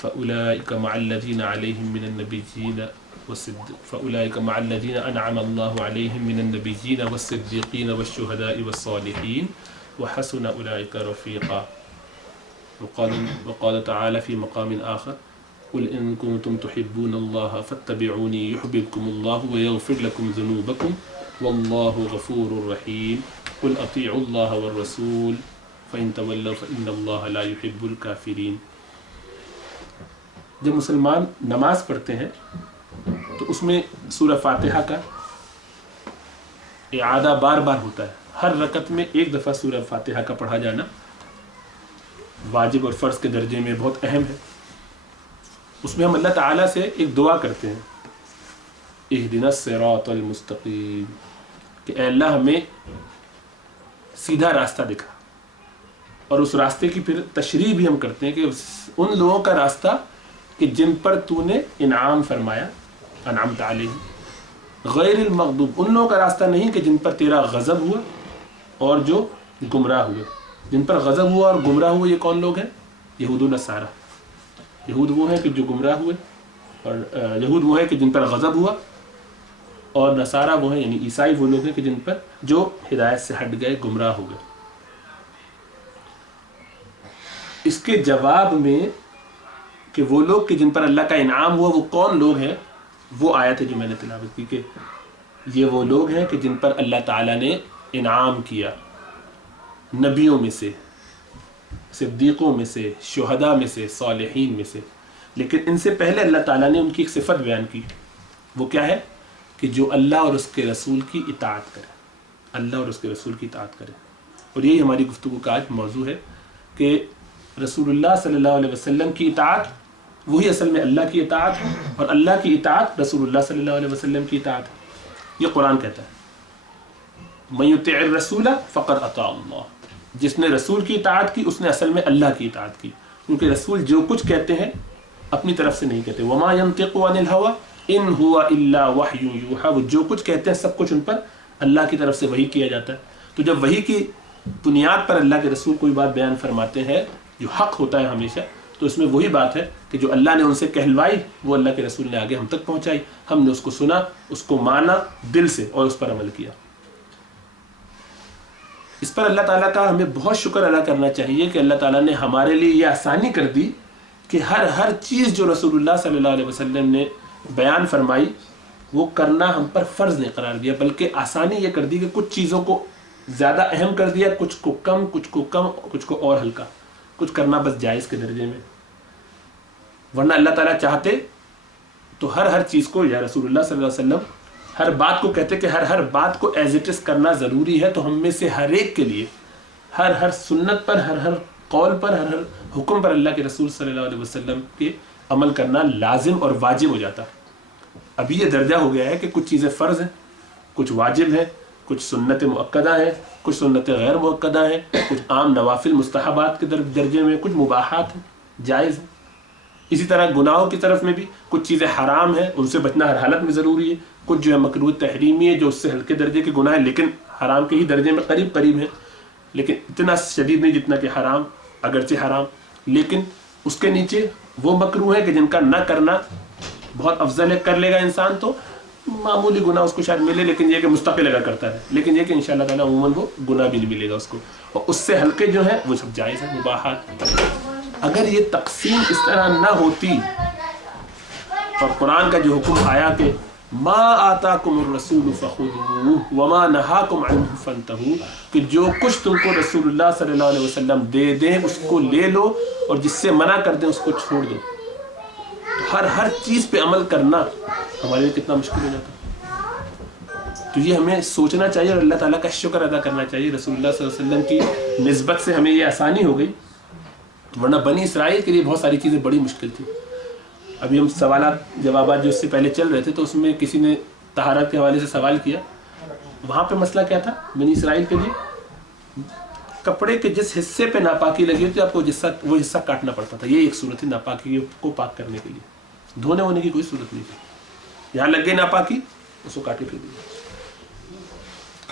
فأولئك مع الذين عليهم من النبيين فأولئك مع الذين أنعم الله عليهم من النبيين والصديقين والشهداء والصالحين وحسن أولئك رفيقا. وقال تعالى في مقام آخر قل إن كنتم تحبون الله فاتبعوني يحببكم الله ويغفر لكم ذنوبكم والله غفور رحيم. قل أطيعوا الله والرسول فإن تولوا فإن الله لا يحب الكافرين. جب مسلمان نماز پڑھتے ہیں تو اس میں سورہ فاتحہ کا اعادہ بار بار ہوتا ہے. ہر رکعت میں ایک دفعہ سورہ فاتحہ کا پڑھا جانا واجب اور فرض کے درجے میں بہت اہم ہے. اس میں ہم اللہ تعالیٰ سے ایک دعا کرتے ہیں اہدنا الصراط المستقیم کہ اے اللہ ہمیں سیدھا راستہ دکھا. اور اس راستے کی پھر تشریح بھی ہم کرتے ہیں کہ ان لوگوں کا راستہ کہ جن پر تو نے انعام فرمایا انعمت علیہم، غیر المغضوب ان لوگوں کا راستہ نہیں کہ جن پر تیرا غضب ہوا اور جو گمراہ ہوئے. جن پر غضب ہوا اور گمراہ ہوئے یہ کون لوگ ہیں؟ یہود و نصارہ. یہود وہ ہیں کہ جو گمراہ ہوئے، اور یہود وہ ہیں کہ جن پر غضب ہوا، اور نصارہ وہ ہیں یعنی عیسائی وہ لوگ ہیں کہ جن پر جو ہدایت سے ہٹ گئے، گمراہ ہو گئے. اس کے جواب میں کہ وہ لوگ کہ جن پر اللہ کا انعام ہوا وہ کون لوگ ہیں، وہ آیت ہے جو میں نے تلاوت کی کہ یہ وہ لوگ ہیں کہ جن پر اللہ تعالیٰ نے انعام کیا، نبیوں میں سے، صدیقوں میں سے، شہداء میں سے، صالحین میں سے. لیکن ان سے پہلے اللہ تعالیٰ نے ان کی ایک صفت بیان کی. وہ کیا ہے؟ کہ جو اللہ اور اس کے رسول کی اطاعت کرے، اللہ اور اس کے رسول کی اطاعت کرے. اور یہی ہماری گفتگو کا آج موضوع ہے کہ رسول اللہ صلی اللہ علیہ وسلم کی اطاعت وہی اصل میں اللہ کی اطاعت ہے، اور اللہ کی اطاعت رسول اللہ صلی اللہ علیہ وسلم کی اطاعت ہے. یہ قرآن کہتا ہے من یطع الرسول فقد اطاع اللہ. جس نے رسول کی اطاعت کی اس نے اصل میں اللہ کی اطاعت کی، کیونکہ رسول جو کچھ کہتے ہیں اپنی طرف سے نہیں کہتے. وما ينطق عن الهوى ان هو الا وحی یوحى. وہ جو کچھ کہتے ہیں سب کچھ ان پر اللہ کی طرف سے وحی کیا جاتا ہے. تو جب وحی کی بنیاد پر اللہ کے رسول کوئی بات بیان فرماتے ہیں جو حق ہوتا ہے ہمیشہ، تو اس میں وہی بات ہے کہ جو اللہ نے ان سے کہلوائی وہ اللہ کے رسول نے آگے ہم تک پہنچائی. ہم نے اس کو سنا، اس کو مانا دل سے اور اس پر عمل کیا. اس پر اللہ تعالیٰ کا ہمیں بہت شکر ادا کرنا چاہیے کہ اللہ تعالیٰ نے ہمارے لیے یہ آسانی کر دی کہ ہر چیز جو رسول اللہ صلی اللہ علیہ وسلم نے بیان فرمائی وہ کرنا ہم پر فرض نہیں قرار دیا، بلکہ آسانی یہ کر دی کہ کچھ چیزوں کو زیادہ اہم کر دیا، کچھ کو کم، کچھ کو اور ہلکا، کچھ کرنا بس جائز کے درجے میں. ورنہ اللہ تعالیٰ چاہتے تو ہر چیز کو یا رسول اللہ صلی اللہ علیہ وسلم ہر بات کو کہتے کہ ہر بات کو ایز اٹ از کرنا ضروری ہے. تو ہم میں سے ہر ایک کے لیے ہر سنت پر، ہر قول پر، ہر حکم پر اللہ کے رسول صلی اللہ علیہ وسلم کے عمل کرنا لازم اور واجب ہو جاتا. ابھی یہ درجہ ہو گیا ہے کہ کچھ چیزیں فرض ہیں، کچھ واجب ہیں، کچھ سنت مؤکدہ ہیں، کچھ سنت غیر مؤکدہ ہیں، کچھ عام نوافل مستحبات کے درجے میں، کچھ مباحات ہیں، جائز ہیں. اسی طرح گناہوں کی طرف میں بھی کچھ چیزیں حرام ہیں، ان سے بچنا ہر حالت میں ضروری ہے. کچھ جو ہے مکروہ تحریمی ہے جو اس سے ہلکے درجے کے گناہ ہیں لیکن حرام کے ہی درجے میں قریب ہیں، لیکن اتنا شدید نہیں جتنا کہ حرام، اگرچہ حرام لیکن اس کے نیچے وہ مکروہ ہیں کہ جن کا نہ کرنا بہت افضل ہے. کر لے گا انسان تو معمولی گناہ اس کو شاید ملے، لیکن یہ کہ مستقل اگر کرتا ہے، لیکن یہ کہ انشاءاللہ تعالیٰ عموماً وہ گناہ بھی نہیں ملے گا اس کو. اور اس سے ہلکے جو ہیں وہ سب جائز ہیں، مباحات. اگر یہ تقسیم اس طرح نہ ہوتی اور قرآن کا جو حکم آیا کہ ما آتاکم الرسول فخذوہ وما نہاکم عنہ فانتہوا، کہ جو کچھ تم کو رسول اللہ صلی اللہ علیہ وسلم دے دیں اس کو لے لو اور جس سے منع کر دیں اس کو چھوڑ دو. تو ہر چیز پہ عمل کرنا ہمارے لیے کتنا مشکل ہو جاتا. تو یہ ہمیں سوچنا چاہیے اور اللہ تعالیٰ کا شکر ادا کرنا چاہیے. رسول اللہ صلی اللہ علیہ وسلم کی نسبت سے ہمیں یہ آسانی ہو گئی، ورنہ بنی اسرائیل کے لیے بہت ساری چیزیں بڑی مشکل تھی. ابھی ہم سوالات جوابات جو اس سے پہلے چل رہے تھے تو اس میں کسی نے طہارت کے حوالے سے سوال کیا. وہاں پہ مسئلہ کیا تھا بنی اسرائیل کے لیے؟ کپڑے کے جس حصے پہ ناپاکی لگی ہوتی آپ کو وہ حصہ کاٹنا پڑتا تھا. یہ ایک صورت تھی ناپاکی کو پاک کرنے کے لیے. دھونے ہونے کی کوئی صورت نہیں تھی. یہاں لگ گئی ناپاکی اس کو کاٹے پھر دیا.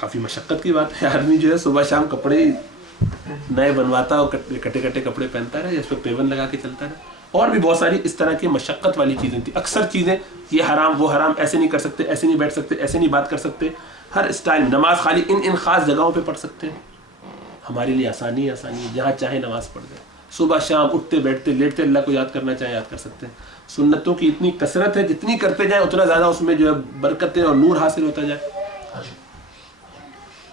کافی مشقت کی بات ہے. آدمی جو ہے صبح شام کپڑے نئے بنواتا اور کٹے کٹے کپڑے پہنتا رہے، اس پہ پیون لگا کے چلتا رہے. اور بھی بہت ساری اس طرح کی مشقت والی چیزیں تھیں. اکثر چیزیں یہ حرام وہ حرام, ایسے نہیں کر سکتے, ایسے نہیں بیٹھ سکتے, ایسے نہیں بات کر سکتے, ہر اسٹائل. نماز خالی ان خاص جگہوں پہ پڑھ سکتے ہیں. ہمارے لیے آسانی ہے, جہاں چاہے نماز پڑھ دیں. صبح شام اٹھتے بیٹھتے لیٹتے اللہ کو یاد کرنا چاہے یاد کر سکتے ہیں. سنتوں کی اتنی کثرت ہے, جتنی کرتے جائیں اتنا زیادہ اس میں جو ہے برکتیں اور نور حاصل ہوتا جائے.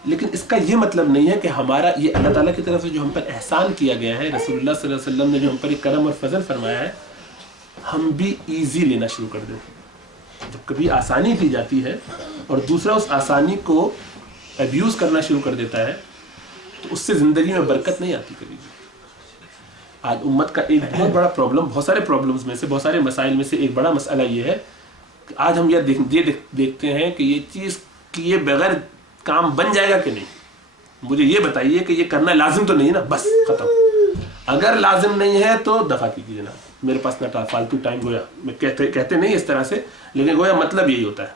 لیکن اس کا یہ مطلب نہیں ہے کہ ہمارا یہ اللہ تعالیٰ کی طرف سے جو ہم پر احسان کیا گیا ہے, رسول اللہ صلی اللہ علیہ وسلم نے جو ہم پر ایک کرم اور فضل فرمایا ہے, ہم بھی ایزی لینا شروع کر دیں. جب کبھی آسانی دی جاتی ہے اور دوسرا اس آسانی کو ابیوز کرنا شروع کر دیتا ہے تو اس سے زندگی میں برکت نہیں آتی کبھی بھی. آج امت کا ایک بہت بڑا پرابلم, بہت سارے پرابلمز میں سے, بہت سارے مسائل میں سے ایک بڑا مسئلہ یہ ہے کہ آج ہم یہ دیکھتے ہیں کہ یہ چیز کیے بغیر کام بن جائے گا کہ نہیں. مجھے یہ بتائیے کہ یہ کرنا لازم تو نہیں ہے نا, بس ختم. اگر لازم نہیں ہے تو دفع کیجیے جناب, میرے پاس نہ فالتو ٹائم. گویا میں کہتے نہیں اس طرح سے, لیکن گویا مطلب یہی ہوتا ہے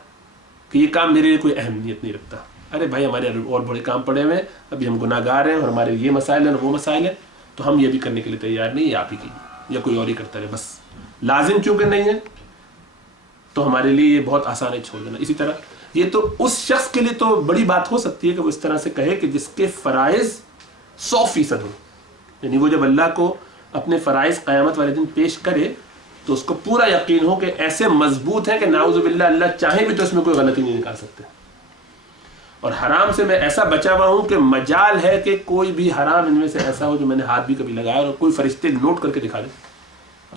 کہ یہ کام میرے لیے کوئی اہمیت نہیں رکھتا. ارے بھائی ہمارے اور بڑے کام پڑے ہوئے ہیں, ابھی ہم گناہ گار ہیں اور ہمارے یہ مسائل ہیں اور وہ مسائل ہیں, تو ہم یہ بھی کرنے کے لیے تیار نہیں, یہ آپ ہی کیجیے یا کوئی اور ہی کرتا رہے. بس لازم چونکہ نہیں ہے تو ہمارے لیے یہ بہت آسان ہے چھوڑ دینا. اسی طرح یہ تو اس شخص کے لیے تو بڑی بات ہو سکتی ہے کہ وہ اس طرح سے کہے کہ جس کے فرائض 100% ہو, یعنی وہ جب اللہ کو اپنے فرائض قیامت والے دن پیش کرے تو اس کو پورا یقین ہو کہ ایسے مضبوط ہیں کہ نعوذ باللہ اللہ چاہے بھی تو اس میں کوئی غلطی نہیں نکال سکتے. اور حرام سے میں ایسا بچا ہوا ہوں کہ مجال ہے کہ کوئی بھی حرام ان میں سے ایسا ہو جو میں نے ہاتھ بھی کبھی لگایا اور کوئی فرشتے نوٹ کر کے دکھا دے.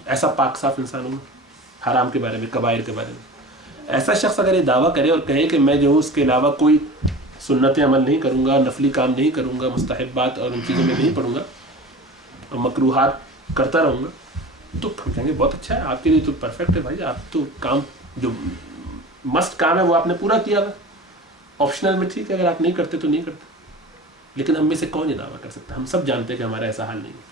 ایسا پاک صاف انسان ہوں حرام کے بارے میں, کبائر کے بارے میں. ایسا شخص اگر یہ دعویٰ کرے اور کہے کہ میں جو ہوں اس کے علاوہ کوئی سنتیں عمل نہیں کروں گا, نفلی کام نہیں کروں گا, مستحبات اور ان چیزوں میں نہیں پڑھوں گا اور مکروہات کرتا رہوں گا, تو کہیں گے بہت اچھا ہے, آپ کے لیے تو پرفیکٹ ہے بھائی. آپ تو کام جو مسٹ کام ہے وہ آپ نے پورا کیا ہوا. آپشنل میں ٹھیک ہے, اگر آپ نہیں کرتے تو نہیں کرتے. لیکن ہم میں سے کون یہ دعویٰ کر سکتا ہے؟ ہم سب جانتے ہیں کہ ہمارا ایسا حال نہیں ہے.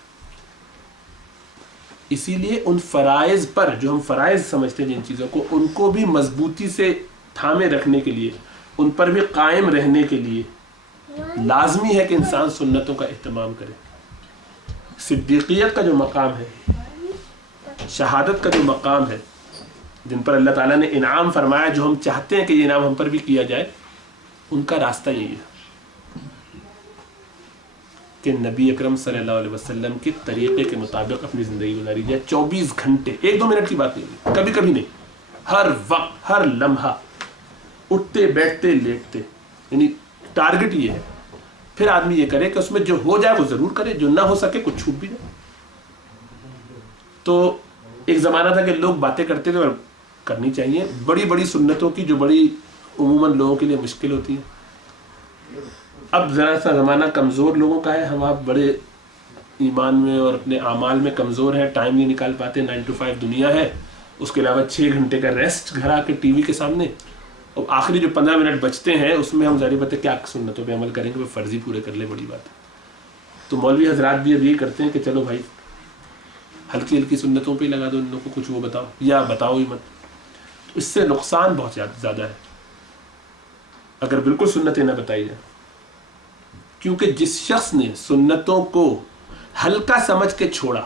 اسی لیے ان فرائض پر جو ہم فرائض سمجھتے ہیں جن چیزوں کو, ان کو بھی مضبوطی سے تھامے رکھنے کے لیے, ان پر بھی قائم رہنے کے لیے لازمی ہے کہ انسان سنتوں کا اہتمام کرے. صدیقیت کا جو مقام ہے, شہادت کا جو مقام ہے, جن پر اللہ تعالیٰ نے انعام فرمایا, جو ہم چاہتے ہیں کہ یہ انعام ہم پر بھی کیا جائے, ان کا راستہ یہی ہے کہ نبی اکرم صلی اللہ علیہ وسلم کے طریقے کے مطابق اپنی زندگی گزاری جائے. 24 گھنٹے, 1-2 منٹ کی بات نہیں, کبھی کبھی نہیں, ہر وقت, ہر لمحہ, اٹھتے بیٹھتے لیٹتے, یعنی ٹارگٹ یہ ہے. پھر آدمی یہ کرے کہ اس میں جو ہو جائے وہ ضرور کرے, جو نہ ہو سکے کچھ چھوٹ بھی جائے. تو ایک زمانہ تھا کہ لوگ باتیں کرتے تھے, اور کرنی چاہیے, بڑی بڑی سنتوں کی جو بڑی عموماً لوگوں کے لیے مشکل ہوتی ہے. اب ذرا سا زمانہ کمزور لوگوں کا ہے, ہم آپ بڑے ایمان میں اور اپنے اعمال میں کمزور ہیں, ٹائم نہیں نکال پاتے, 9 to 5 دنیا ہے, اس کے علاوہ 6 گھنٹے کا ریسٹ گھر آ کے ٹی وی کے سامنے, اور آخری جو 15 منٹ بچتے ہیں اس میں ہم ظاہر بات ہے کیا سنتوں پہ عمل کریں گے, وہ فرضی پورے کر لیں, بڑی بات ہے. تو مولوی حضرات بھی اب یہ کرتے ہیں کہ چلو بھائی ہلکی ہلکی سنتوں پہ ہی لگا دو, ان لوگوں کو کچھ وہ بتاؤ یا بتاؤ ہی مت. اس سے نقصان بہت زیادہ ہے اگر بالکل سنتیں نہ بتائی جائیں. کیونکہ جس شخص نے سنتوں کو ہلکا سمجھ کے چھوڑا,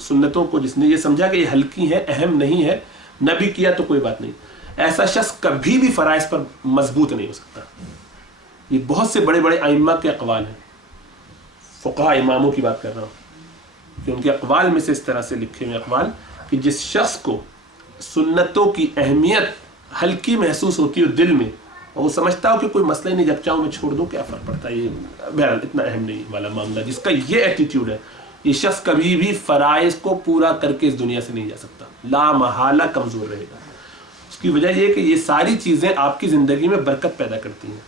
سنتوں کو جس نے یہ سمجھا کہ یہ ہلکی ہے, اہم نہیں ہے, نہ بھی کیا تو کوئی بات نہیں, ایسا شخص کبھی بھی فرائض پر مضبوط نہیں ہو سکتا. یہ بہت سے بڑے بڑے ائمہ کے اقوال ہیں, فقہاء اماموں کی بات کر رہا ہوں, کہ ان کے اقوال میں سے اس طرح سے لکھے ہوئے اقوال کہ جس شخص کو سنتوں کی اہمیت ہلکی محسوس ہوتی ہو دل میں, اور وہ سمجھتا ہو کہ کوئی مسئلہ ہی نہیں, جب چاہوں میں چھوڑ دوں, کیا فرق پڑتا ہے, یہ بہرحال اتنا اہم نہیں والا معاملہ, جس کا یہ ایٹیٹیوڈ ہے, یہ شخص کبھی بھی فرائض کو پورا کر کے اس دنیا سے نہیں جا سکتا, لا محالہ کمزور رہے گا. اس کی وجہ یہ کہ یہ ساری چیزیں آپ کی زندگی میں برکت پیدا کرتی ہیں,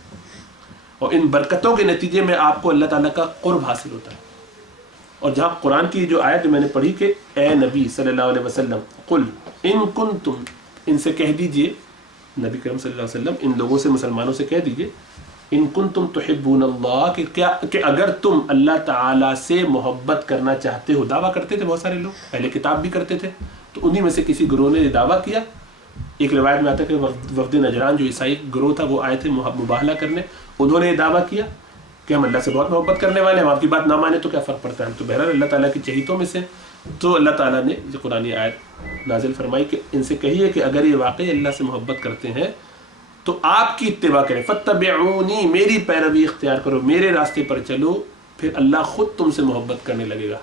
اور ان برکتوں کے نتیجے میں آپ کو اللہ تعالیٰ کا قرب حاصل ہوتا ہے. اور جہاں قرآن کی جو آیت میں نے پڑھی کہ اے نبی صلی اللہ علیہ وسلم, قل ان کنتم, ان سے کہہ دیجئے, نبی کریم صلی اللہ علیہ وسلم ان لوگوں سے, مسلمانوں سے کہہ دیجئے, ان کنتم تحبون اللہ, کہ اگر تم اللہ تعالیٰ سے محبت کرنا چاہتے ہو. دعویٰ کرتے تھے بہت سارے لوگ, اہل کتاب بھی کرتے تھے, تو انہی میں سے کسی گروہ نے یہ دعویٰ کیا. ایک روایت میں آتا ہے کہ وفد نجران جو عیسائی گروہ تھا وہ آئے تھے مباہلہ کرنے, انہوں نے یہ دعویٰ کیا کہ ہم اللہ سے بہت محبت کرنے والے ہیں, ہم آپ کی بات نہ مانے تو کیا فرق پڑتا ہے, ہم تو بہرحال اللہ تعالیٰ کی چہیتوں میں سے, تو اللہ تعالیٰ نے جو قرآن آیت نازل فرمائی کہ ان سے کہیے کہ اگر یہ واقعی اللہ سے محبت کرتے ہیں تو آپ کی اتباع کریں، فاتبعونی، میری پیروی اختیار کرو، میرے راستے پر چلو، پھر اللہ خود تم سے محبت کرنے لگے گا۔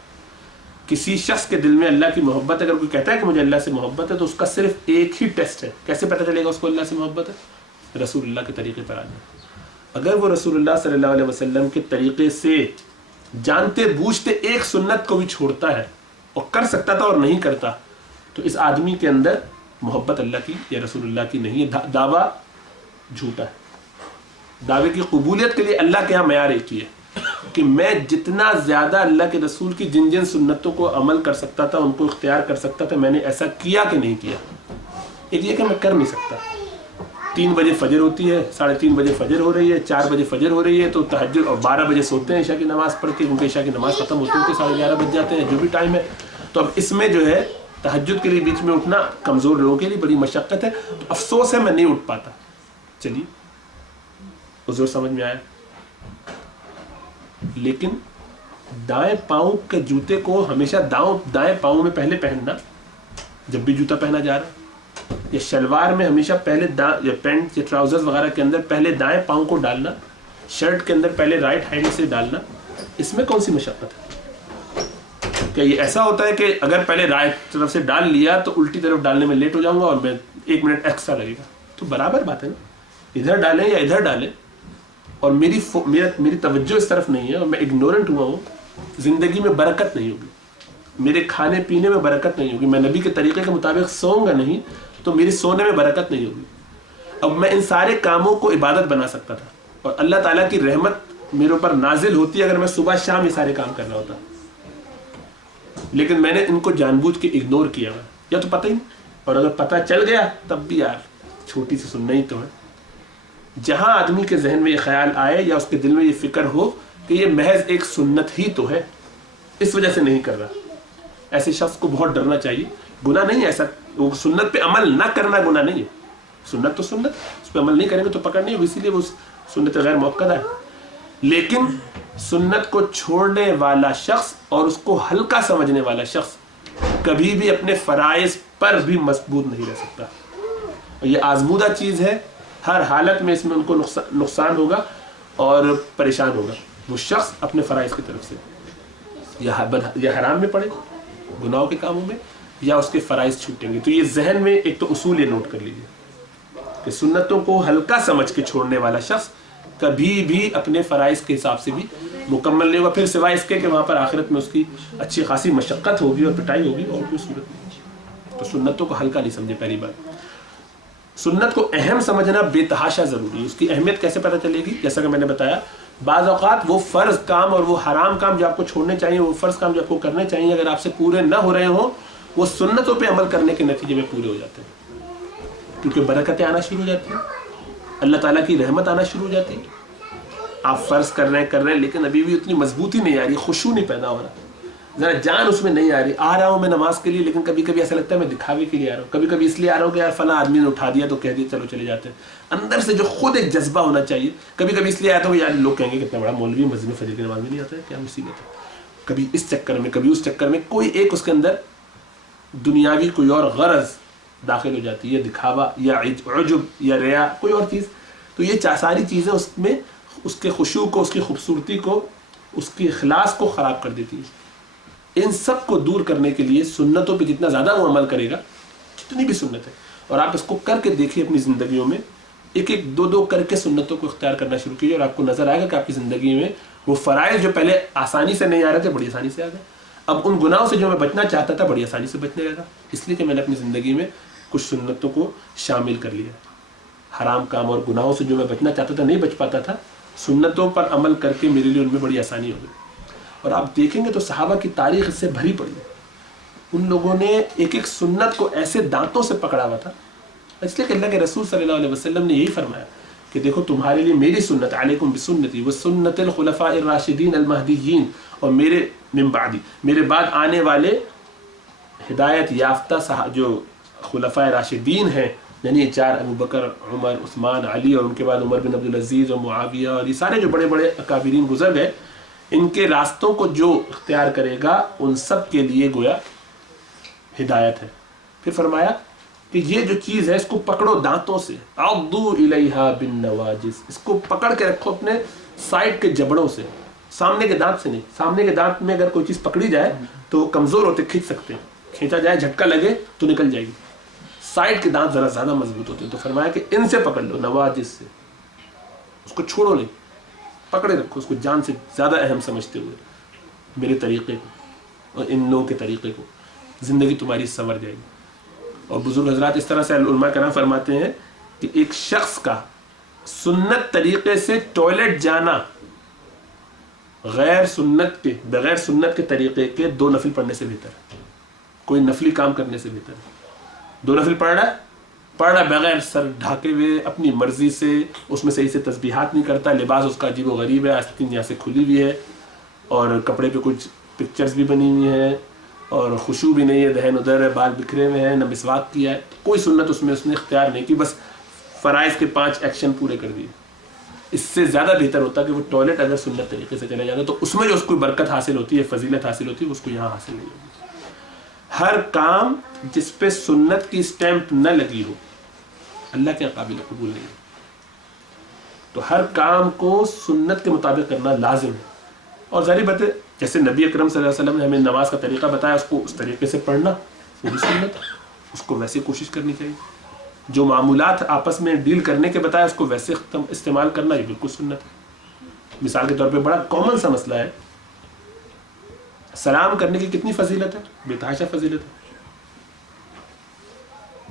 کسی شخص کے دل میں اللہ کی محبت، اگر کوئی کہتا ہے کہ مجھے اللہ سے محبت ہے، تو اس کا صرف ایک ہی ٹیسٹ ہے، کیسے پتہ چلے گا اس کو اللہ سے محبت ہے؟ رسول اللہ کے طریقے پر آنا۔ اگر وہ رسول اللہ صلی اللہ علیہ وسلم کے طریقے سے جانتے بوجھتے ایک سنت کو بھی چھوڑتا ہے اور کر سکتا تھا اور نہیں کرتا، تو اس آدمی کے اندر محبت اللہ کی یا رسول اللہ کی نہیں ہے، دعویٰ جھوٹا ہے۔ دعوے کی قبولیت کے لیے اللہ کے ہاں معیار ایک ہی ہے کہ میں جتنا زیادہ اللہ کے رسول کی جن جن سنتوں کو عمل کر سکتا تھا، ان کو اختیار کر سکتا تھا، میں نے ایسا کیا کہ نہیں کیا۔ ایک یہ کہ میں کر نہیں سکتا، 3 بجے فجر ہوتی ہے، 3:30 بجے فجر ہو رہی ہے، 4 بجے فجر ہو رہی ہے، تو تہجد، اور 12 بجے سوتے ہیں عشاء کی نماز پڑھ کے، کیونکہ عشاء کی نماز ختم ہوتے ہوتے 11:30 بج جاتے ہیں، جو بھی ٹائم ہے۔ تو اب اس میں جو ہے تہجد کے لیے بیچ میں اٹھنا کمزور لوگوں کے لیے بڑی مشقت ہے، تو افسوس ہے میں نہیں اٹھ پاتا۔ چلیے حضور سمجھ میں آیا، لیکن دائیں پاؤں کے جوتے کو ہمیشہ دائیں پاؤں میں پہلے پہننا، جب بھی جوتا پہنا جا رہا، یا شلوار میں ہمیشہ پہلے یا پینٹ یا ٹراؤزرز وغیرہ کے اندر پہلے دائیں پاؤں کو ڈالنا، شرٹ کے اندر پہلے رائٹ ہینڈ سے ڈالنا، اس میں کون سی مشقت ہے؟ کہ یہ ایسا ہوتا ہے کہ اگر پہلے رائٹ طرف سے ڈال لیا تو الٹی طرف ڈالنے میں لیٹ ہو جاؤں گا اور میں 1 منٹ ایکسٹرا لگے گا؟ تو برابر بات ہے نا، ادھر ڈالیں یا ادھر ڈالیں، اور میری توجہ اس طرف نہیں ہے اور میں اگنورنٹ ہوا ہوں، زندگی میں برکت نہیں ہوگی، میرے کھانے پینے میں برکت نہیں ہوگی، میں نبی کے طریقے کے مطابق سوؤں گا نہیں تو میری سونے میں برکت نہیں ہوگی۔ اب میں ان سارے کاموں کو عبادت بنا سکتا تھا اور اللہ تعالیٰ کی رحمت میرے اوپر نازل ہوتی اگر میں صبح شام یہ سارے کام کر رہا ہوتا، لیکن میں نے ان کو جان بوجھ کے اگنور کیا، یا تو پتہ ہی نہیں، اور اگر پتہ چل گیا تب بھی یار چھوٹی سی سننا ہی تو ہے۔ جہاں آدمی کے ذہن میں یہ خیال آئے یا اس کے دل میں یہ فکر ہو کہ یہ محض ایک سنت ہی تو ہے، اس وجہ سے نہیں کر رہا، ایسے شخص کو بہت ڈرنا چاہیے۔ گناہ نہیں ہے ایسا، وہ سنت پہ عمل نہ کرنا گناہ نہیں ہے، سنت تو سنت، اس پہ عمل نہیں کریں گے تو پکڑ نہیں ہوگی، اسی لیے وہ سنت غیر موقع ہے۔ لیکن سنت کو چھوڑنے والا شخص اور اس کو ہلکا سمجھنے والا شخص کبھی بھی اپنے فرائض پر بھی مضبوط نہیں رہ سکتا، اور یہ آزمودہ چیز ہے، ہر حالت میں اس میں ان کو نقصان ہوگا اور پریشان ہوگا۔ وہ شخص اپنے فرائض کی طرف سے یا حرام میں پڑے، گناہوں کے کاموں میں، یا اس کے فرائض چھوٹیں گے۔ تو یہ ذہن میں ایک تو اصول یہ نوٹ کر لیجیے کہ سنتوں کو ہلکا سمجھ کے چھوڑنے والا شخص کبھی بھی اپنے فرائض کے حساب سے بھی مکمل نہیں ہوگا، پھر سوائے اس کے کہ وہاں پر آخرت میں اس کی اچھی خاصی مشقت ہوگی اور پٹائی ہوگی، اور کوئی صورت نہیں۔ تو سنتوں کو ہلکا نہیں سمجھے۔ پہلی بات، سنت کو اہم سمجھنا بے تحاشا ضروری ہے۔ اس کی اہمیت کیسے پتہ چلے گی؟ جیسا کہ میں نے بتایا، بعض اوقات وہ فرض کام اور وہ حرام کام جو آپ کو چھوڑنے چاہیے، وہ فرض کام جو آپ کو کرنے چاہیے، اگر آپ سے پورے نہ ہو رہے ہوں، وہ سنتوں پہ عمل کرنے کے نتیجے میں پورے ہو جاتے ہیں، کیونکہ برکتیں آنا شروع ہو جاتی ہیں، اللہ تعالیٰ کی رحمت آنا شروع ہو جاتی ہے۔ آپ فرض کر رہے ہیں لیکن ابھی بھی اتنی مضبوطی نہیں آ رہی، خشوع نہیں پیدا ہو رہا، ذرا جان اس میں نہیں آ رہی۔ آ رہا ہوں میں نماز کے لیے، لیکن کبھی کبھی ایسا لگتا ہے میں دکھاوے کے لیے آ رہا ہوں، کبھی کبھی اس لیے آ رہا ہوں کہ یار فلاں آدمی نے اٹھا دیا تو کہہ دیا چلو چلے جاتے ہیں۔ اندر سے جو خود ایک جذبہ ہونا چاہیے، کبھی کبھی اس لیے آتا ہوں کہ یار لوگ کہیں گے کتنا بڑا مولوی مسجد میں فجر کی نماز میں نہیں آتا ہے، کیا مصیبت ہے۔ کبھی اس چکر میں، کبھی اس چکر میں، کوئی ایک اس کے اندر دنیاوی کوئی اور غرض داخل ہو جاتی ہے، دکھاوا یا عجب یا ریا، کوئی اور چیز۔ تو یہ ساری چیزیں اس میں اس کے خشوع کو، اس کی خوبصورتی کو، اس کی اخلاص کو خراب کر دیتی ہے۔ ان سب کو دور کرنے کے لیے سنتوں پہ جتنا زیادہ وہ عمل کرے گا، جتنی بھی سنت ہے، اور آپ اس کو کر کے دیکھیے اپنی زندگیوں میں، ایک ایک دو دو کر کے سنتوں کو اختیار کرنا شروع کیجیے، اور آپ کو نظر آئے گا کہ آپ کی زندگی میں وہ فرائض جو پہلے آسانی سے نہیں آ رہے تھے، بڑی آسانی سے آ گئے۔ اب ان گناہوں سے جو میں بچنا چاہتا تھا، بڑی آسانی سے بچنے لگا، اس لیے کہ میں نے اپنی زندگی میں کچھ سنتوں کو شامل کر لیا۔ حرام کام اور گناہوں سے جو میں بچنا چاہتا تھا، نہیں بچ پاتا تھا، سنتوں پر عمل کر کے میرے لیے ان میں بڑی آسانی ہو گئی۔ اور آپ دیکھیں گے تو صحابہ کی تاریخ اس سے بھری پڑی ہے، ان لوگوں نے ایک ایک سنت کو ایسے دانتوں سے پکڑا ہوا تھا، اس لیے کہ اللہ کے رسول صلی اللہ علیہ وسلم نے یہی فرمایا کہ دیکھو تمہارے لیے میری سنت، علیکم بسنتی وسنت الخلفاء الراشدین المہدیین، اور میرے من بعدی، میرے بعد آنے والے ہدایت یافتہ جو خلفاء راشدین ہیں، یعنی 4 ابو بکر، عمر، عثمان، علی، اور ان کے بعد عمر بن عبدالعزیز اور معاویہ، اور یہ سارے جو بڑے بڑے اکابرین گزر گئے، ان کے راستوں کو جو اختیار کرے گا ان سب کے لیے گویا ہدایت ہے. پھر فرمایا کہ یہ جو چیز ہے اس کو پکڑو دانتوں سے, عضوا الیہا بالنواجذ, اس کو پکڑ کے رکھو اپنے سائڈ کے جبڑوں سے, سامنے کے دانت سے نہیں. سامنے کے دانت میں اگر کوئی چیز پکڑی جائے تو وہ کمزور ہوتے, کھینچ سکتے ہیں, کھینچا جائے جھٹکا لگے تو نکل جائے گی. سائڈ کے دانت ذرا زیادہ مضبوط ہوتے ہیں, تو فرمایا کہ ان سے پکڑ لو, نواجذ سے, اس کو چھوڑو نہیں, پکڑے رکھو اس کو جان سے زیادہ اہم سمجھتے ہوئے میرے طریقے کو اور ان لوگوں کے طریقے کو, زندگی تمہاری سنور جائے گی. اور بزرگ حضرات اس طرح سے علماء کرام فرماتے ہیں کہ ایک شخص کا سنت طریقے سے ٹوائلٹ جانا بغیر سنت کے طریقے کے 2 نفل پڑھنے سے بہتر ہے, کوئی نفلی کام کرنے سے بہتر ہے. 2 نفل پڑھ رہا بغیر سر ڈھاکے ہوئے اپنی مرضی سے, اس میں صحیح سے تسبیحات نہیں کرتا, لباس اس کا عجیب و غریب ہے, آستین یہاں سے کھلی ہوئی ہے اور کپڑے پہ کچھ پکچرز بھی بنی ہوئی ہیں اور خشوع بھی نہیں ہے, دہن ادھر ہے, بال بکھرے ہوئے ہیں, نہ مسواک کیا ہے, کوئی سنت اس میں اس نے اختیار نہیں کی, بس فرائض کے 5 ایکشن پورے کر دیے. اس سے زیادہ بہتر ہوتا کہ وہ ٹوائلٹ اگر سنت طریقے سے چلا جاتا تو اس میں جو اس کو برکت حاصل ہوتی ہے, فضیلت حاصل ہوتی ہے, اس کو یہاں حاصل نہیں ہوگی. ہر کام جس پہ سنت کی سٹیمپ نہ لگی ہو اللہ کے قابل قبول نہیں ہے. تو ہر کام کو سنت کے مطابق کرنا لازم ہے. اور ظاہر بات ہے جیسے نبی اکرم صلی اللہ علیہ وسلم نے ہمیں نماز کا طریقہ بتایا, اس کو اس طریقے سے پڑھنا وہ بھی سنت ہے, اس کو ویسے کوشش کرنی چاہیے. جو معمولات آپس میں ڈیل کرنے کے بتایا اس کو ویسے استعمال کرنا یہ بالکل سنت ہے. مثال کے طور پہ بڑا کامن سا مسئلہ ہے, سلام کرنے کی کتنی فضیلت ہے, بے تحاشا فضیلت ہے.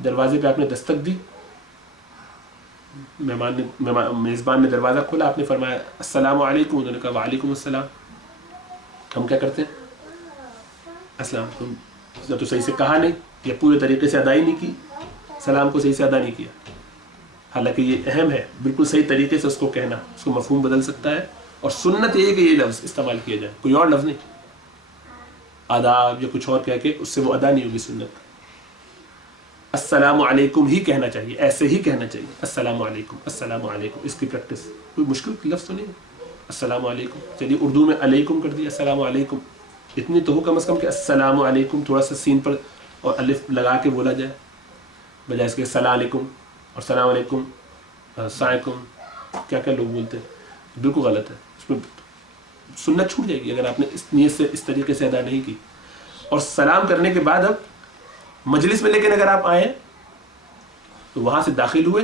دروازے پہ آپ نے دستک دی, میزبان نے دروازہ کھولا, آپ نے فرمایا السلام علیکم, انہوں نے کہا وعلیکم السلام. ہم کیا کرتے ہیں, السلام, تم یا تو صحیح سے کہا نہیں یا پورے طریقے سے ادا ہی نہیں کی, سلام کو صحیح سے ادا نہیں کیا. حالانکہ یہ اہم ہے بالکل صحیح طریقے سے اس کو کہنا, اس کو مفہوم بدل سکتا ہے. اور سنت یہ ہے کہ یہ لفظ استعمال کیا جائے, کوئی اور لفظ نہیں, آداب یا کچھ اور کہہ کے اس سے وہ ادا نہیں ہوگی سنت. السلام علیکم ہی کہنا چاہیے, ایسے ہی کہنا چاہیے, السلام علیکم السلام علیکم. اس کی پریکٹس کوئی مشکل لفظ تو نہیں ہے, السلام علیکم. چلیے اردو میں علیکم کر دیا, السلام علیکم, اتنی تو ہو کم از کم کہ السلام علیکم تھوڑا سا سین پر اور الف لگا کے بولا جائے, بجائے اس کے السلام علیکم اور السلام علیکم السلام علیکم کیا کیا لوگ بولتے ہیں, بالکل غلط ہے. اس میں سنت چھوٹ جائے گی اگر آپ نے اس نیت سے اس طریقے سے ادا نہیں کی. اور سلام کرنے کے بعد اب مجلس میں لیکن اگر آپ آئیں تو وہاں سے داخل ہوئے,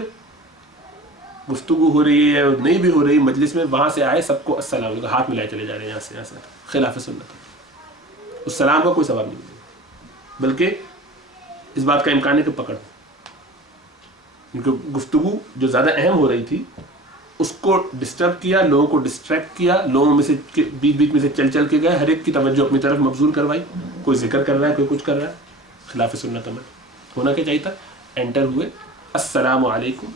گفتگو ہو رہی ہے نہیں بھی ہو رہی مجلس میں, وہاں سے آئے سب کو السلام علیکم ہاتھ ملائے چلے جا رہے ہیں یہاں سے, خلاف سنت. اس سلام کا کوئی ثواب نہیں ملے, بلکہ اس بات کا امکان ہے کہ پکڑ, کیونکہ گفتگو جو زیادہ اہم ہو رہی تھی اس کو ڈسٹرب کیا, لوگوں کو ڈسٹریکٹ کیا, لوگوں میں سے بیچ بیچ میں سے چل چل کے گئے, ہر ایک کی توجہ اپنی طرف مبذول کروائی, کوئی ذکر کر رہا ہے کوئی کچھ کر رہا ہے, خلاف سنت عمل. ہونا کیا چاہیے تھا, انٹر ہوئے السلام علیکم,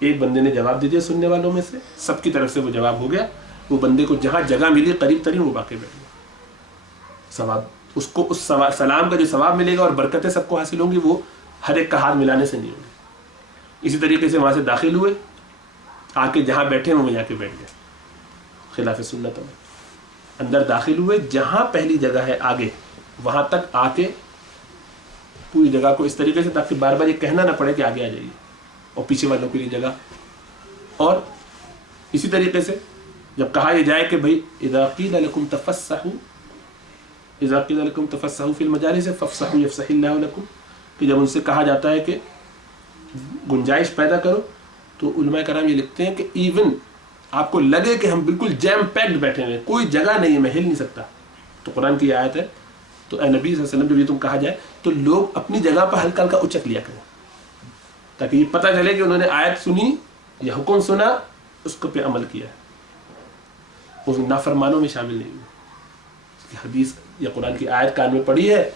ایک بندے نے جواب دے دیا سننے والوں میں سے, سب کی طرف سے وہ جواب ہو گیا, وہ بندے کو جہاں جگہ ملی قریب ترین وہ واقع بیٹھ گیا. ثواب اس کو اس سلام کا جو ثواب ملے گا اور برکتیں سب کو حاصل ہوں گی وہ ہر ایک کا ہاتھ ملانے سے نہیں ہوگی. اسی طریقے سے وہاں سے داخل ہوئے, آ کے جہاں بیٹھے وہ جا کے بیٹھ گئے, خلاف سنت عمل. اندر داخل ہوئے, جہاں پہلی جگہ ہے آگے وہاں تک آ کے پوری جگہ کو اس طریقے سے تاکہ بار بار یہ کہنا نہ پڑے کہ آگے آ جائیے, اور پیچھے والوں کے لیے جگہ. اور اسی طریقے سے جب کہا یہ جائے کہ بھائی اذا قیل لکم تفسحوا فی المجالس فافسحوا یفسح اللہ لکم, کہ جب ان سے کہا جاتا ہے کہ گنجائش پیدا کرو, تو علماء کرام یہ لکھتے ہیں کہ ایون آپ کو لگے کہ ہم بالکل جیم پیکڈ بیٹھے ہوئے, کوئی جگہ نہیں ہے, میں ہل نہیں سکتا, تو قرآن کی آیت ہے, تو اے نبی صلی اللہ علیہ وسلم جب یہ تم کہا جائے تو لوگ اپنی جگہ پر ہلکا ہلکا اچک لیا کریں, تاکہ یہ پتہ چلے کہ انہوں نے آیت سنی یا حکم سنا, اس کو پہ عمل کیا ہے, اس نافرمانوں میں شامل نہیں ہوئے. حدیث یا قرآن کی آیت کان میں پڑھی ہے,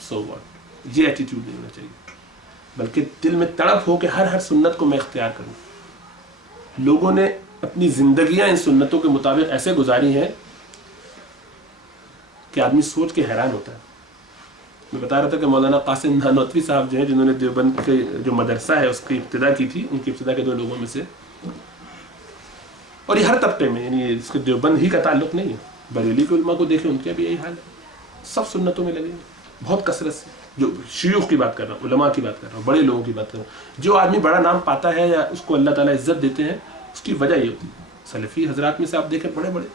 سو واٹ, یہ ایٹیٹیوڈ نہیں ہونا چاہیے, بلکہ دل میں تڑپ ہو کہ ہر سنت کو میں اختیار کروں. لوگوں نے اپنی زندگیاں ان سنتوں کے مطابق ایسے گزاری ہیں کہ آدمی سوچ کے حیران ہوتا ہے. میں بتا رہا تھا کہ مولانا قاسم نانوتوی صاحب جو ہیں, جنہوں نے دیوبند کے جو مدرسہ ہے اس کی ابتدا کی تھی, ان کی ابتدا کے 2 لوگوں میں سے اور یہ ہر طبقے میں، یعنی اس کے دیوبند ہی کا تعلق نہیں ہے، بریلی کے علماء کو دیکھیں، ان کا بھی یہی حال ہے، سب سنتوں میں لگے ہیں بہت کثرت سے. جو شیوخ کی بات کر رہا ہوں، علماء کی بات کر رہا ہوں، بڑے لوگوں کی بات کر رہا ہوں. جو آدمی بڑا نام پاتا ہے یا اس کو اللہ تعالیٰ عزت دیتے ہیں، اس کی وجہ یہ ہوتی ہے. سلفی حضرات میں سے آپ دیکھیں بڑے بڑے،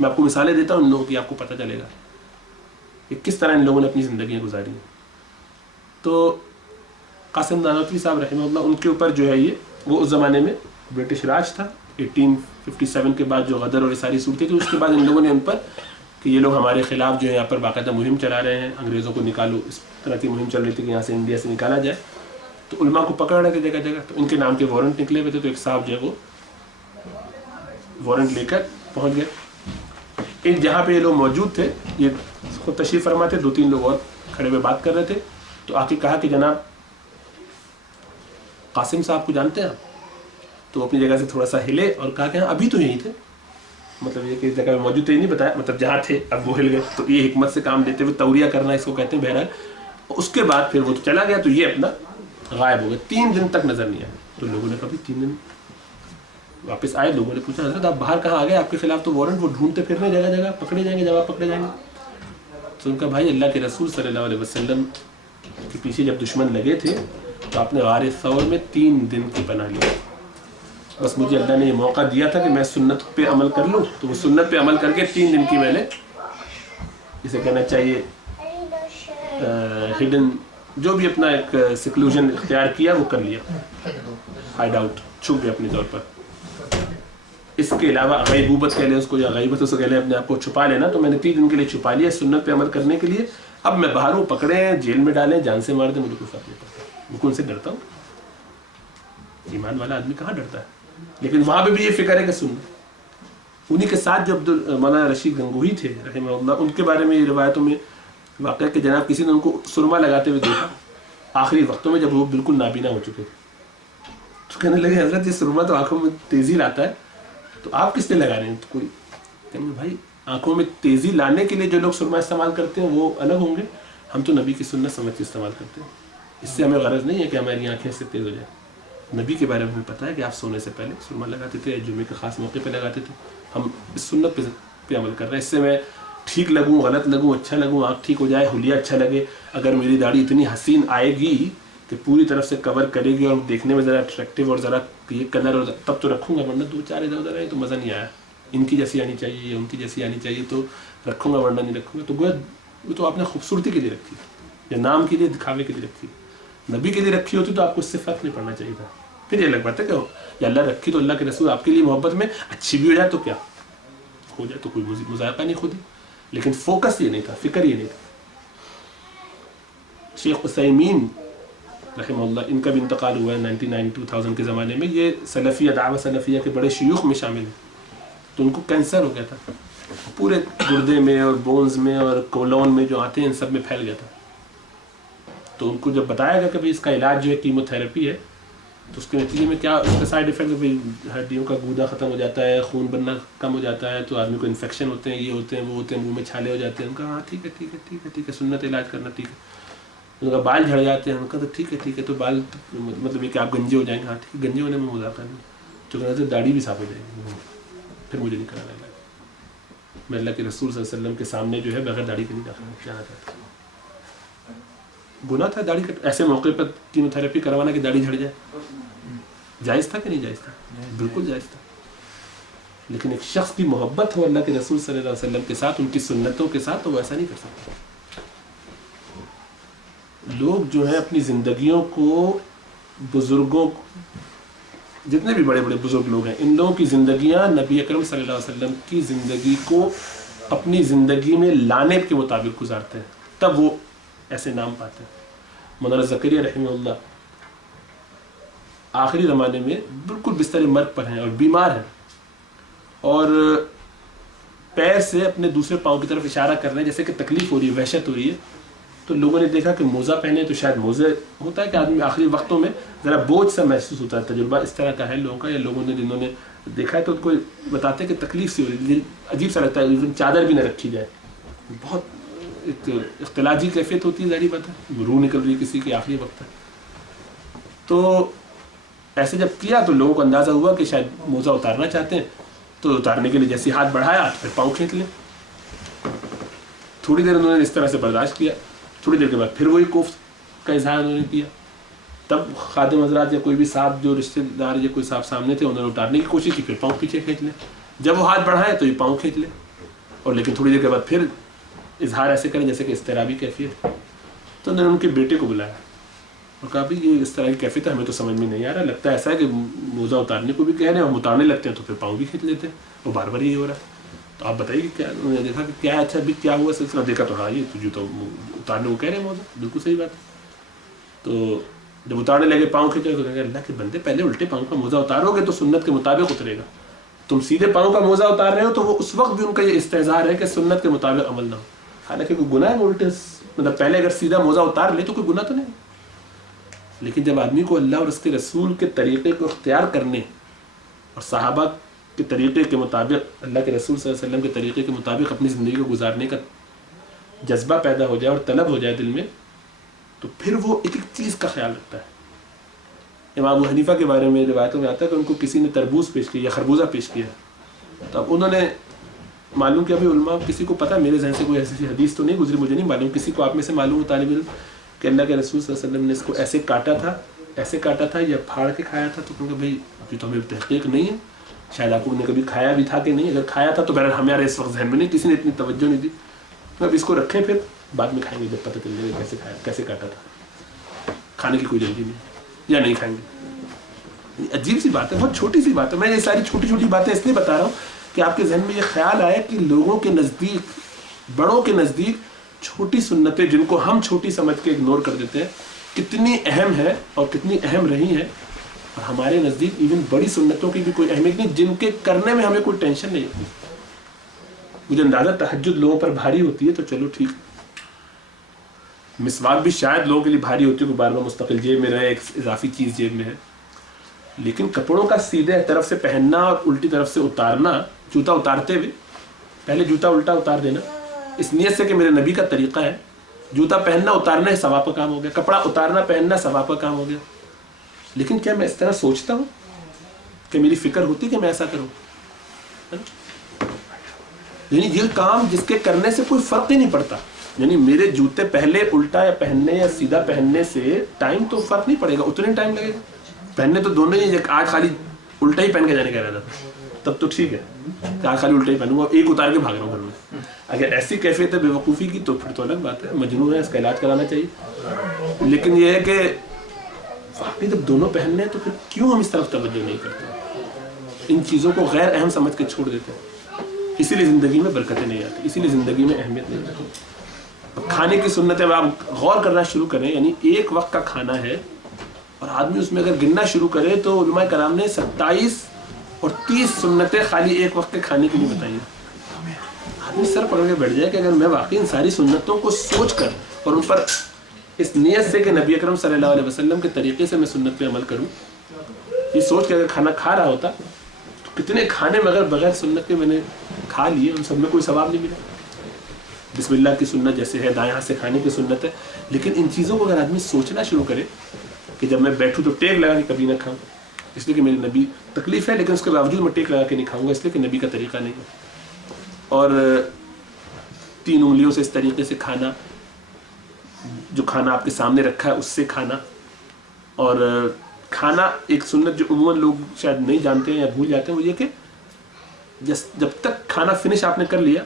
میں آپ کو مثالیں دیتا ہوں ان لوگوں کی، آپ کو پتہ چلے گا کہ کس طرح ان لوگوں نے اپنی زندگیاں گزاری ہیں. تو قاسم نانوتوی صاحب رحمہ اللہ، ان کے اوپر جو ہے یہ، وہ اس زمانے میں برٹش راج تھا 1857 کے بعد، جو غدر اور یہ ساری صورتیں تھیں. اس کے بعد ان لوگوں نے ان پر کہ یہ لوگ ہمارے خلاف جو ہے یہاں پر باقاعدہ مہم چلا رہے ہیں، انگریزوں کو نکالو، اس طرح کی مہم چل رہی تھی کہ یہاں سے انڈیا سے نکالا جائے. تو علماء کو پکڑ رہے تھے جگہ جگہ، تو ان کے نام کے وارنٹ نکلے ہوئے تھے. تو ایک صاحب جو ہے وہ وارنٹ لے کر پہنچ گئے. جہاں پہ یہ لوگ موجود تھے، یہ خود تشریف فرما تھے، 2-3 لوگ اور کھڑے ہوئے بات کر رہے تھے. تو آ کے کہا کہ جناب قاسم صاحب کو جانتے ہیں آپ؟ تو اپنی جگہ سے تھوڑا سا ہلے اور کہا کہ ہاں ابھی تو یہیں تھے. مطلب یہ کہ اس جگہ میں موجود تھے، یہ نہیں بتایا، مطلب جہاں تھے. اب وہ ہل گئے. تو یہ حکمت سے کام لیتے ہوئے توریہ کرنا اس کو کہتے ہیں بہرحال. اس کے بعد پھر وہ تو چلا گیا، تو یہ اپنا غائب ہو گئے. 3 دن تک نظر نہیں آیا. تو لوگوں نے کبھی 3 دن واپس آئے، لوگوں نے پوچھا حضرت آپ باہر کہاں آ گئے؟ آپ کے خلاف تو وارنٹ، وہ ڈھونڈتے پھر رہے جگہ جگہ، پکڑے جائیں گے جب آپ پکڑے جائیں گے. تو ان کا بھائی اللہ کے رسول صلی اللہ علیہ وسلم کے پیچھے جب دشمن لگے تھے تو آپ نے غار ثور میں 3 دن کی پناہ لی. بس مجھے اللہ نے یہ موقع دیا تھا کہ میں سنت پہ عمل کر لوں، تو وہ سنت پہ عمل کر کے 3 دن کی میں نے، اسے کہنا چاہیے ہڈن، جو بھی اپنا ایک سیکلوژن اختیار کیا وہ کر لیا، ہائیڈ آؤٹ، چھپ گیا اپنے طور پر. اس کے علاوہ غیبوبت کہہ لیں اس کو، یا غیبت اس کو کہہ لیں، اپنے آپ کو چھپا لینا، تو میں نے 3 دن کے لیے چھپا لیا سنت پہ عمل کرنے کے لیے. اب میں باہر ہوں، پکڑے ہیں، جیل میں ڈالیں، جان سے مار دیں، مجھے کوئی فرق نہیں پڑتا. میں کون سے ڈرتا ہوں؟ ایمان والا آدمی کہاں ڈرتا ہے؟ لیکن وہاں پہ بھی یہ فکر ہے کہ سن. انہی کے ساتھ جو مولانا رشید گنگوہی تھے رحمہ اللہ، ان کے بارے میں یہ روایتوں میں واقعہ کہ جناب کسی نے ان کو سرما لگاتے ہوئے دیکھا آخری وقتوں میں، جب وہ بالکل نابینا ہو چکے تھے. تو کہنے لگے حضرت یہ سرما تو آنکھوں میں تیزی لاتا ہے، تو آپ کس لیے لگا رہے ہیں؟ تو کوئی کہنے بھائی آنکھوں میں تیزی لانے کے لیے جو لوگ سرما استعمال کرتے ہیں وہ الگ ہوں گے، ہم تو نبی کی سنت سمجھ کے استعمال کرتے ہیں. اس سے ہمیں غرض نہیں ہے کہ ہماری آنکھیں سے تیز ہو جائیں. نبی کے بارے میں ہمیں پتہ ہے کہ آپ سونے سے پہلے سرما لگاتے تھے، جمعے کے خاص موقع پہ لگاتے تھے. ہم اس سنت پہ عمل کر رہے ہیں. اس سے میں ٹھیک لگوں، غلط لگوں، اچھا لگوں، آنکھ ٹھیک ہو جائے، حلیہ اچھا لگے، اگر میری داڑھی اتنی حسین آئے گی کہ پوری طرف سے کور کرے گی اور دیکھنے میں ذرا اٹریکٹیو اور ذرا یہ کلر، اور تب تو رکھوں گا، ورنہ 2-4 ادھر ادھر آئے تو مزہ نہیں آیا. ان کی جیسی آنی چاہیے، ان کی جیسی آنی چاہیے تو رکھوں گا، ورنہ نہیں رکھوں گا. تو گویا وہ تو آپ نے خوبصورتی کے لیے رکھی یا نام کے لیے، دکھاوے کے لیے رکھی. نبی کے لیے رکھی ہوتی تو آپ کو اس سے فرق نہیں پڑنا چاہیے تھا. پھر یہ الگ بات ہے کہ یا اللہ رکھی تو اللہ کے رسول آپ کے لیے محبت میں اچھی بھی ہو جائے تو کیا ہو جائے، تو کوئی مذائقہ نہیں خود ہی. لیکن فوکس یہ نہیں تھا، فکر یہ نہیں تھا. شیخ عثیمین رحمہ اللہ، ان کا بھی انتقال ہوا ہے 1999-2000 کے زمانے میں. یہ سلفیہ، دعوت سلفیہ کے بڑے شیوخ میں شامل ہیں. تو ان کو کینسر ہو گیا تھا، پورے گردے میں اور بونز میں اور کولون میں جو آتے ہیں ان سب میں پھیل گیا تھا. تو ان کو جب بتایا گیا کہ بھائی اس کا علاج جو ہے کیموتھراپی ہے، تو اس کے نتیجے میں کیا اس کا سائڈ افیکٹ، بھائی ہڈیوں کا گودا ختم ہو جاتا ہے، خون بننا کم ہو جاتا ہے، تو آدمی کو انفیکشن ہوتے ہیں، یہ ہوتے ہیں، وہ ہوتے ہیں، منہ میں چھالے ہو جاتے ہیں. ان کا ہاں ٹھیک ہے ٹھیک ہے ٹھیک ہے ٹھیک ہے، سنت علاج کرنا ٹھیک ہے. ان کا بال جھڑ جاتے ہیں، ان کا تو ٹھیک ہے ٹھیک ہے، تو بال مطلب یہ کہ آپ گنجے ہو جائیں گے، ہاں ٹھیک ہے، گنجے ہونے میں مذاقہ نہیں، چونکہ سے داڑھی بھی صاف ہو جائے گی. پھر مجھے نہیں کرانا علاج. میں اللہ کے رسول صلی اللہ علیہ وسلم کے سامنے جو ہے بغیر داڑھی کے نہیں جانا چاہتا. گناہ تھا داڑھی کا ایسے موقع پر کیموتھراپی کروانا کہ داڑھی جھڑ جائے. جائز تھا کہ نہیں جائز تھا؟ بالکل جائز تھا. لیکن ایک شخص کی محبت ہو اللہ کے رسول صلی اللہ علیہ وسلم کے ساتھ، ان کی سنتوں کے ساتھ، تو وہ ایسا نہیں کر سکتا. لوگ جو ہیں اپنی زندگیوں کو، بزرگوں، جتنے بھی بڑے بڑے بزرگ لوگ ہیں، ان لوگوں کی زندگیاں نبی اکرم صلی اللہ علیہ وسلم کی زندگی کو اپنی زندگی میں لانے کے مطابق گزارتے ہیں، تب وہ ایسے نام پاتے ہیں. مولانا زکریا رحمہ اللہ آخری زمانے میں بالکل بستر مرگ پر ہیں اور بیمار ہیں، اور پیر سے اپنے دوسرے پاؤں کی طرف اشارہ کر رہے ہیں جیسے کہ تکلیف ہو رہی ہے، وحشت ہو رہی ہے. تو لوگوں نے دیکھا کہ موزہ پہنے، تو شاید موزے ہوتا ہے کہ آدمی آخری وقتوں میں ذرا بوجھ سا محسوس ہوتا ہے. تجربہ اس طرح کا ہے لوگوں کا، یا لوگوں نے جنہوں نے دیکھا ہے تو ان کو بتاتے ہیں کہ تکلیف سی ہو رہی ہے، عجیب سا لگتا ہے، چادر بھی نہ رکھی جائے. بہت ایک اختلاجی کیفیت ہوتی ہے، ظاہری بات ہے، روح نکل رہی ہے کسی کی آخری وقت ہے. تو ایسے جب کیا تو لوگوں کو اندازہ ہوا کہ شاید موزہ اتارنا چاہتے ہیں. تو اتارنے کے لیے جیسے ہاتھ بڑھایا پھر پاؤں کھینچ لیں. تھوڑی دیر انہوں نے اس طرح سے برداشت کیا, تھوڑی دیر کے بعد پھر وہی کوفت کا اظہار انہوں نے کیا. تب خادم حضرات یا کوئی بھی صاحب جو رشتے دار یا کوئی صاحب سامنے تھے انہوں نے اتارنے کی کوشش کی, پھر پاؤں پیچھے کھینچ لیں. جب وہ ہاتھ بڑھائے تو یہ پاؤں کھینچ لیں, اور لیکن تھوڑی دیر کے بعد پھر اظہار ایسے کریں جیسے کہ اضطرابی کیفیت. تو انہوں نے ان کے بیٹے کو بلایا اور کہا بھائی یہ اس طرح کی کیفیت ہے, ہمیں تو سمجھ میں نہیں آ رہا, لگتا ہے ایسا ہے کہ موزہ اتارنے کو بھی کہہ رہے ہیں, ہم اتارنے لگتے ہیں تو پھر پاؤں بھی کھینچ لیتے ہیں, وہ بار بار یہی ہو رہا ہے, تو آپ بتائیے کہ کیا. انہوں نے دیکھا کہ کیا اچھا ابھی کیا ہوا سلسلہ, دیکھا تو ہاں یہ تو جوتا اتارنے کو کہہ رہے ہیں موزہ, بالکل صحیح بات ہے. تو جب اتارنے لگے پاؤں کھینچے تو کہا اللہ کے بندے پہلے الٹے پاؤں کا موزہ اتارو گے تو سنت کے مطابق اترے گا, تم سیدھے پاؤں کا موزہ اتار رہے ہو تو وہ اس وقت بھی ان کا یہ استحضار ہے کہ سنت کے مطابق عمل نہ ہو. حالانکہ کوئی گناہ ہے وہ الٹے, مطلب پہلے اگر سیدھا موزہ اتار لے تو کوئی گناہ تو نہیں, لیکن جب آدمی کو اللہ اور اس کے رسول کے طریقے کو اختیار کرنے اور صحابہ کے طریقے کے مطابق, اللہ کے رسول صلی اللہ علیہ وسلم کے طریقے کے مطابق اپنی زندگی کو گزارنے کا جذبہ پیدا ہو جائے اور طلب ہو جائے دل میں, تو پھر وہ ایک ایک چیز کا خیال رکھتا ہے. امام ابو حنیفہ کے بارے میں روایتوں میں آتا ہے کہ ان کو کسی نے تربوز پیش کیا یا خربوزہ پیش کیا, تو اب انہوں نے معلوم کیا, ابھی علماء کسی کو پتہ, میرے ذہن سے کوئی ایسی حدیث تو نہیں گزری, مجھے نہیں معلوم, کسی کو آپ میں سے معلوم ہو طالب علم کہ اللہ کے رسول صلی اللہ علیہ وسلم نے اس کو ایسے کاٹا تھا یا پھاڑ کے کھایا تھا, تو کہوں گا بھائی ابھی تو ہمیں تحقیق نہیں ہے, شاید آپ نے کبھی کھایا بھی تھا کہ نہیں, اگر کھایا تھا تو بہرحال ہمارے اس وقت ذہن میں نہیں, کسی نے اتنی توجہ نہیں دی, تو اب اس کو رکھیں پھر بعد میں کھائیں گے جب پتہ چل جائے گا کیسے کھایا, کیسے کاٹا تھا. کھانے کی کوئی جلدی نہیں, یا نہیں کھائیں گے. عجیب سی بات ہے, بہت چھوٹی سی بات ہے. میں یہ ساری چھوٹی چھوٹی باتیں اس لیے بتا رہا ہوں کہ آپ کے ذہن میں یہ خیال آئے کہ لوگوں کے نزدیک, بڑوں کے نزدیک چھوٹی سنتیں جن کو ہم چھوٹی سمجھ کے اگنور کر دیتے ہیں کتنی اہم ہے اور کتنی اہم رہی ہیں, اور ہمارے نزدیک ایون بڑی سنتوں کی بھی کوئی اہمیت نہیں جن کے کرنے میں ہمیں کوئی ٹینشن نہیں ہوتی. مجھے اندازہ تہجد لوگوں پر بھاری ہوتی ہے تو چلو ٹھیک, مسواک بھی شاید لوگوں کے لیے بھاری ہوتی ہے کہ بار بار مستقل جیب میں رہے, ایک اضافی چیز جیب میں ہے, لیکن کپڑوں کا سیدھے طرف سے پہننا اور الٹی طرف سے اتارنا, جوتا اتارتے ہوئے پہلے جوتا الٹا اتار دینا اس نیت سے کہ میرے نبی کا طریقہ ہے, جوتا پہننا اتارنا ثواب کا کام ہو گیا, کپڑا اتارنا پہننا ثواب کا کام ہو گیا. لیکن کیا میں اس طرح سوچتا ہوں کہ میری فکر ہوتی کہ میں ایسا کروں؟ یعنی یہ کام جس کے کرنے سے کوئی فرق ہی نہیں پڑتا, یعنی میرے جوتے پہلے الٹا یا پہننے یا سیدھا پہننے سے ٹائم تو فرق نہیں پڑے گا, اتنے ٹائم لگے گا. پہننے تو دونوں ہی, آج خالی الٹا ہی پہن کے جانے کا ارادہ تھا تب تو ٹھیک ہے کہ آج خالی الٹا ہی پہنوں گا, ایک اتار کے بھاگ رہا ہوں گھر میں. اگر ایسی کیفیت ہے بے وقوفی کی تو پھر تو الگ بات ہے, مجنون ہے, اس کا علاج کرانا چاہیے. لیکن یہ ہے کہ واقعی جب دونوں پہننے ہیں تو پھر کیوں ہم اس طرف توجہ نہیں کرتے, ان چیزوں کو غیر اہم سمجھ کے چھوڑ دیتے ہیں. اسی لیے زندگی میں برکتیں نہیں آتی, اسی لیے زندگی میں اہمیت نہیں آتی. کھانے کی سنتیں آپ غور کرنا شروع کریں, یعنی ایک وقت کا کھانا ہے اور آدمی اس میں اگر گننا شروع کرے تو علماء کرام نے 27 اور 30 سنتیں خالی ایک وقت کے کھانے کے لیے بتائی ہیں. آدمی سر پکڑ کے بیٹھ جائے کہ اگر میں واقعی ان ساری سنتوں کو سوچ کر اور ان پر اس نیت سے کہ نبی اکرم صلی اللہ علیہ وسلم کے طریقے سے میں سنت پہ عمل کروں, یہ سوچ کے اگر کھانا کھا رہا ہوتا تو کتنے کھانے مگر بغیر سنت کے میں نے کھا لیے, ان سب میں کوئی ثواب نہیں ملا. بسم اللہ کی سنت جیسے ہے, دائیں ہاتھ سے کھانے کی سنت ہے, لیکن ان چیزوں کو اگر آدمی سوچنا شروع کرے کہ جب میں بیٹھوں تو ٹیک لگا کے کبھی نہ کھاؤں, اس لیے کہ میرے نبی, تکلیف ہے لیکن اس کے باوجود میں ٹیک لگا کے نہیں کھاؤں گا اس لیے کہ نبی کا طریقہ نہیں ہے. اور 3 انگلیوں سے اس طریقے سے کھانا, جو کھانا آپ کے سامنے رکھا ہے اس سے کھانا. اور کھانا ایک سنت جو عموماً لوگ شاید نہیں جانتے ہیں یا بھول جاتے ہیں, وہ یہ کہ جب تک کھانا فنش آپ نے کر لیا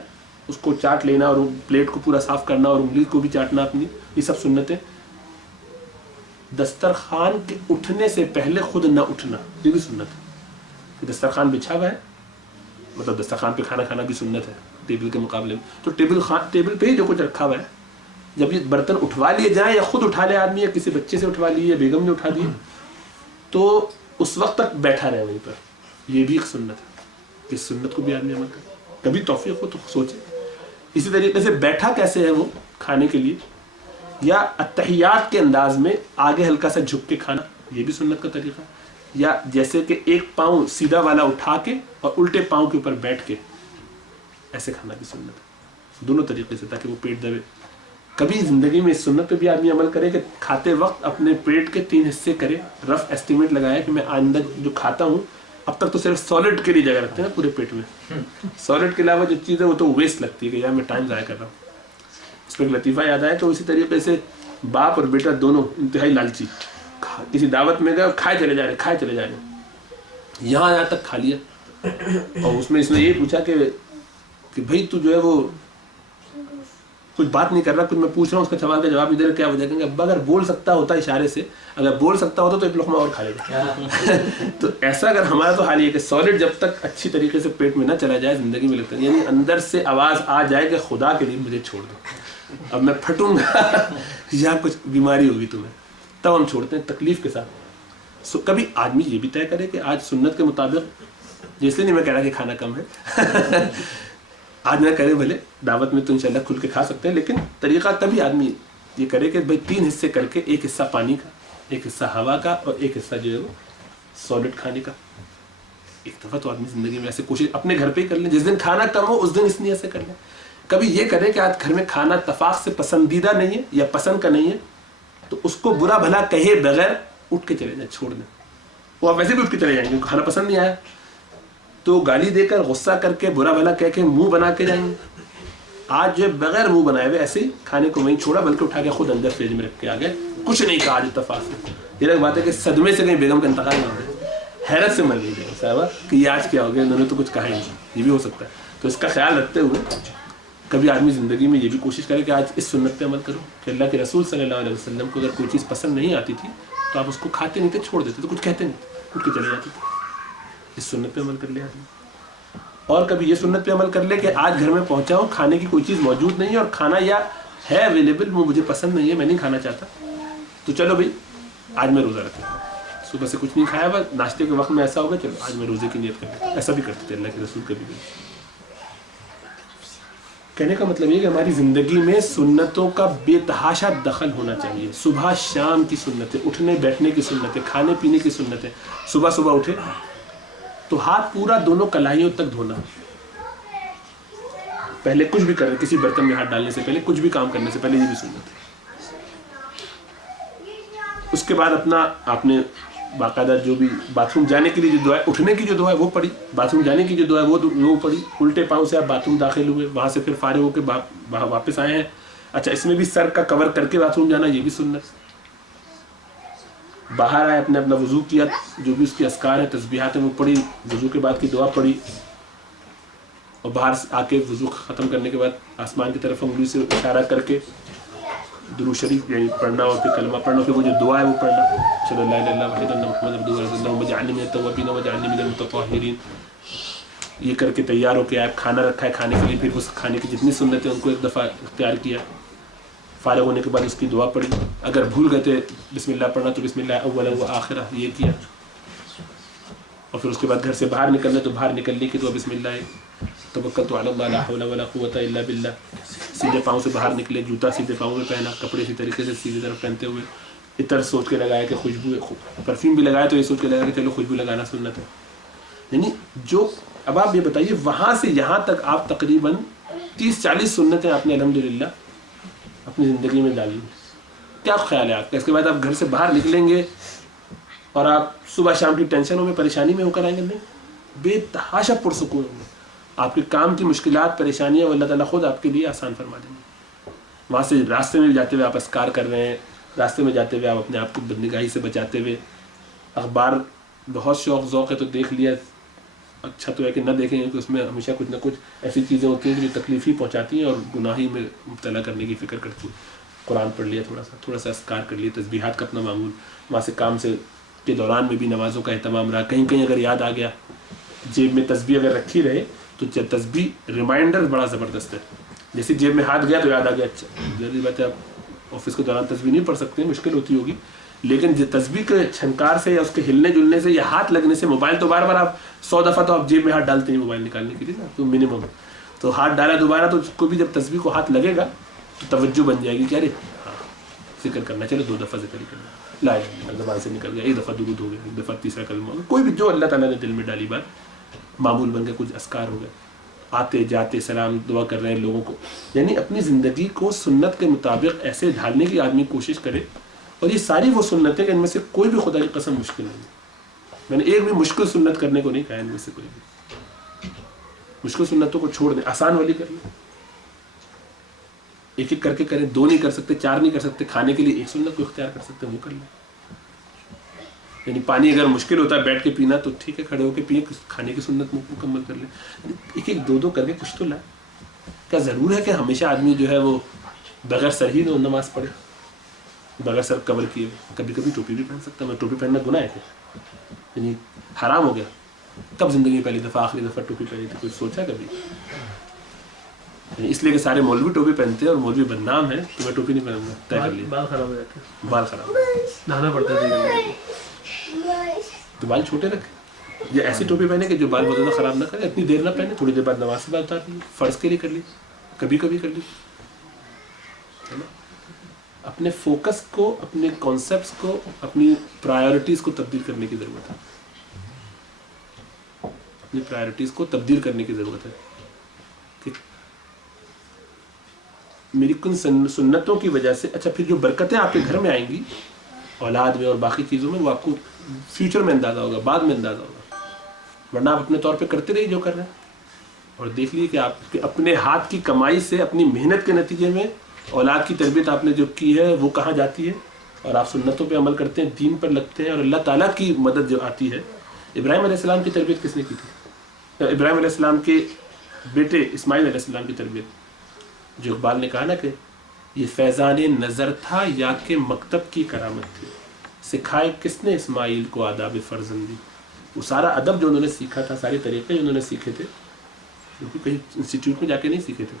اس کو چاٹ لینا اور پلیٹ کو پورا صاف کرنا اور انگلی کو بھی چاٹنا اپنی, یہ سب سنتیں. دسترخوان کے اٹھنے سے پہلے خود نہ اٹھنا, یہ بھی سنت ہے. دسترخوان بچھا ہوا ہے, مطلب دسترخوان پہ کھانا کھانا بھی سنت ہے ٹیبل کے مقابلے میں, تو ٹیبل پہ ہی جو کچھ رکھا ہوا ہے جب یہ برتن اٹھوا لیے جائیں یا خود اٹھا لے آدمی یا کسی بچے سے اٹھوا لیے یا بیگم نے اٹھا دیے تو اس وقت تک بیٹھا رہے وہیں پر, یہ بھی ایک سنت ہے. اس سنت کو بھی آدمی عمل کرے, کبھی توفیق ہو تو سوچے. اسی طریقے سے بیٹھا کیسے ہے وہ کھانے کے لیے, یا اتحیات کے انداز میں آگے ہلکا سا جھک کے کھانا, یہ بھی سنت کا طریقہ. یا جیسے کہ ایک پاؤں سیدھا والا اٹھا کے اور الٹے پاؤں کے اوپر بیٹھ کے ایسے کھانا بھی سنت ہے. دونوں طریقے سے تاکہ وہ پیٹ دبے. کبھی زندگی میں اس سنت پہ بھی آدمی عمل کرے کہ کھاتے وقت اپنے پیٹ کے 3 حصے کرے, رف ایسٹیمیٹ لگائے کہ میں آئندہ جو کھاتا ہوں اب تک تو صرف سالڈ کے لیے جگہ رکھتے ہیں نا پورے پیٹ میں. سالڈ کے علاوہ جو چیز ہے وہ تو ویسٹ لگتی ہے کہ یار میں ٹائم ضائع کر رہا ہوں. اس پہ ایک لطیفہ یاد آیا. تو اسی طریقے سے باپ اور بیٹا دونوں انتہائی لالچی, کسی دعوت میں گئے کھائے چلے جا رہے ہیں, یہاں تک کھا لیا. اور اس میں یہ پوچھا کہ بھائی تو جو ہے وہ کچھ بات نہیں کر رہا, کچھ میں پوچھ رہا ہوں اس کا سوال کا جواب نہیں دے رہا, کیا وجہ؟ کہ ابا اگر بول سکتا ہوتا اشارے سے, اگر بول سکتا ہوتا تو ایک لقمہ اور کھا لیتا. تو ایسا اگر ہمارا تو حال یہ کہ سالڈ جب تک اچھی طریقے سے پیٹ میں نہ چلا جائے زندگی میں لگتا ہے, یعنی اندر سے آواز آ جائے کہ خدا کے لیے مجھے چھوڑ دو, اب میں پھٹوں گا یا کچھ بیماری ہوگی تمہیں, تب ہم چھوڑتے ہیں تکلیف کے ساتھ. کبھی آدمی یہ بھی طے کرے کہ آج سنت کے مطابق, جیسے نہیں میں کہہ رہا کہ کھانا کم ہے, آج نہ کرے بھلے دعوت میں تو انشاءاللہ کھل کے کھا سکتے ہیں, لیکن طریقہ تبھی آدمی یہ کرے کہ بھائی 3 حصے کر کے, ایک حصہ پانی کا, ایک حصہ ہوا کا, اور ایک حصہ جو ہے وہ سالڈ کھانے کا. ایک دفعہ تو آدمی زندگی میں ایسے کوشش اپنے گھر پہ ہی کر لیں, جس دن کھانا کم ہو اس دن اس نیت سے کر لیں. کبھی یہ کرے کہ آج گھر میں کھانا اتفاق سے پسندیدہ نہیں ہے یا پسند کا نہیں ہے, تو اس کو برا بھلا کہے بغیر اٹھ کے چلے جائیں, چھوڑ دیں. وہ آپ ویسے بھی اٹھ کے چلے جائیں گے, کھانا پسند نہیں آیا تو گالی دے کر, غصہ کر کے, برا بھلا کہہ کے منہ بنا کے جائیں گے. آج جو بغیر منہ بنائے ہوئے ایسے ہی کھانے کو وہیں چھوڑا, بلکہ اٹھا کے خود اندر فریج میں رکھ کے آ گئے, کچھ نہیں کہا آج اتفاق سے. یہ ایک بات ہے کہ صدمے سے کہیں بیگم کا انتقال نہ ہو جائے, حیرت سے مر لیجیے صاحبہ کہ یہ آج کیا ہو گیا, انہوں نے تو کچھ کہا ہی نہیں, یہ بھی ہو سکتا ہے. تو اس کا خیال رکھتے ہوئے کبھی آدمی زندگی میں یہ بھی کوشش کرے کہ آج اس سنت پہ عمل کرو کہ اللہ کے رسول صلی اللہ علیہ وسلم کو اگر کوئی چیز پسند نہیں آتی تھی تو آپ اس کو کھاتے نہیں تھے, چھوڑ دیتے, تو کچھ کہتے نہیں, اٹھ کے چلے جاتے تھے. اس سنت پہ عمل کر لیا آدمی. اور کبھی یہ سنت پہ عمل کر لے کہ آج گھر میں پہنچا ہوں, کھانے کی کوئی چیز موجود نہیں ہے, اور کھانا یا ہے اویلیبل, وہ مجھے پسند نہیں ہے, میں نہیں کھانا چاہتا, تو چلو بھائی آج میں روزہ رکھتا ہوں, صبح سے کچھ نہیں کھایا, بس ناشتے کے وقت میں ایسا ہوگا چلو آج میں روزے کی نیت کرتا ہوں. ایسا بھی کرتے تھے اللہ کے رسول کبھی بھی. کہنے کا مطلب یہ کہ ہماری زندگی میں سنتوں کا بے تحاشا دخل ہونا چاہیے. صبح شام کی سنتیں, اٹھنے بیٹھنے کی سنتیں, کھانے پینے کی سنتیں. صبح اٹھے تو ہاتھ پورا دونوں کلائیوں تک دھونا, پہلے کچھ بھی کریں, کسی برتن میں ہاتھ ڈالنے سے پہلے, کچھ بھی کام کرنے سے پہلے, یہ بھی سنت ہے. اس کے بعد اپنا آپ نے باقاعدہ جو بھی باتھ روم جانے کے لیے جو دعا ہے, اٹھنے کی جو دعا ہے وہ پڑھی, باتھ روم جانے کی جو دعا ہے وہ پڑھی. الٹے پاؤں سے آپ باتھ روم داخل ہوئے, وہاں سے پھر فارغ ہو کے واپس آئے ہیں. اچھا, اس میں بھی سر کا کور کر کے باتھ روم جانا, یہ بھی سنت. باہر آئے, اپنا وضو کیا, جو بھی اس کی اذکار ہیں, تسبیحات ہیں وہ پڑھی, وضو کے بعد کی دعا پڑھی, اور باہر آ کے وضو ختم کرنے کے بعد آسمان کی طرف انگلی سے اشارہ کر کے درود شریف یعنی پڑھنا, اور پھر کلمہ پڑھنا, پھر وہ جو دعا ہے وہ پڑھنا, اشہدو ان لا الہ الا اللہ وحدہ محمد عبدہ ورسولہ اللہم اجعلنی من التوابین واجعلنی من المتطہرین. یہ کر کے تیار ہو کے آپ, کھانا رکھا ہے کھانے کے لیے, پھر اس کھانے کی جتنی سنتیں ان کو ایک دفعہ اختیار کیا. فارغ ہونے کے بعد اس کی دعا پڑھی, اگر بھول گئے تھے بسم اللہ پڑھنا تو بسم اللہ اولا و آخرہ یہ کیا. اور پھر اس کے بعد گھر سے باہر نکلنا تو باہر نکلنے کی دعا بسم اللہ توکلت علی اللہ لا حول ولا قوۃ الا باللہ. سیدھے پاؤں سے باہر نکلے, جوتا سیدھے پاؤں میں پہنا, کپڑے اسی طریقے سے سیدھی طرف پہنتے ہوئے, عطر سوچ کے لگایا کہ خوشبو, پرفیوم بھی لگایا تو یہ سوچ کے لگایا کہ چلو خوشبو لگانا سنت ہے. یعنی جو اب آپ یہ بتائیے وہاں سے یہاں تک آپ تقریباً 30-40 سنتیں آپ نے الحمدللہ اپنی زندگی میں ڈالی. کیا خیال ہے آپ کا؟ اس کے بعد آپ گھر سے باہر نکلیں گے اور آپ صبح شام کی ٹینشنوں میں, پریشانی میں ہو کر آئیں گے؟ نہیں, بے تحاشا پرسکون ہوں گے. آپ کے کام کی مشکلات, پریشانیاں وہ اللہ تعالیٰ خود آپ کے لیے آسان فرما دیں گے. وہاں سے راستے میں بھی جاتے ہوئے آپ اذکار کر رہے ہیں, راستے میں جاتے ہوئے آپ اپنے آپ کو بدنگاہی سے بچاتے ہوئے, اخبار بہت شوق ذوق ہے تو دیکھ لیا, اچھا تو ہے کہ نہ دیکھیں کہ اس میں ہمیشہ کچھ نہ کچھ ایسی چیزیں ہوتی ہیں جو تکلیف ہی پہنچاتی ہیں اور گناہی میں مبتلا کرنے کی فکر کرتی ہیں. قرآن پڑھ لیا, تھوڑا سا اذکار کر لیا, تسبیحات کا اپنا معمول. وہاں سے کام سے کے دوران میں بھی نمازوں کا اہتمام رہا, کہیں اگر یاد آ گیا, جیب میں تسبیح اگر رکھی رہے تو تسبیح ریمائنڈر بڑا زبردست ہے. جیسے جیب میں ہاتھ گیا تو یاد آ گیا, اچھا ضروری بات ہے آپ آفس کے دوران تسبیح نہیں پڑھ سکتے, مشکل ہوتی ہوگی, لیکن تسبیح کے چھنکار سے یا اس کے ہلنے جلنے سے یا ہاتھ لگنے سے, موبائل تو بار بار آپ 100 دفعہ تو آپ جیب میں ہاتھ ڈالتے ہیں موبائل نکالنے کے لیے نا, تو منیمم تو ہاتھ ڈالا دوبارہ, تو اس کو بھی جب تسبیح کو ہاتھ لگے گا تو توجہ بن جائے گی کہ ارے ہاں ذکر کرنا, چلو 2 دفعہ ذکر کرنا, لا زبان سے نکل گیا, 1 دفعہ درود ہو گیا, 1 دفعہ تیسرا کلمہ, کوئی بھی جو اللہ تعالیٰ نے دل میں ڈالی بات معمول بن گیا, کچھ اذکار ہو گئے, آتے جاتے سلام دعا کر رہے ہیں لوگوں کو. یعنی اپنی زندگی کو سنت کے مطابق ایسے ڈھالنے کی آدمی کوشش کرے, اور یہ ساری وہ سنتیں کہ ان میں سے کوئی بھی خدا کی قسم مشکل نہیں. میں نے ایک بھی مشکل سنت کرنے کو نہیں کہا ان میں سے کوئی بھی. مشکل سنتوں کو چھوڑ دیں, آسان والی کر لیں, ایک ایک کر کے کریں. 2 نہیں کر سکتے, 4 نہیں کر سکتے, کھانے کے لیے ایک سنت کو اختیار کر سکتے ہیں, وہ کر لیں. یعنی پانی اگر مشکل ہوتا ہے بیٹھ کے پینا تو ٹھیک ہے, کھڑے ہو کے پیے, کھانے کی سنت مکمل کر لیں. ایک ایک 2 کر کے کچھ تو لائیں. کیا ضرور ہے کہ ہمیشہ آدمی جو ہے وہ بغیر سر ہی نماز پڑھے, بغیر سر کور کیے؟ کبھی کبھی ٹوپی بھی پہن سکتا ہے. میں ٹوپی پہننا گناہ ہے کہ یعنی حرام ہو گیا؟ کب زندگی میں پہلی دفعہ آخری دفعہ ٹوپی پہنی تھی, کوئی سوچا کبھی؟ یعنی اس لیے کہ سارے مولوی ٹوپی پہنتے ہیں اور مولوی بدنام ہے تو میں ٹوپی نہیں پہنوں گا. طے کر لیا. بال خراب ہو جاتے ہیں, بال خراب نہانا پڑتا ہے تو بال چھوٹے رکھے, یا ایسی ٹوپی پہنے کہ جو بال بہت زیادہ خراب نہ کرے. اتنی دیر نہ پہنے, تھوڑی دیر بعد نماز سے بال اتار لی, فرض کے لیے کر لی, کبھی کبھی کر لی. اپنے فوکس کو, اپنے کانسیپٹس کو, اپنی پرائیورٹیز کو تبدیل کرنے کی ضرورت ہے. اپنی پرائیورٹیز کو تبدیل کرنے کی ضرورت ہے کہ میری کن سنتوں کی وجہ سے. اچھا, پھر جو برکتیں آپ کے گھر میں آئیں گی اولاد میں اور باقی چیزوں میں, وہ آپ کو فیوچر میں اندازہ ہوگا, بعد میں اندازہ ہوگا. ورنہ آپ اپنے طور پہ کرتے رہیے جو کر رہے ہیں, اور دیکھ لیے کہ آپ کے اپنے ہاتھ کی کمائی سے, اپنی محنت کے نتیجے میں اولاد کی تربیت آپ نے جو کی ہے وہ کہاں جاتی ہے. اور آپ سنتوں پہ عمل کرتے ہیں, دین پر لگتے ہیں, اور اللہ تعالیٰ کی مدد جو آتی ہے. ابراہیم علیہ السلام کی تربیت کس نے کی تھی؟ ابراہیم علیہ السلام کے بیٹے اسماعیل علیہ السلام کی تربیت, جو اقبال نے کہا نا کہ یہ فیضان نظر تھا یا کہ مکتب کی کرامت تھی, سکھائے کس نے اسماعیل کو آداب فرزندی. وہ سارا ادب جو انہوں نے سیکھا تھا, سارے طریقے جو انہوں نے سیکھے تھے, کیونکہ کہیں انسٹیٹیوٹ میں جا کے نہیں سیکھے تھے,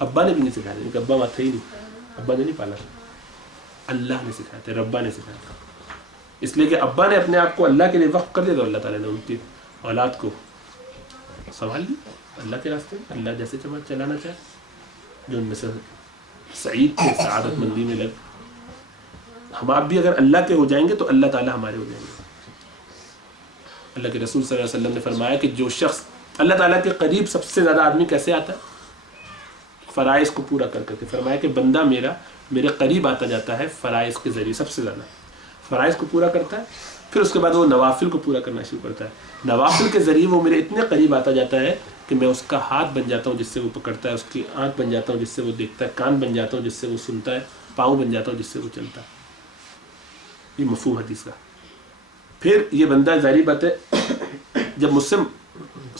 ابا نے بھی نہیں سکھایا, کیونکہ ابا وہاں تھے ہی نہیں, ابا نے نہیں پالا, اللہ نے سکھایا تھا, ربا نے سکھایا تھا. اس لیے کہ ابا نے اپنے آپ کو اللہ کے لیے وقف کر دیا, تو اللہ تعالیٰ نے ان کی اولاد کو سنبھال لی اللہ کے راستے میں, اللہ جیسے چلانا چاہے. جو ان میں سے سعید تھے, سعادت مندی میں لگ. ہم آپ بھی اگر اللہ کے ہو جائیں گے تو اللہ تعالیٰ ہمارے ہو جائیں گے. اللہ کے رسول صلی اللہ علیہ وسلم نے فرمایا کہ جو شخص اللہ تعالیٰ کے قریب سب سے زیادہ آدمی کیسے آتا ہے؟ فرائض کو پورا کر کے. فرمایا کہ بندہ میرے قریب آتا جاتا ہے فرائض کے ذریعے, سب سے زیادہ فرائض کو پورا کرتا ہے, پھر اس کے بعد وہ نوافل کو پورا کرنا شروع کرتا ہے. نوافل کے ذریعے وہ میرے اتنے قریب آتا جاتا ہے کہ میں اس کا ہاتھ بن جاتا ہوں جس سے وہ پکڑتا ہے, اس کی آنکھ بن جاتا ہوں جس سے وہ دیکھتا ہے, کان بن جاتا ہوں جس سے وہ سنتا ہے, پاؤں بن جاتا ہوں جس سے وہ چلتا ہے. یہ مفہوم حدیث کا. پھر یہ بندہ ظاہری بات ہے جب مجھ سے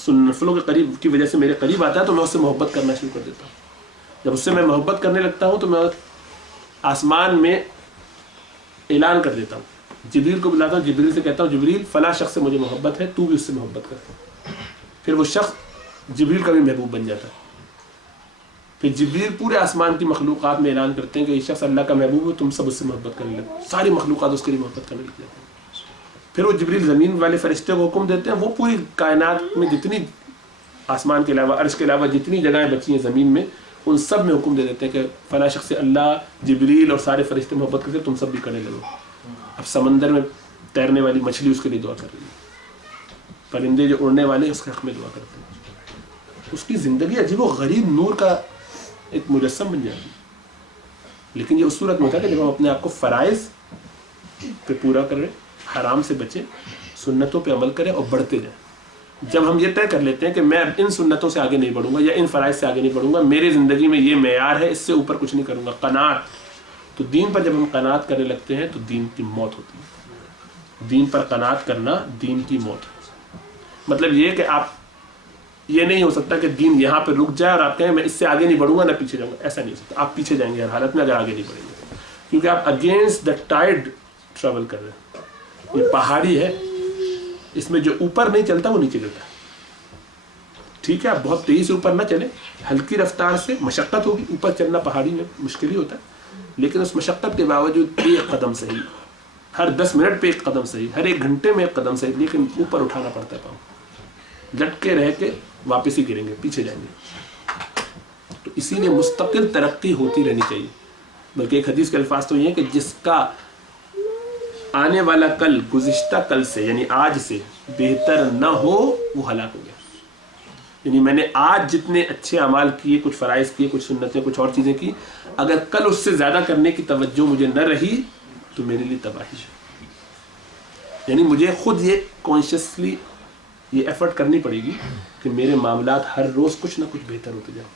نفلوں کے قریب کی وجہ سے میرے قریب آتا ہے تو میں اس سے محبت کرنا شروع کر دیتا ہوں. جب اس سے میں محبت کرنے لگتا ہوں تو میں آسمان میں اعلان کر دیتا ہوں, جبریل کو بلاتا ہوں, جبریل سے کہتا ہوں جبریل فلاں شخص سے مجھے محبت ہے, تو بھی اس سے محبت کر. پھر وہ شخص جبریل کا بھی محبوب بن جاتا ہے. پھر جبریل پورے آسمان کی مخلوقات میں اعلان کرتے ہیں کہ یہ شخص اللہ کا محبوب ہے, تم سب اس سے محبت کرنے لگو. ساری مخلوقات اس کے لیے محبت کرنے لگ جاتی ہیں. پھر وہ جبریل زمین والے فرشتے کو حکم دیتے ہیں, وہ پوری کائنات میں جتنی آسمان کے علاوہ, عرش کے علاوہ جتنی جگہیں بچی ہیں زمین میں, ان سب میں حکم دے دیتے ہیں کہ فلاں شخص سے اللہ, جبریل اور سارے فرشتے محبت کرتے ہیں, تم سب بھی کرنے لگو. اب سمندر میں تیرنے والی مچھلی اس کے لیے دعا کر رہی ہے, پرندے جو اڑنے والے اس کے حق میں دعا کرتے ہیں. اس کی زندگی عجیب و غریب نور کا ایک مجسم بن جاتی ہے. لیکن یہ اس صورت میں ہوتا ہے کہ جب ہم اپنے آپ کو فرائض پہ پورا کریں, حرام سے بچیں, سنتوں پہ عمل کریں اور بڑھتے جائیں. جب ہم یہ طے کر لیتے ہیں کہ میں ان سنتوں سے آگے نہیں بڑھوں گا یا ان فرائض سے آگے نہیں بڑھوں گا, میری زندگی میں یہ معیار ہے, اس سے اوپر کچھ نہیں کروں گا, قناعت. تو دین پر جب ہم قناعت کرنے لگتے ہیں تو دین کی موت ہوتی ہے. دین پر قناعت کرنا دین کی موت ہے. مطلب یہ کہ آپ, یہ نہیں ہو سکتا کہ دین یہاں پہ رک جائے اور آپ کہیں میں اس سے آگے نہیں بڑھوں گا نہ پیچھے جاؤں گا. ایسا نہیں ہو سکتا. آپ پیچھے جائیں گے ہر حالت میں اگر آگے نہیں بڑھیں گے, کیونکہ آپ اگینسٹ دا ٹائڈ ٹریول کر رہے ہیں. یہ پہاڑی ہے, اس میں جو اوپر نہیں چلتا وہ نیچے گرتا ہے. ٹھیک ہے, آپ بہت تیزی سے اوپر نہ چلیں, ہلکی رفتار سے. مشقت ہوگی, اوپر چلنا پہاڑی میں مشکل ہی ہوتا ہے, لیکن اس مشقت کے باوجود ایک قدم صحیح, ہر 10 منٹ پہ ایک قدم صحیح, ہر 1 گھنٹے میں ایک قدم صحیح, لیکن اوپر اٹھانا پڑتا ہے. پاؤں لٹکے رہ کے واپس ہی گریں گے, پیچھے جائیں گے. تو اسی لیے مستقل ترقی ہوتی رہنی چاہیے. بلکہ ایک حدیث کے الفاظ تو یہ ہیں کہ جس کا آنے والا کل گزشتہ کل سے یعنی آج سے بہتر نہ ہو وہ ہلاک ہو گیا. یعنی میں نے آج جتنے اچھے اعمال کیے, کچھ فرائض کیے, کچھ سنتیں, کچھ اور چیزیں کی, اگر کل اس سے زیادہ کرنے کی توجہ مجھے نہ رہی تو میرے لیے تباہی ہے. یعنی مجھے خود یہ کانشیسلی یہ ایفرٹ کرنی پڑے گی کہ میرے معاملات ہر روز کچھ نہ کچھ بہتر ہوتے جائیں،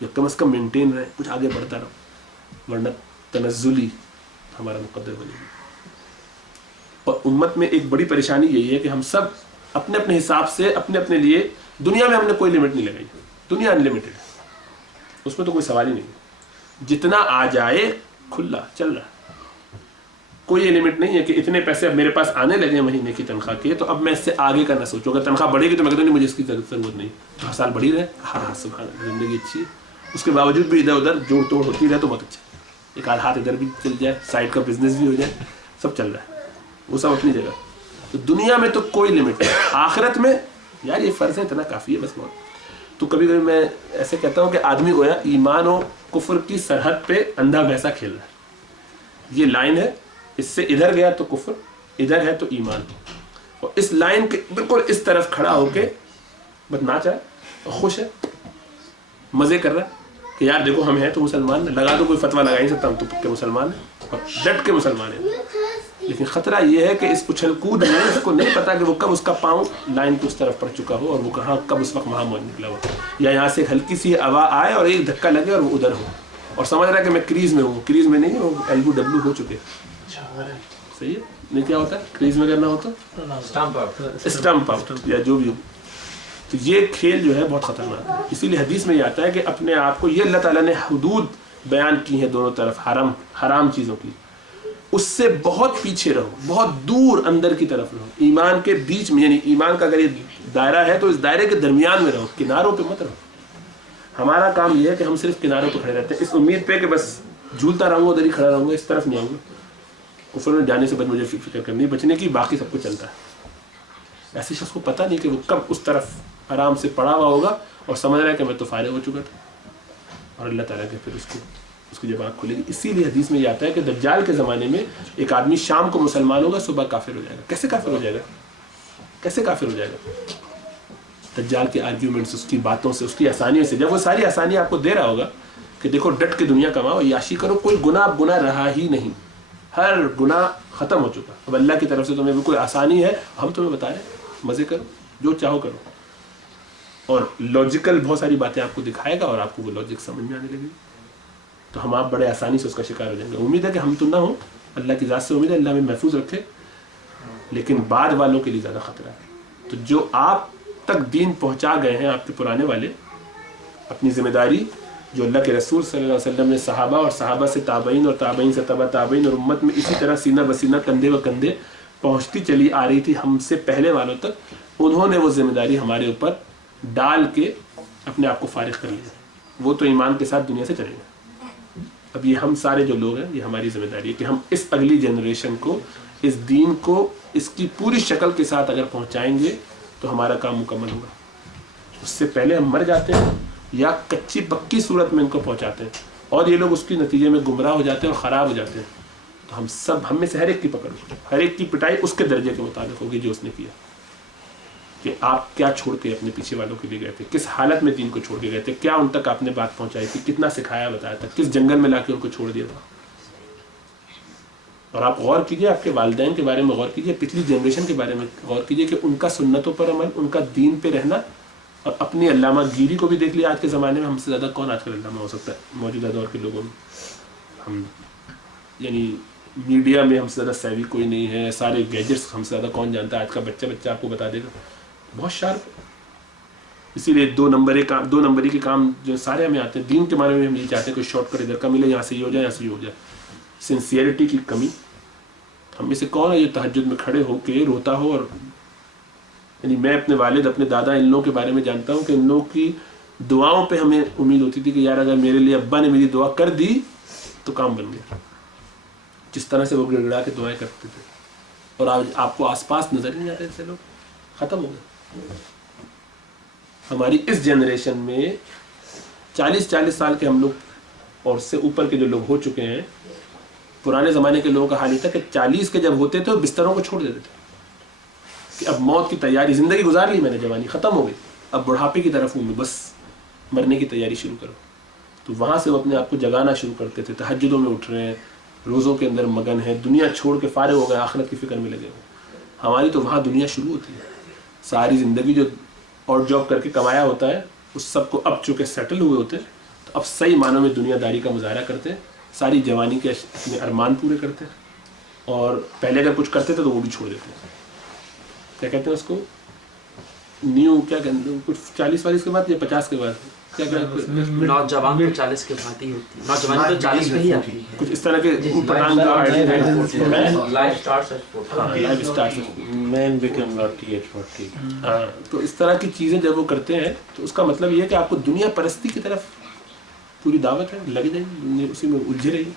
یا کم از کم مینٹین رہے، کچھ آگے بڑھتا رہو، ورنہ تنزلی ہمارا مقدر بنے گی. اور امت میں ایک بڑی پریشانی یہی ہے کہ ہم سب اپنے اپنے حساب سے اپنے اپنے لیے، دنیا میں ہم نے کوئی لمٹ نہیں لگائی، دنیا انلمیٹڈ ہے، اس میں تو کوئی سوال ہی نہیں ہے، جتنا آ جائے کھلا چل رہا ہے. کوئی یہ لمٹ نہیں ہے کہ اتنے پیسے اب میرے پاس آنے لگے مہینے کی تنخواہ کے تو اب میں اس سے آگے کا نہ سوچوں. اگر تنخواہ بڑھے گی تو میں کہتا ہوں نہیں مجھے اس کی ضرورت نہیں، ہر سال بڑھی رہے، ہاں سبحان اللہ زندگی اچھی ہے، اس کے باوجود بھی ادھر ادھر جوڑ توڑ ہوتی رہے تو بہت اچھا ہے. ایک آدھ ہاتھ ادھر بھی چل جائے، سائڈ کا بزنس بھی ہو جائے، سب چل رہا ہے، وہ سب اپنی جگہ. تو دنیا میں تو کوئی لمٹ نہیں، آخرت میں یار یہ فرض ہے اتنا کافی ہے بس بہت. تو کبھی کبھی میں ایسے کہتا ہوں کہ آدمی گویا ایمان و کفر کی سرحد پہ اندھا بھینسا کھیل رہا ہے. یہ لائن ہے، اس سے ادھر گیا تو کفر، ادھر ہے تو ایمان، اور اس لائن کے بالکل اس طرف کھڑا ہو کے بس ناچ رہا ہے، خوش ہے، مزے کر رہا ہے کہ یار دیکھو ہم ہیں تو مسلمان، لگا تو کوئی فتویٰ لگا نہیں سکتا، ہم تو پکے مسلمان ہیں اور ڈٹ کے مسلمان ہیں. لیکن خطرہ یہ ہے کہ اس اچھل کود میں اس کو نہیں پتا کہ وہ کب اس کا پاؤں لائن کے اس طرف پڑ چکا ہو اور وہ کہاں کب اس وقت وہاں موج نکلا ہو، یا یہاں سے ہلکی سی ہوا آئے اور ایک دھکا لگے اور وہ ادھر ہو اور سمجھ رہا ہے کہ میں کریز میں ہوں، کریز میں نہیں ہوں، ایلبو ڈبلو ہو چکے. صحیح ہے نہیں؟ کیا ہوتا ہے کریز میں کرنا ہوتا اسٹمپ آؤٹ یا جو بھی ہو. تو یہ کھیل جو ہے بہت خطرناک ہے. اسی لیے حدیث میں یہ آتا ہے کہ اپنے آپ کو، یہ اللہ تعالیٰ نے حدود بیان کی ہیں دونوں طرف حرام چیزوں کی، اس سے بہت پیچھے رہو، بہت دور اندر کی طرف رہو، ایمان کے بیچ میں، یعنی ایمان کا اگر یہ دائرہ ہے تو اس دائرے کے درمیان میں رہو، کناروں پہ مت رہو. ہمارا کام یہ ہے کہ ہم صرف کناروں پہ کھڑے رہتے ہیں اس امید پہ کہ بس جھولتا رہوں گا ادھر ہی کھڑا رہوں گا، اس طرف نہیں آؤں گا. کفر میں جانے سے بس مجھے فکر کرنی بچنے کی، باقی سب کچھ چلتا ہے. ایسے شخص کو پتہ نہیں کہ وہ کب اس طرف آرام سے پڑا ہوا ہوگا اور سمجھ رہا ہے کہ میں تو فارغ ہو چکا تھا، اور اللہ تعالیٰ کے پھر اس کی جب آنکھ کھلے گی. اسی لیے حدیث میں یہ آتا ہے کہ دجال کے زمانے میں ایک آدمی شام کو مسلمان ہوگا، صبح کافر ہو جائے گا. کیسے کافر ہو جائے گا؟ کیسے کافر ہو جائے گا؟ دجال کے آرگیومنٹس، اس کی باتوں سے، اس کی آسانیوں سے. جب وہ ساری آسانی آپ کو دے رہا ہوگا کہ دیکھو ڈٹ کے دنیا کماؤ، عیاشی کرو، کوئی گناہ رہا ہی نہیں، ہر گناہ ختم ہو چکا. اب اللہ کی طرف سے تمہیں بالکل آسانی ہے، ہم تمہیں بتا رہے ہیں مزے کرو، جو چاہو کرو. اور لاجیکل بہت ساری باتیں آپ کو دکھائے گا اور آپ کو وہ لاجک سمجھ میں آنے لگے گی، تو ہم آپ بڑے آسانی سے اس کا شکار ہو جائیں گے. امید ہے کہ ہم تو نہ ہوں، اللہ کی ذات سے امید ہے اللہ ہمیں محفوظ رکھے، لیکن بعد والوں کے لیے زیادہ خطرہ ہے. تو جو آپ تک دین پہنچا گئے ہیں آپ کے پرانے والے، اپنی ذمہ داری جو اللہ کے رسول صلی اللہ علیہ وسلم نے صحابہ اور صحابہ سے تابعین اور تابعین سے تبع تابعین اور امت میں اسی طرح سینہ بسینہ کندھے و کندھے پہنچتی چلی آ رہی تھی ہم سے پہلے والوں تک، انہوں نے وہ ذمہ داری ہمارے اوپر ڈال کے اپنے آپ کو فارغ کر لیا. وہ تو ایمان کے ساتھ دنیا سے چلے گئے. اب یہ ہم سارے جو لوگ ہیں، یہ ہماری ذمہ داری ہے کہ ہم اس اگلی جنریشن کو اس دین کو اس کی پوری شکل کے ساتھ اگر پہنچائیں گے تو ہمارا کام مکمل ہوگا. اس سے پہلے ہم مر جاتے ہیں یا کچی پکی صورت میں ان کو پہنچاتے ہیں اور یہ لوگ اس کے نتیجے میں گمراہ ہو جاتے ہیں اور خراب ہو جاتے ہیں، تو ہم میں سے ہر ایک کی پکڑ ہوگی، ہر ایک کی پٹائی اس کے درجے کے مطابق ہوگی جو اس نے کیا. کہ آپ کیا چھوڑ کے اپنے پیچھے والوں کے لیے گئے تھے، کس حالت میں دین کو چھوڑ کے گئے تھے، کیا ان تک آپ نے بات پہنچائی تھی، کتنا سکھایا بتایا تھا، کس جنگل میں لا کے ان کو چھوڑ دیا تھا. اور آپ غور کیجئے، آپ کے والدین کے بارے میں غور کیجئے، پچھلی جنریشن کے بارے میں غور کیجئے کہ ان کا سنتوں پر عمل، ان کا دین پہ رہنا. اور اپنی علامہ گیری کو بھی دیکھ لیا. آج کے زمانے میں ہم سے زیادہ کون آج کل علامہ ہو سکتا ہے موجودہ دور کے لوگوں میں؟ ہم یعنی میڈیا میں ہم سے زیادہ سیوی کوئی نہیں ہے، سارے گیجٹس ہم سے زیادہ کون جانتا ہے؟ آج کا بچہ آپ کو بتا دے گا، بہت شارپ. اسی لیے دو نمبری کے کام جو سارے ہمیں آتے ہیں. دین کے بارے میں ہم یہ چاہتے ہیں کوئی شارٹ کٹ ادھر کا ملے، یہاں سے یہ ہو جائے، یہاں سے یہ ہو جائے. سنسیئرٹی کی کمی. ہم میں سے کون ہے جو تہجد میں کھڑے ہو کے روتا ہو؟ اور یعنی میں اپنے والد، اپنے دادا، ان لوگوں کے بارے میں جانتا ہوں کہ ان لوگوں کی دعاؤں پہ ہمیں امید ہوتی تھی کہ یار اگر میرے لیے ابا نے میری دعا کر دی تو کام بن گیا. جس طرح سے وہ گڑ گڑا کے دعائیں کرتے تھے. اور آج آپ کو آس پاس نظر نہیں آتے ایسے لوگ، ختم ہو گئے. ہماری اس جنریشن میں 40 سال کے ہم لوگ اور اس سے اوپر کے جو لوگ ہو چکے ہیں، پرانے زمانے کے لوگوں کا حال یہ تھا کہ 40 کے جب ہوتے تھے بستروں کو چھوڑ دیتے تھے کہ اب موت کی تیاری، زندگی گزار لی میں نے، جوانی ختم ہو گئی، اب بڑھاپے کی طرف ہوں میں، بس مرنے کی تیاری شروع کرو. تو وہاں سے وہ اپنے آپ کو جگانا شروع کرتے تھے. تہجدوں میں اٹھ رہے ہیں، روزوں کے اندر مگن ہے، دنیا چھوڑ کے فارغ ہو گئے، آخرت کی فکر میں لگے ہوئے. ہماری تو وہاں دنیا شروع ہوتی ہے. ساری زندگی جو اور جاب کر کے کمایا ہوتا ہے اس سب کو اب چونکہ سیٹل ہوئے ہوتے ہیں تو اب صحیح معنوں میں دنیا داری کا مظاہرہ کرتے ہیں, ساری جوانی کے اپنے ارمان پورے کرتے ہیں, اور پہلے اگر کچھ کرتے تھے تو وہ بھی چھوڑ دیتے ہیں. کیا کہتے ہیں اس کو, نیو کیا کہتے ہیں, کچھ 40 کے بعد یا 50 کے بعد, کیا کہتے ہیں, نوجوان تو 40 کے بعد ہی ہوتی ہے, نوجوانی تو 40 میں ہی آتی ہے, کچھ اس طرح کے پٹھان کا لائف اسٹارٹ مین بیکم 40. ہاں. تو اس طرح کی چیزیں جب وہ کرتے ہیں تو اس کا مطلب یہ ہے کہ آپ کو دنیا پرستی کی طرف پوری دعوت ہے, لگ جائیے اسی میں الجھے رہیے,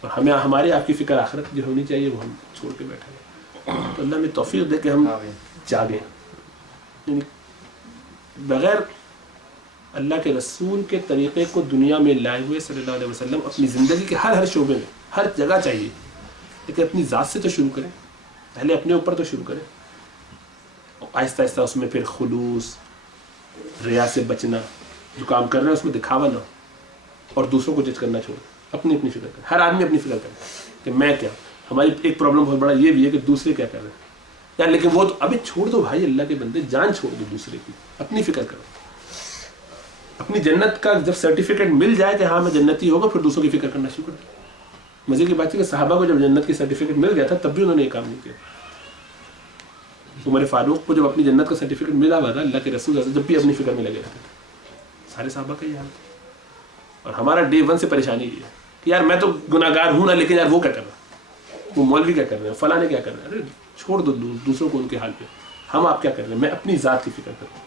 اور ہمیں ہماری آپ کی فکر آخرت جو ہونی چاہیے وہ ہم چھوڑ کے بیٹھے ہیں. تو اللہ ہمیں توفیق دے کہ ہم جاگیں, یعنی بغیر اللہ کے رسول کے طریقے کو دنیا میں لائے ہوئے صلی اللہ علیہ وسلم اپنی زندگی کے ہر شعبے میں ہر جگہ چاہیے, لیکن اپنی ذات سے تو شروع کریں, پہلے اپنے اوپر تو شروع کریں, اور آہستہ آہستہ اس میں پھر خلوص, ریا سے بچنا, جو کام کر رہے ہیں اس میں دکھاوا نہ ہو, اور دوسروں کو جج کرنا چھوڑیں, اپنی فکر کریں. ہر آدمی اپنی فکر کرے کہ میں کیا. ہماری ایک پرابلم بہت بڑا یہ بھی ہے کہ دوسرے کیا کر رہے ہیں یار, لیکن وہ تو ابھی چھوڑ دو بھائی, اللہ کے بندے جان چھوڑ دو دوسرے کی, اپنی فکر کرو. اپنی جنت کا جب سرٹیفکیٹ مل جائے کہ ہاں میں جنتی ہوگا, پھر دوسروں کی فکر کرنا شروع کر دیں. مزے کی بات ہے کہ صحابہ کو جب جنت کی سرٹیفکیٹ مل گیا تھا تب بھی انہوں نے یہ کام نہیں کیا. عمر فاروق کو جب اپنی جنت کا سرٹیفکیٹ ملا ہوا تھا, اللہ کے رسول جب بھی اپنی فکر میں لگے رہتے تھے. سارے صحابہ کا یہ حال تھا, اور ہمارا ڈے 1 سے پریشانی یہ ہے کہ یار میں تو گناہ گار ہوں نا, لیکن یار وہ کیا کر رہا ہے, وہ مولوی کیا کر رہے ہیں, فلاں نے کیا کر رہا ہے. ارے چھوڑ دو دوسروں کو ان کے حال پہ, ہم آپ کیا کر رہے ہیں, میں اپنی ذات کی فکر کروں.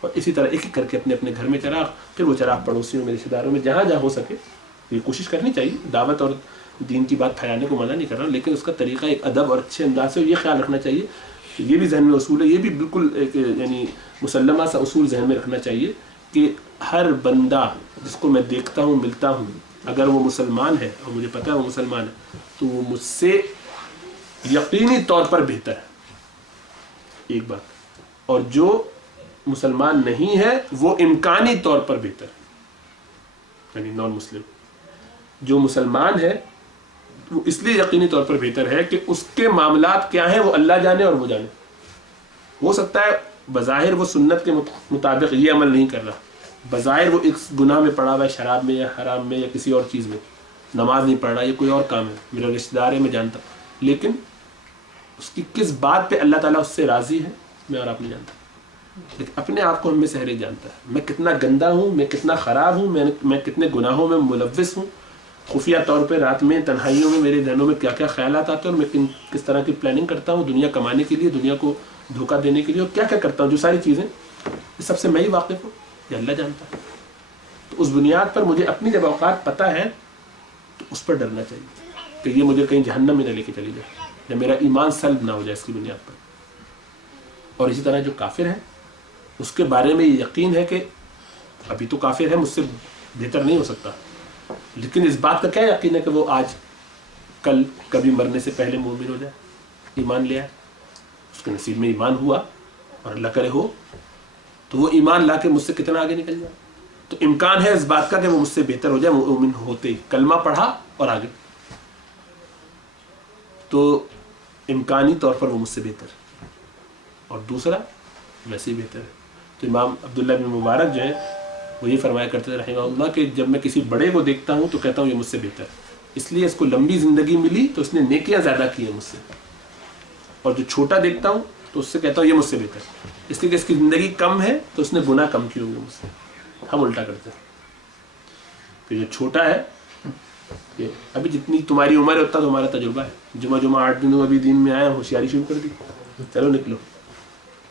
اور اسی طرح ایک ایک کر کے اپنے اپنے گھر میں چراغ, پھر وہ چراغ پڑوسیوں میں, رشتہ داروں میں, جہاں جہاں ہو سکے یہ کوشش کرنی چاہیے. دعوت اور دین کی بات پھیلانے کو منع نہیں کر رہا, لیکن اس کا طریقہ ایک ادب اور اچھے انداز سے, یہ خیال رکھنا چاہیے کہ یہ بھی ذہن میں اصول ہے, یہ بھی بالکل ایک یعنی مسلمہ سا اصول ذہن میں رکھنا چاہیے کہ ہر بندہ جس کو میں دیکھتا ہوں, ملتا ہوں, اگر وہ مسلمان ہے اور مجھے پتہ ہے وہ مسلمان ہے تو وہ مجھ سے یقینی طور پر بہتر ہے, ایک بات. اور جو مسلمان نہیں ہے وہ امکانی طور پر بہتر ہے, یعنی نان مسلم. جو مسلمان ہے وہ اس لیے یقینی طور پر بہتر ہے کہ اس کے معاملات کیا ہیں وہ اللہ جانے اور وہ جانے. ہو سکتا ہے بظاہر وہ سنت کے مطابق یہ عمل نہیں کر رہا, بظاہر وہ ایک گناہ میں پڑا ہوا ہے, شراب میں یا حرام میں یا کسی اور چیز میں, نماز نہیں پڑھ رہا, یہ کوئی اور کام ہے, میرا رشتہ دار ہے, میں جانتا, لیکن اس کی کس بات پہ اللہ تعالیٰ اس سے راضی ہے میں اور آپ نہیں جانتا. لیکن اپنے آپ کو ہم میں سے ہر ایک جانتا ہے, میں کتنا گندا ہوں, میں کتنا خراب ہوں, میں کتنے گناہوں میں ملوث ہوں. خفیہ طور پہ رات میں تنہائیوں میں میرے ذہنوں میں کیا کیا خیالات آتے ہیں, اور میں کس طرح کی پلاننگ کرتا ہوں دنیا کمانے کے لیے, دنیا کو دھوکہ دینے کے لیے, اور کیا کیا کرتا ہوں, جو ساری چیزیں اس سب سے میں ہی واقف ہوں, یہ اللہ جانتا ہے. تو اس بنیاد پر مجھے اپنی جب اوقات پتہ ہے تو اس پر ڈرنا چاہیے کہ یہ مجھے کہیں جہنم میں نہ لے کے چلی جائے, یا میرا ایمان سلب نہ ہو جائے اس کی بنیاد پر. اور اسی طرح جو کافر ہے اس کے بارے میں یہ یقین ہے کہ ابھی تو کافر ہے, مجھ سے بہتر نہیں ہو سکتا, لیکن اس بات کا کیا یقین ہے کہ وہ آج کل کبھی مرنے سے پہلے مومن ہو جائے, ایمان لے آئے, اس کے نصیب میں ایمان ہوا اور اللہ کرے ہو تو وہ ایمان لا کے مجھ سے کتنا آگے نکل جائے. تو امکان ہے اس بات کا کہ وہ مجھ سے بہتر ہو جائے مومن ہوتے ہی, کلمہ پڑھا اور آگے, تو امکانی طور پر وہ مجھ سے بہتر, اور دوسرا ویسے ہی بہتر ہے. تو امام عبداللہ بن مبارک جو ہے وہ یہ فرمایا کرتے تھے رحمہ اللہ کہ جب میں کسی بڑے کو دیکھتا ہوں تو کہتا ہوں یہ مجھ سے بہتر ہے, اس لیے اس کو لمبی زندگی ملی تو اس نے نیکیاں زیادہ کی ہیں مجھ سے, اور جو چھوٹا دیکھتا ہوں تو اس سے کہتا ہوں یہ مجھ سے بہتر ہے, اس لیے کہ اس کی زندگی کم ہے تو اس نے گناہ کم کیے ہوں گے مجھ سے. ہم الٹا کرتے ہیں کہ جو چھوٹا ہے کہ ابھی جتنی تمہاری عمر ہے اتنا تمہارا تجربہ ہے, جمعہ 8 دن ابھی دین میں آیا, ہوشیاری شروع کر دی, چلو نکلو.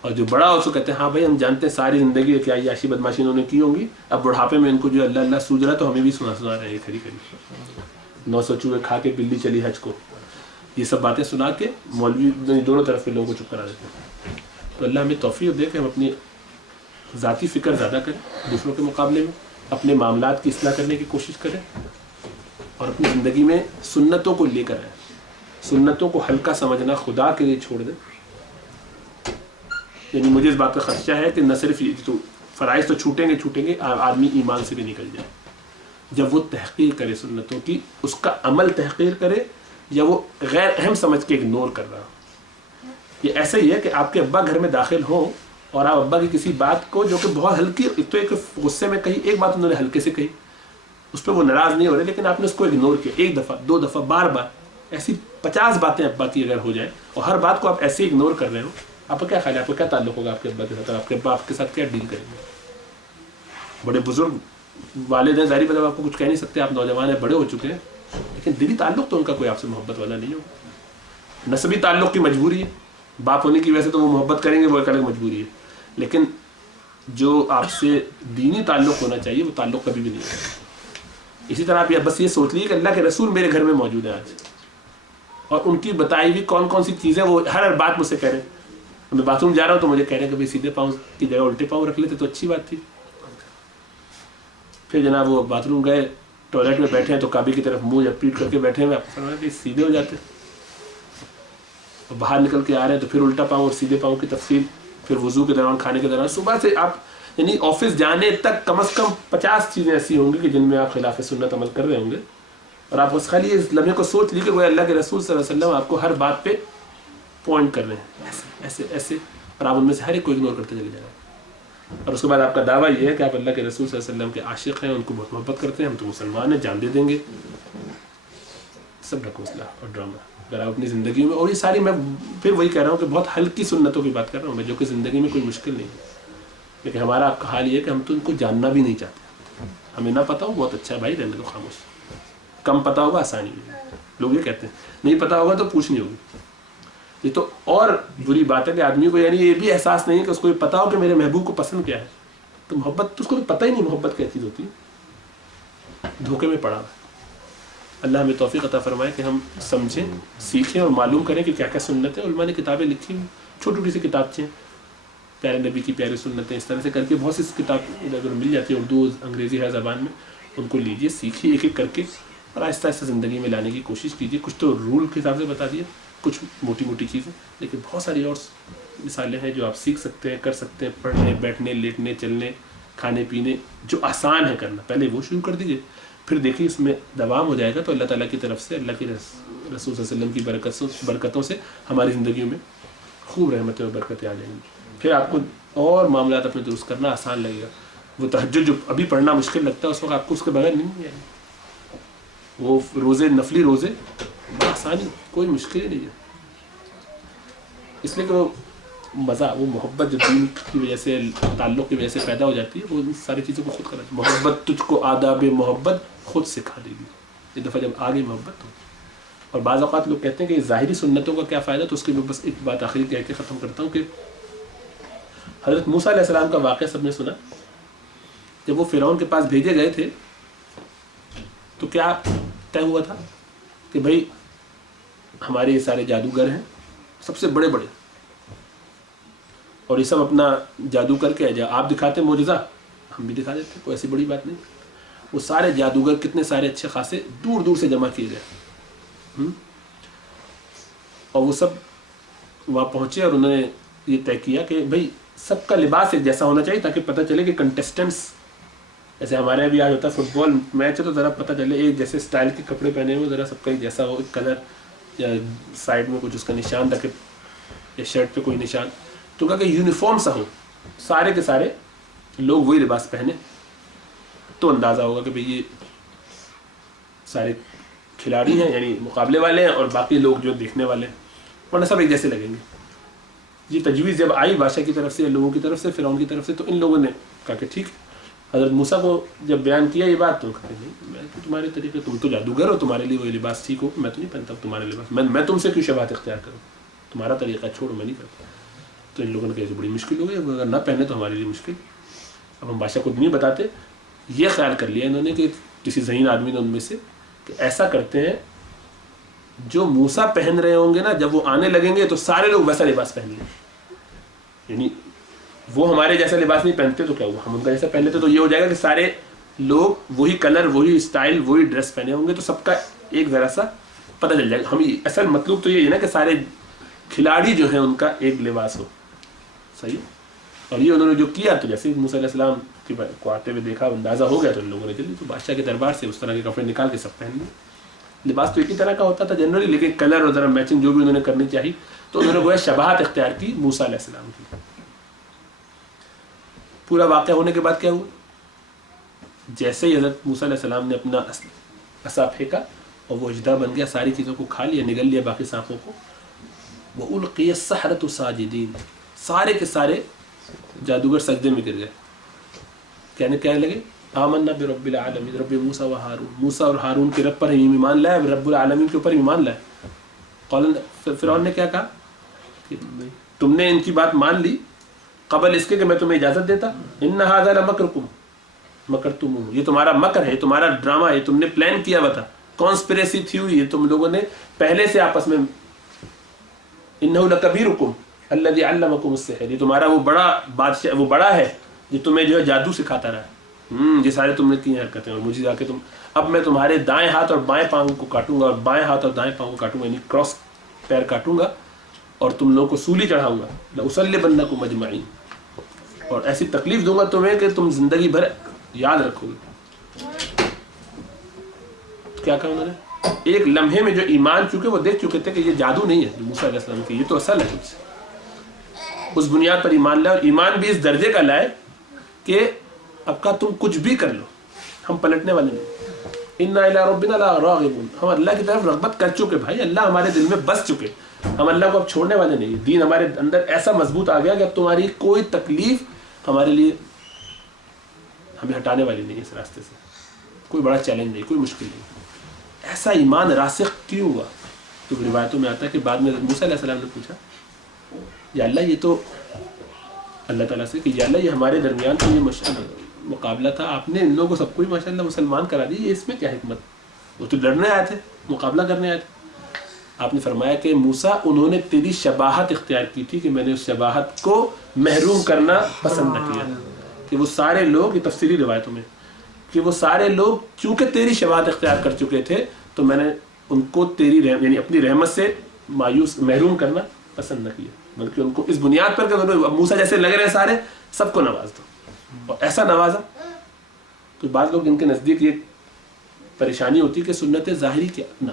اور جو بڑا ہو سو کہتے ہیں ہاں بھائی ہم جانتے ہیں ساری زندگی کیا عیاشی بدماشی انہوں نے کی ہوں گی, اب بڑھاپے میں ان کو جو اللہ اللہ سوج رہا تو ہمیں بھی سنا رہے ہیں کھری کھری 900 چوہے کھا کے بلی چلی حج کو, یہ سب باتیں سنا کے مولوی دونوں طرف کے لوگوں کو چپ کرا دیتے ہیں. تو اللہ ہمیں توفیق دے کہ ہم اپنی ذاتی فکر زیادہ کریں دوسروں کے مقابلے میں, اپنے معاملات کی اصلاح کرنے کی کوشش کریں, اور اپنی زندگی میں سنتوں کو لے کر آئیں. سنتوں کو ہلکا سمجھنا خدا کے لیے چھوڑ دیں. یعنی مجھے اس بات کا خدشہ ہے کہ نہ صرف یہ تو فرائض تو چھوٹیں گے, آدمی ایمان سے بھی نکل جائے. جب وہ تحقیر کرے سنتوں کی, اس کا عمل تحقیر کرے, یا وہ غیر اہم سمجھ کے اگنور کر رہا, یہ ایسا ہی ہے کہ آپ کے ابا گھر میں داخل ہوں اور آپ ابا کی کسی بات کو جو کہ بہت ہلکی، ایک تو ایک غصے میں کہی، ایک بات انہوں نے ہلکے سے کہی، اس پہ وہ ناراض نہیں ہو رہے، لیکن آپ نے اس کو اگنور کیا، ایک دفعہ، 2 دفعہ، بار بار، ایسی 50 باتیں ابا کی اگر ہو جائیں اور ہر بات کو آپ ایسے اگنور کر رہے ہو، آپ کا کیا خیال ہے، آپ کا کیا تعلق ہوگا آپ کے ابا کے ساتھ، آپ کے ابا آپ کے ساتھ کیا ڈیل کریں گے؟ بڑے بزرگ والد ہیں، ظاہری بات آپ کو کچھ کہہ نہیں سکتے، آپ نوجوان ہیں، بڑے ہو چکے ہیں، لیکن دلی تعلق تو ان کا کوئی آپ سے محبت والا نہیں ہوگا. نسبی تعلق کی مجبوری ہے، باپ ہونے کی وجہ سے تو وہ محبت کریں گے، وہ ایک الگ مجبوری ہے، لیکن جو آپ سے دینی تعلق ہونا چاہیے وہ تعلق کبھی بھی نہیں ہے. اسی طرح آپ بس یہ سوچ لیجیے کہ اللہ کے رسول میرے گھر میں موجود ہیں آج، اور ان کی بتائی ہوئی کون کون سی چیزیں وہ ہر بات مجھ سے کہہ رہے ہیں. میں باتھ روم جا رہا ہوں تو مجھے کہہ رہے ہیں کہ بھائی سیدھے پاؤں کی جگہ الٹے پاؤں رکھ لیتے تو اچھی بات تھی. پھر جناب وہ باتھ روم گئے، ٹوائلٹ میں بیٹھے ہیں تو کعبے کی طرف منہ یا پیٹ کر کے بیٹھے ہیں، آپ کو فرمایا کہ سیدھے ہو جاتے. اور باہر نکل کے آ رہے ہیں تو پھر الٹا پاؤں اور سیدھے پاؤں کی تفصیل، پھر وضو کے دوران، کھانے کے دوران، صبح سے آپ یعنی آفس جانے تک کم از کم 50 چیزیں ایسی ہوں گی کہ جن میں آپ خلاف سنت عمل کر رہے ہوں گے. اور آپ اس خالی اس لمحے کو سوچ لیجیے کہ وہ اللہ کے رسول صلی اللہ علیہ وسلم آپ کو ہر بات پہ پوائنٹ کر رہے ہیں، ایسے ایسے ایسے، اور آپ ان میں سے ہر ایک کو اگنور کرتے چلے جا رہے ہیں. اور اس کے بعد آپ کا دعویٰ یہ ہے کہ آپ اللہ کے رسول صلی اللہ علیہ وسلم کے عاشق ہیں، ان کو بہت محبت کرتے ہیں، ہم تو مسلمان ہیں، جان دے دیں گے. سب ڈھکوسلا اور ڈرامہ اگر آپ اپنی زندگی میں، اور یہ ساری میں پھر وہی کہہ رہا ہوں کہ بہت ہلکی سنتوں کی بات کر رہا ہوں میں، جو کہ زندگی میں کوئی مشکل نہیں ہے. لیکن ہمارا آپ کا حال یہ ہے کہ ہم تو ان کو جاننا بھی نہیں چاہتے. ہمیں نہ پتہ ہو بہت اچھا ہے بھائی، رہنے دو خاموش. کم پتہ ہوگا آسانی ہوگی، لوگ یہ کہتے ہیں. نہیں پتہ ہوگا تو پوچھنی ہوگی. یہ تو اور بری بات ہے کہ آدمی کو یعنی یہ بھی احساس نہیں ہے کہ اس کو یہ پتہ ہو کہ میرے محبوب کو پسند کیا ہے. تو محبت تو اس کو پتہ ہی نہیں محبت کیا چیز ہوتی ہے، دھوکے میں پڑا. اللہ ہمیں توفیق عطا فرمائے کہ ہم سمجھیں، سیکھیں اور معلوم کریں کہ کیا کیا سنت ہے. علماء نے کتابیں لکھی ہوئی، چھوٹی چھوٹی سی کتابچیں، پیارے نبی کی پیاری سنتیں، اس طرح سے کر کے بہت سی کتاب اگر مل جاتی ہے اردو انگریزی ہے زبان میں، ان کو لیجیے، سیکھیے ایک ایک کر کے، اور آہستہ آہستہ زندگی میں لانے کی کوشش کیجیے. کچھ تو رول کے حساب سے بتا دیے، کچھ موٹی موٹی چیزیں، لیکن بہت ساری اور مثالیں ہیں جو آپ سیکھ سکتے ہیں، کر سکتے ہیں. پڑھنے، بیٹھنے، لیٹنے، چلنے، کھانے پینے، جو آسان ہے کرنا، پہلے وہ شروع کر دیجیے. پھر دیکھیے اس میں دوام ہو جائے گا تو اللہ تعالیٰ کی طرف سے، اللہ کے رسول صلی اللہ علیہ وسلم کی برکتوں سے ہماری زندگیوں میں خوب رحمتیں اور برکتیں آ جائیں گی. پھر آپ کو اور معاملات اپنے درست کرنا آسان لگے گا. وہ تہجد جو ابھی پڑھنا مشکل لگتا ہے، اس وقت آپ کو اس کے بغیر نہیں آئے گا. وہ روزے، نفلی روزے آسانی، کوئی مشکل ہی نہیں ہے. اس لیے کہ وہ مزہ، وہ محبت جو دین کی وجہ سے، تعلق کی وجہ سے پیدا ہو جاتی ہے، وہ ان ساری چیزوں کو خود کرا. محبت تجھ کو آداب محبت خود سکھا دے گی. ایک دفعہ جب آگے محبت ہو. اور بعض اوقات لوگ کہتے ہیں کہ ظاہری سنتوں کا کیا فائدہ، تو اس کی میں بس ایک بات آخری کہہ کے ختم کرتا ہوں کہ حضرت موسیٰ علیہ السلام کا واقعہ سب نے سنا. جب وہ فرعون کے پاس بھیجے گئے تھے تو کیا طے ہوا تھا کہ بھائی ہمارے یہ سارے جادوگر ہیں، سب سے بڑے بڑے، اور یہ سب اپنا جادو کر کے آپ دکھاتے معجزہ، ہم بھی دکھا دیتے، کوئی ایسی بڑی بات نہیں. وہ سارے جادوگر کتنے سارے اچھے خاصے دور دور سے جمع کیے گئے، اور وہ سب وہاں پہنچے اور انہوں نے یہ طے کیا کہ بھائی سب کا لباس ایک جیسا ہونا چاہیے تاکہ پتہ چلے کہ کنٹیسٹنٹس، جیسے ہمارے یہاں بھی آج ہوتا ہے فٹ بال میچ ہے تو ذرا پتہ چلے ایک جیسے اسٹائل کے کپڑے پہنے ہوئے، ذرا سب کا ایک جیسا ہو، ایک کلر یا سائڈ میں کچھ اس کا نشان تاکہ، یا شرٹ پہ کوئی نشان، تو کہا کہ یونیفارم سا ہو، سارے کے سارے لوگ وہی لباس پہنے، تو اندازہ ہوگا کہ بھئی یہ سارے کھلاڑی ہیں، یعنی مقابلے والے ہیں، اور باقی لوگ جو دیکھنے والے ہیں، ورنہ سب ایک جیسے لگیں گے. یہ تجویز جب آئی بادشاہ کی طرف سے، لوگوں کی طرف سے، فرعون کی طرف سے، تو ان لوگوں نے کہا کہ ٹھیک. حضرت موسیٰ کو جب بیان کیا یہ بات تو کہتے نہیں، میں تو تمہارے طریقے، تم تو جادوگر ہو، تمہارے لیے وہی لباس ٹھیک ہو، میں تو نہیں پہنتا تمہارے لباس، میں تم سے کیوں شباہت اختیار کروں، تمہارا طریقہ چھوڑو، میں نہیں کرتا. تو ان لوگوں نے کہا کہ بڑی مشکل ہو گئی، اگر نہ پہنے تو ہمارے لیے مشکل. اب ہم بادشاہ کو نہیں بتاتے. یہ خیال کر لیا انہوں نے کہ کسی ذہین آدمی نے ان میں سے کہ ایسا کرتے ہیں جو موسیٰ پہن رہے ہوں گے نا، جب وہ آنے لگیں گے تو سارے لوگ ویسا لباس پہن لیں. یعنی وہ ہمارے جیسا لباس نہیں پہنتے تو کیا ہوا، ہم ان کا جیسا پہن لیتے تو یہ ہو جائے گا کہ سارے لوگ وہی کلر، وہی اسٹائل، وہی ڈریس پہنے ہوں گے، تو سب کا ایک ذرا سا پتہ چل جائے گا. ہم اصل مطلوب تو یہ ہے نا کہ سارے کھلاڑی جو ہیں ان کا ایک لباس ہو. صحیح. اور یہ انہوں نے جو کیا تو جیسے موسیٰ علیہ السلام کو آتے ہوئے دیکھا، اندازہ ہو گیا، تو ان لوگوں نے جلدی تو بادشاہ کے دربار سے اس طرح کے کپڑے نکال کے سب پہن لیے. لباس تو ایک ہی طرح کا ہوتا تھا جنرلی, لیکن کلر اور ذرا میچنگ جو بھی انہوں نے کرنی چاہی تو انہوں نے گویا شباہت اختیار کی موسیٰ علیہ السلام کی. پورا واقعہ ہونے کے بعد کیا ہوا, جیسے ہی حضرت موسیٰ علیہ السلام نے اپنا عصا پھینکا اور وہ اژدہا بن گیا, ساری چیزوں کو کھا لیا, نگل لیا باقی سانپوں کو. وَأُلْقِيَ السَّحَرَةُ سَاجِدِينَ, سارے کے سارے جادوگر سجدے میں گر گئے. کہنے کیا لگے, آمنا برب العالمین, رب موسیٰ و ہارون, موسیٰ اور ہارون کے رب پر ہم ایمان لائے, رب العالمین کے اوپر ایمان لائے. فرعون نے کیا کہا کہ تم نے ان کی بات مان لی قبل اس کے کہ میں تمہیں اجازت دیتا. ان ھذا لمکرکم مکرتموہ, یہ تمہارا مکر ہے, تمہارا ڈرامہ ہے, تم نے پلان کیا ہوا تھا, کانسپریسی تھی ہوئی ہے تم لوگوں نے پہلے سے آپس میں. انہ لکبیرکم الذی علمکم السحر, یہ تمہارا وہ بڑا بادشاہ, وہ بڑا ہے جو تمہیں جو ہے جادو سکھاتا رہا ہے. یہ سارے تم نے کی حرکتیں, اور مجھے جا کے اب میں تمہارے دائیں ہاتھ اور بائیں پاؤں کو کاٹوں گا, اور بائیں ہاتھ اور دائیں پاؤں کو کاٹوں گا, یعنی کراس پیر کاٹوں گا, اور تم لوگوں کو سولی چڑھاؤں گا. لأصلبنکم اجمعین, اور ایسی تکلیف دوں گا تمہیں کہ تم زندگی بھر یاد رکھو گے. کیا کہا انہوں نے, ایک لمحے میں جو ایمان, چونکہ وہ دیکھ چکے تھے کہ یہ جادو نہیں ہے جو موسیٰ علیہ السلام کی, یہ تو اصل ہے کچھ, اس بنیاد پر ایمان لائے, اور ایمان بھی اس درجے کا لائے کہ اب کا تم کچھ بھی کر لو ہم پلٹنے والے نہیں. انا الی ربنا لراغبون, ہم اللہ کی طرف رغبت کر چکے بھائی, اللہ ہمارے دل میں بس چکے, ہم اللہ کو اب چھوڑنے والے نہیں. دین ہمارے اندر ایسا مضبوط آ گیا کہ اب تمہاری کوئی تکلیف ہمارے لیے ہمیں ہٹانے والی نہیں اس راستے سے, کوئی بڑا چیلنج نہیں, کوئی مشکل نہیں. ایسا ایمان راسخ کیوں ہوا؟ تو روایتوں میں آتا ہے کہ بعد میں موسیٰ علیہ السلام نے پوچھا, یا اللہ یہ تو اللہ تعالیٰ سے کہ یا اللہ یہ ہمارے درمیان تو یہ مقابلہ تھا, آپ نے ان لوگوں سب کو ہی ماشاء اللہ مسلمان کرا دی, یہ اس میں کیا حکمت؟ وہ تو لڑنے آئے تھے, مقابلہ کرنے آئے تھے. آپ نے فرمایا کہ موسیٰ انہوں نے تیری شباہت اختیار کی تھی کہ میں نے اس شباہت کو محروم کرنا پسند نہ کیا. کہ وہ سارے لوگ, یہ تفسیری روایتوں میں, کہ وہ سارے لوگ چونکہ تیری شباہت اختیار کر چکے تھے تو میں نے ان کو تیری یعنی اپنی رحمت سے محروم کرنا پسند نہ کیا, بلکہ ان کو اس بنیاد پر کہ موسیٰ جیسے لگ رہے سارے سب کو نواز دو. اور ایسا نوازا تو بعض لوگ ان کے نزدیک یہ پریشانی ہوتی کہ سنت ظاہری کیا نہ,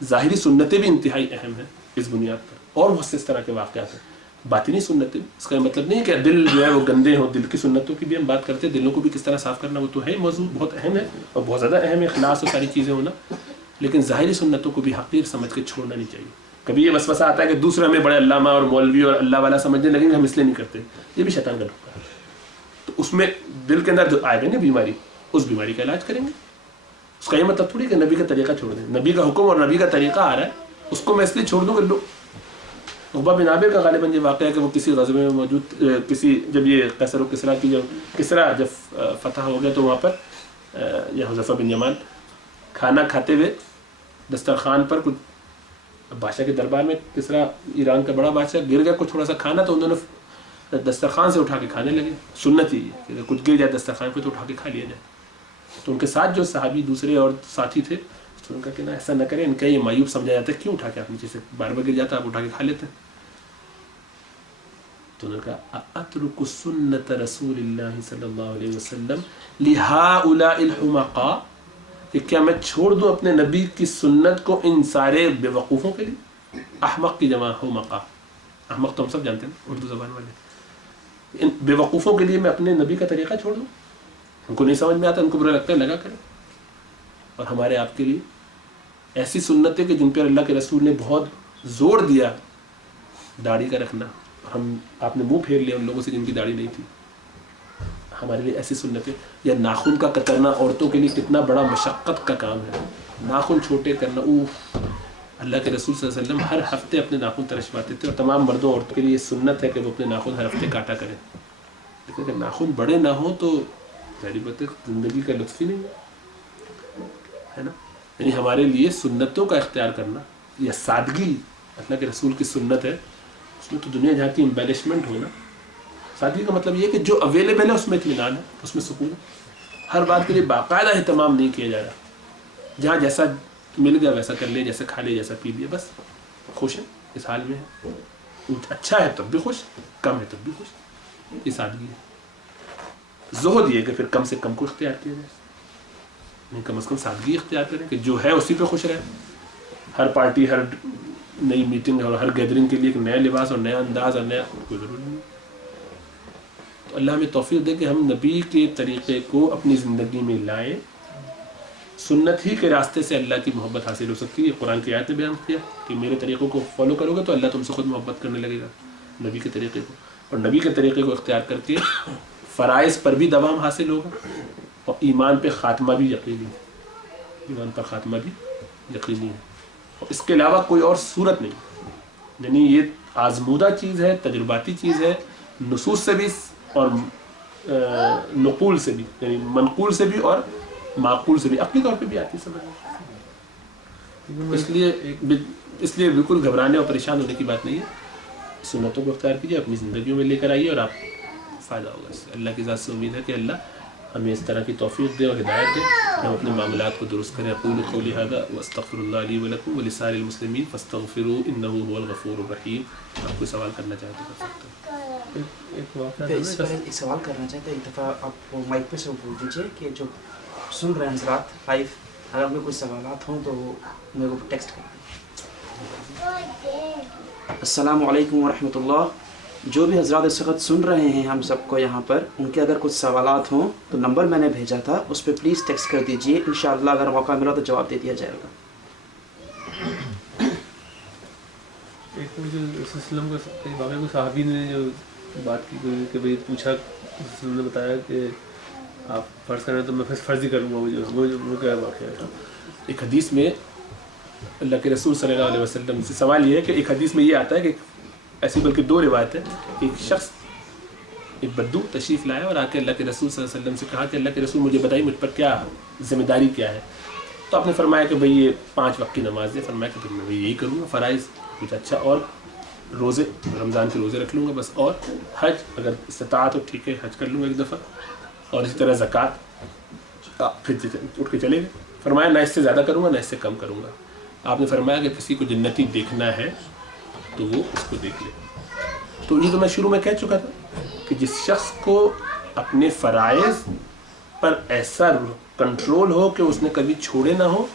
ظاہری سنتیں بھی انتہائی اہم ہیں اس بنیاد پر, اور بہت سے اس طرح کے واقعات ہیں. باطنی سنتیں, اس کا مطلب نہیں کہ دل جو ہے وہ گندے ہو, دل کی سنتوں کی بھی ہم بات کرتے ہیں, دلوں کو بھی کس طرح صاف کرنا وہ تو ہے موضوع بہت اہم ہے اور بہت زیادہ اہم ہے, اخلاص اور ساری چیزیں ہونا. لیکن ظاہری سنتوں کو بھی حقیر سمجھ کے چھوڑنا نہیں چاہیے. کبھی یہ وسوسہ آتا ہے کہ دوسرے ہمیں بڑے علامہ اور مولوی اور اللہ والا سمجھنے لگیں گے, ہم اس لیے نہیں کرتے, یہ بھی شیطان کا دھوکہ ہے. تو اس میں دل کے اندر جو آئے گا نا بیماری, اس بیماری کا علاج کریں گے. اس کا یہ مطلب تھوڑی کہ نبی کا طریقہ چھوڑ دیں, نبی کا حکم اور نبی کا طریقہ آ رہا ہے, اس کو میں اس لیے چھوڑ دوں کہ لو. عقبہ بن عامر کا غالباً یہ واقعہ ہے کہ وہ کسی غزوے میں موجود, کسی جب یہ قیصر و کسریٰ کی کسریٰ جب فتح ہو گیا تو وہاں پر یہ حذیفہ بن یمان کھانا کھاتے ہوئے دسترخوان پر, کچھ بادشاہ کے دربار میں کسریٰ ایران کا بڑا بادشاہ, گر گیا کچھ تھوڑا سا کھانا, تو انہوں نے دسترخوان سے اٹھا کے کھانے لگے. سنت ہی ہے کہ کچھ گر جائے دسترخوان پہ تو اٹھا کے کھا لیا جائے. تو ان کے ساتھ جو صحابی دوسرے اور ساتھی تھے, تو ان کا کہنا ایسا نہ کریں, ان کا یہ معیوب سمجھا جاتا ہے, کیوں اٹھا کے آپ نیچے سے بار بار گر جاتا آپ اٹھا کے کھا لیتے ہیں. تو انہوں نے کہا اترک سنت رسول اللہ صلی اللہ علیہ وسلم لہؤلاء الحمقاء, کہ کیا میں چھوڑ دوں اپنے نبی کی سنت کو ان سارے بے وقوفوں کے لیے. احمق کی جمع حمقاء, احمق تو ہم سب جانتے ہیں اردو زبان والے. ان بے وقوفوں کے لیے میں اپنے نبی کا طریقہ چھوڑ دوں, ان کو نہیں سمجھ میں آتا, ان کو برا لگتا ہے, لگا کریں. اور ہمارے آپ کے لیے ایسی سنتیں کہ جن پر اللہ کے رسول نے بہت زور دیا, داڑھی کا رکھنا, ہم آپ نے منہ پھیر لیا ان لوگوں سے جن کی داڑھی نہیں تھی. ہمارے لیے ایسی سنتیں, یا ناخن کا کترنا عورتوں کے لیے کتنا بڑا مشقت کا کام ہے, ناخن چھوٹے کرنا. اللہ کے رسول صلی اللہ علیہ وسلم ہر ہفتے اپنے ناخن ترشواتے تھے, اور تمام مردوں عورتوں کے لیے سنت ہے کہ وہ اپنے ناخن ہر ہفتے کاٹا کریں. لیکن اگر ناخن بڑے نہ ہوں تو ظاہری بات ہے زندگی کا لطف ہی نہیں ہے نا. یعنی ہمارے لیے سنتوں کا اختیار کرنا, یا سادگی اللہ کے رسول کی سنت ہے, اس میں تو دنیا جہاں کی امبیلشمنٹ ہونا. سادگی کا مطلب یہ کہ جو اویلیبل ہے اس میں اطمینان ہے, اس میں سکون ہے. ہر بات کے لیے باقاعدہ اہتمام نہیں کیا جا رہا, جہاں جیسا مل گیا ویسا کر لیا, جیسا کھا لیا جیسا پی لیا, بس خوش ہے اس حال میں ہے. اچھا ہے تب بھی خوش, کم ہے تب بھی خوش. یہ سادگی ہے. زہد یہ کہ پھر کم سے کم کو اختیار کیا جائے. نہیں کم از کم سادگی اختیار کریں کہ جو ہے اسی پہ خوش رہیں. ہر پارٹی، ہر نئی میٹنگ اور ہر گیدرنگ کے لیے ایک نیا لباس اور نیا انداز اور نیا کوئی ضروری نہیں. تو اللہ ہمیں توفیق دے کہ ہم نبی کے طریقے کو اپنی زندگی میں لائیں. سنت ہی کے راستے سے اللہ کی محبت حاصل ہو سکتی ہے. قرآن کی آیت نے بیان کیا کہ میرے طریقوں کو فالو کرو گے تو اللہ تم سے خود محبت کرنے لگے گا نبی کے طریقے کو. اور نبی کے طریقے کو اختیار کر کے فرائض پر بھی دوام حاصل ہوگا اور ایمان پہ خاتمہ بھی یقینی ہے. ایمان پر خاتمہ بھی یقینی ہے. اور اس کے علاوہ کوئی اور صورت نہیں. یعنی یہ آزمودہ چیز ہے، تجرباتی چیز ہے، نصوص سے بھی اور نقول سے بھی، یعنی منقول سے بھی اور معقول سے بھی، اپنی طور پہ بھی آتی سمجھ میں. اس لیے بالکل گھبرانے اور پریشان ہونے کی بات نہیں ہے. سنتوں کو اختیار کیجیے، اپنی زندگیوں میں لے کر آئیے اور آپ فائدہ ہوگا اس سے. اللہ کی ذات سے امید ہے کہ اللہ ہمیں اس طرح کی توفیق دے اور ہدایت دے کہ ہم اپنے معاملات کو درست کریں. اقول قولی ھذا واستغفر اللہ لی ولکم ولسائر المسلمین فاستغفروہ انہ هو الغفور الرحیم. آپ کوئی سوال کرنا چاہیں تو کر سکتے ہیں. ایک سوال کرنا چاہتے ہیں. ایک دفعہ آپ وہ مائک پہ سے بول دیجیے کہ جو سن رہے ہیں حضرات لائیو، اگر ان میں کوئی سوالات ہوں تو میرے کو ٹیکسٹ کر دیں. السلام علیکم ورحمۃ اللہ. جو بھی حضرات اس وقت سن رہے ہیں ہم سب کو یہاں پر، ان کے اگر کچھ سوالات ہوں تو نمبر میں نے بھیجا تھا، اس پہ پلیز ٹیکسٹ کر دیجیے. انشاءاللہ اگر موقع ملا تو جواب دے دیا جائے گا. ایک وسلم کے واقعہ کو صحابی نے جو بات کی کہ بھائی پوچھا، وسلم نے بتایا کہ آپ فرض کریں تو میں فرض ہی کروں گا. وہ کیا واقعہ ہے؟ ایک حدیث میں اللہ کے رسول صلی اللہ علیہ وسلم سے سوال یہ ہے کہ ایک حدیث میں یہ آتا ہے کہ ایسی بلکہ دو روایت ہے. ایک شخص ایک بدو تشریف لایا اور آ کے اللہ کے رسول صلی اللہ علیہ وسلم سے کہا کہ اللہ کے رسول مجھے بتائیے مجھ پر کیا ذمہ داری کیا ہے. تو آپ نے فرمایا کہ بھئی یہ 5 وقت کی نماز ہے. فرمایا کہ پھر میں یہی کروں گا فرائض کچھ. اچھا اور روزے، رمضان کے روزے رکھ لوں گا بس. اور حج اگر استطاعت ہو ٹھیک ہے حج کر لوں گا ایک دفعہ. اور اسی طرح زکوٰۃ. پھر اٹھ کے چلے گئے. فرمایا نہ اس سے زیادہ کروں گا نہ اس سے کم کروں گا. آپ نے فرمایا کہ کسی کو جنتی دیکھنا ہے تو وہ اس کو دیکھ لے. تو یہ تو میں شروع میں کہہ چکا تھا کہ جس شخص کو اپنے فرائض پر ایسا کنٹرول ہو کہ اس نے کبھی چھوڑے نہ ہو،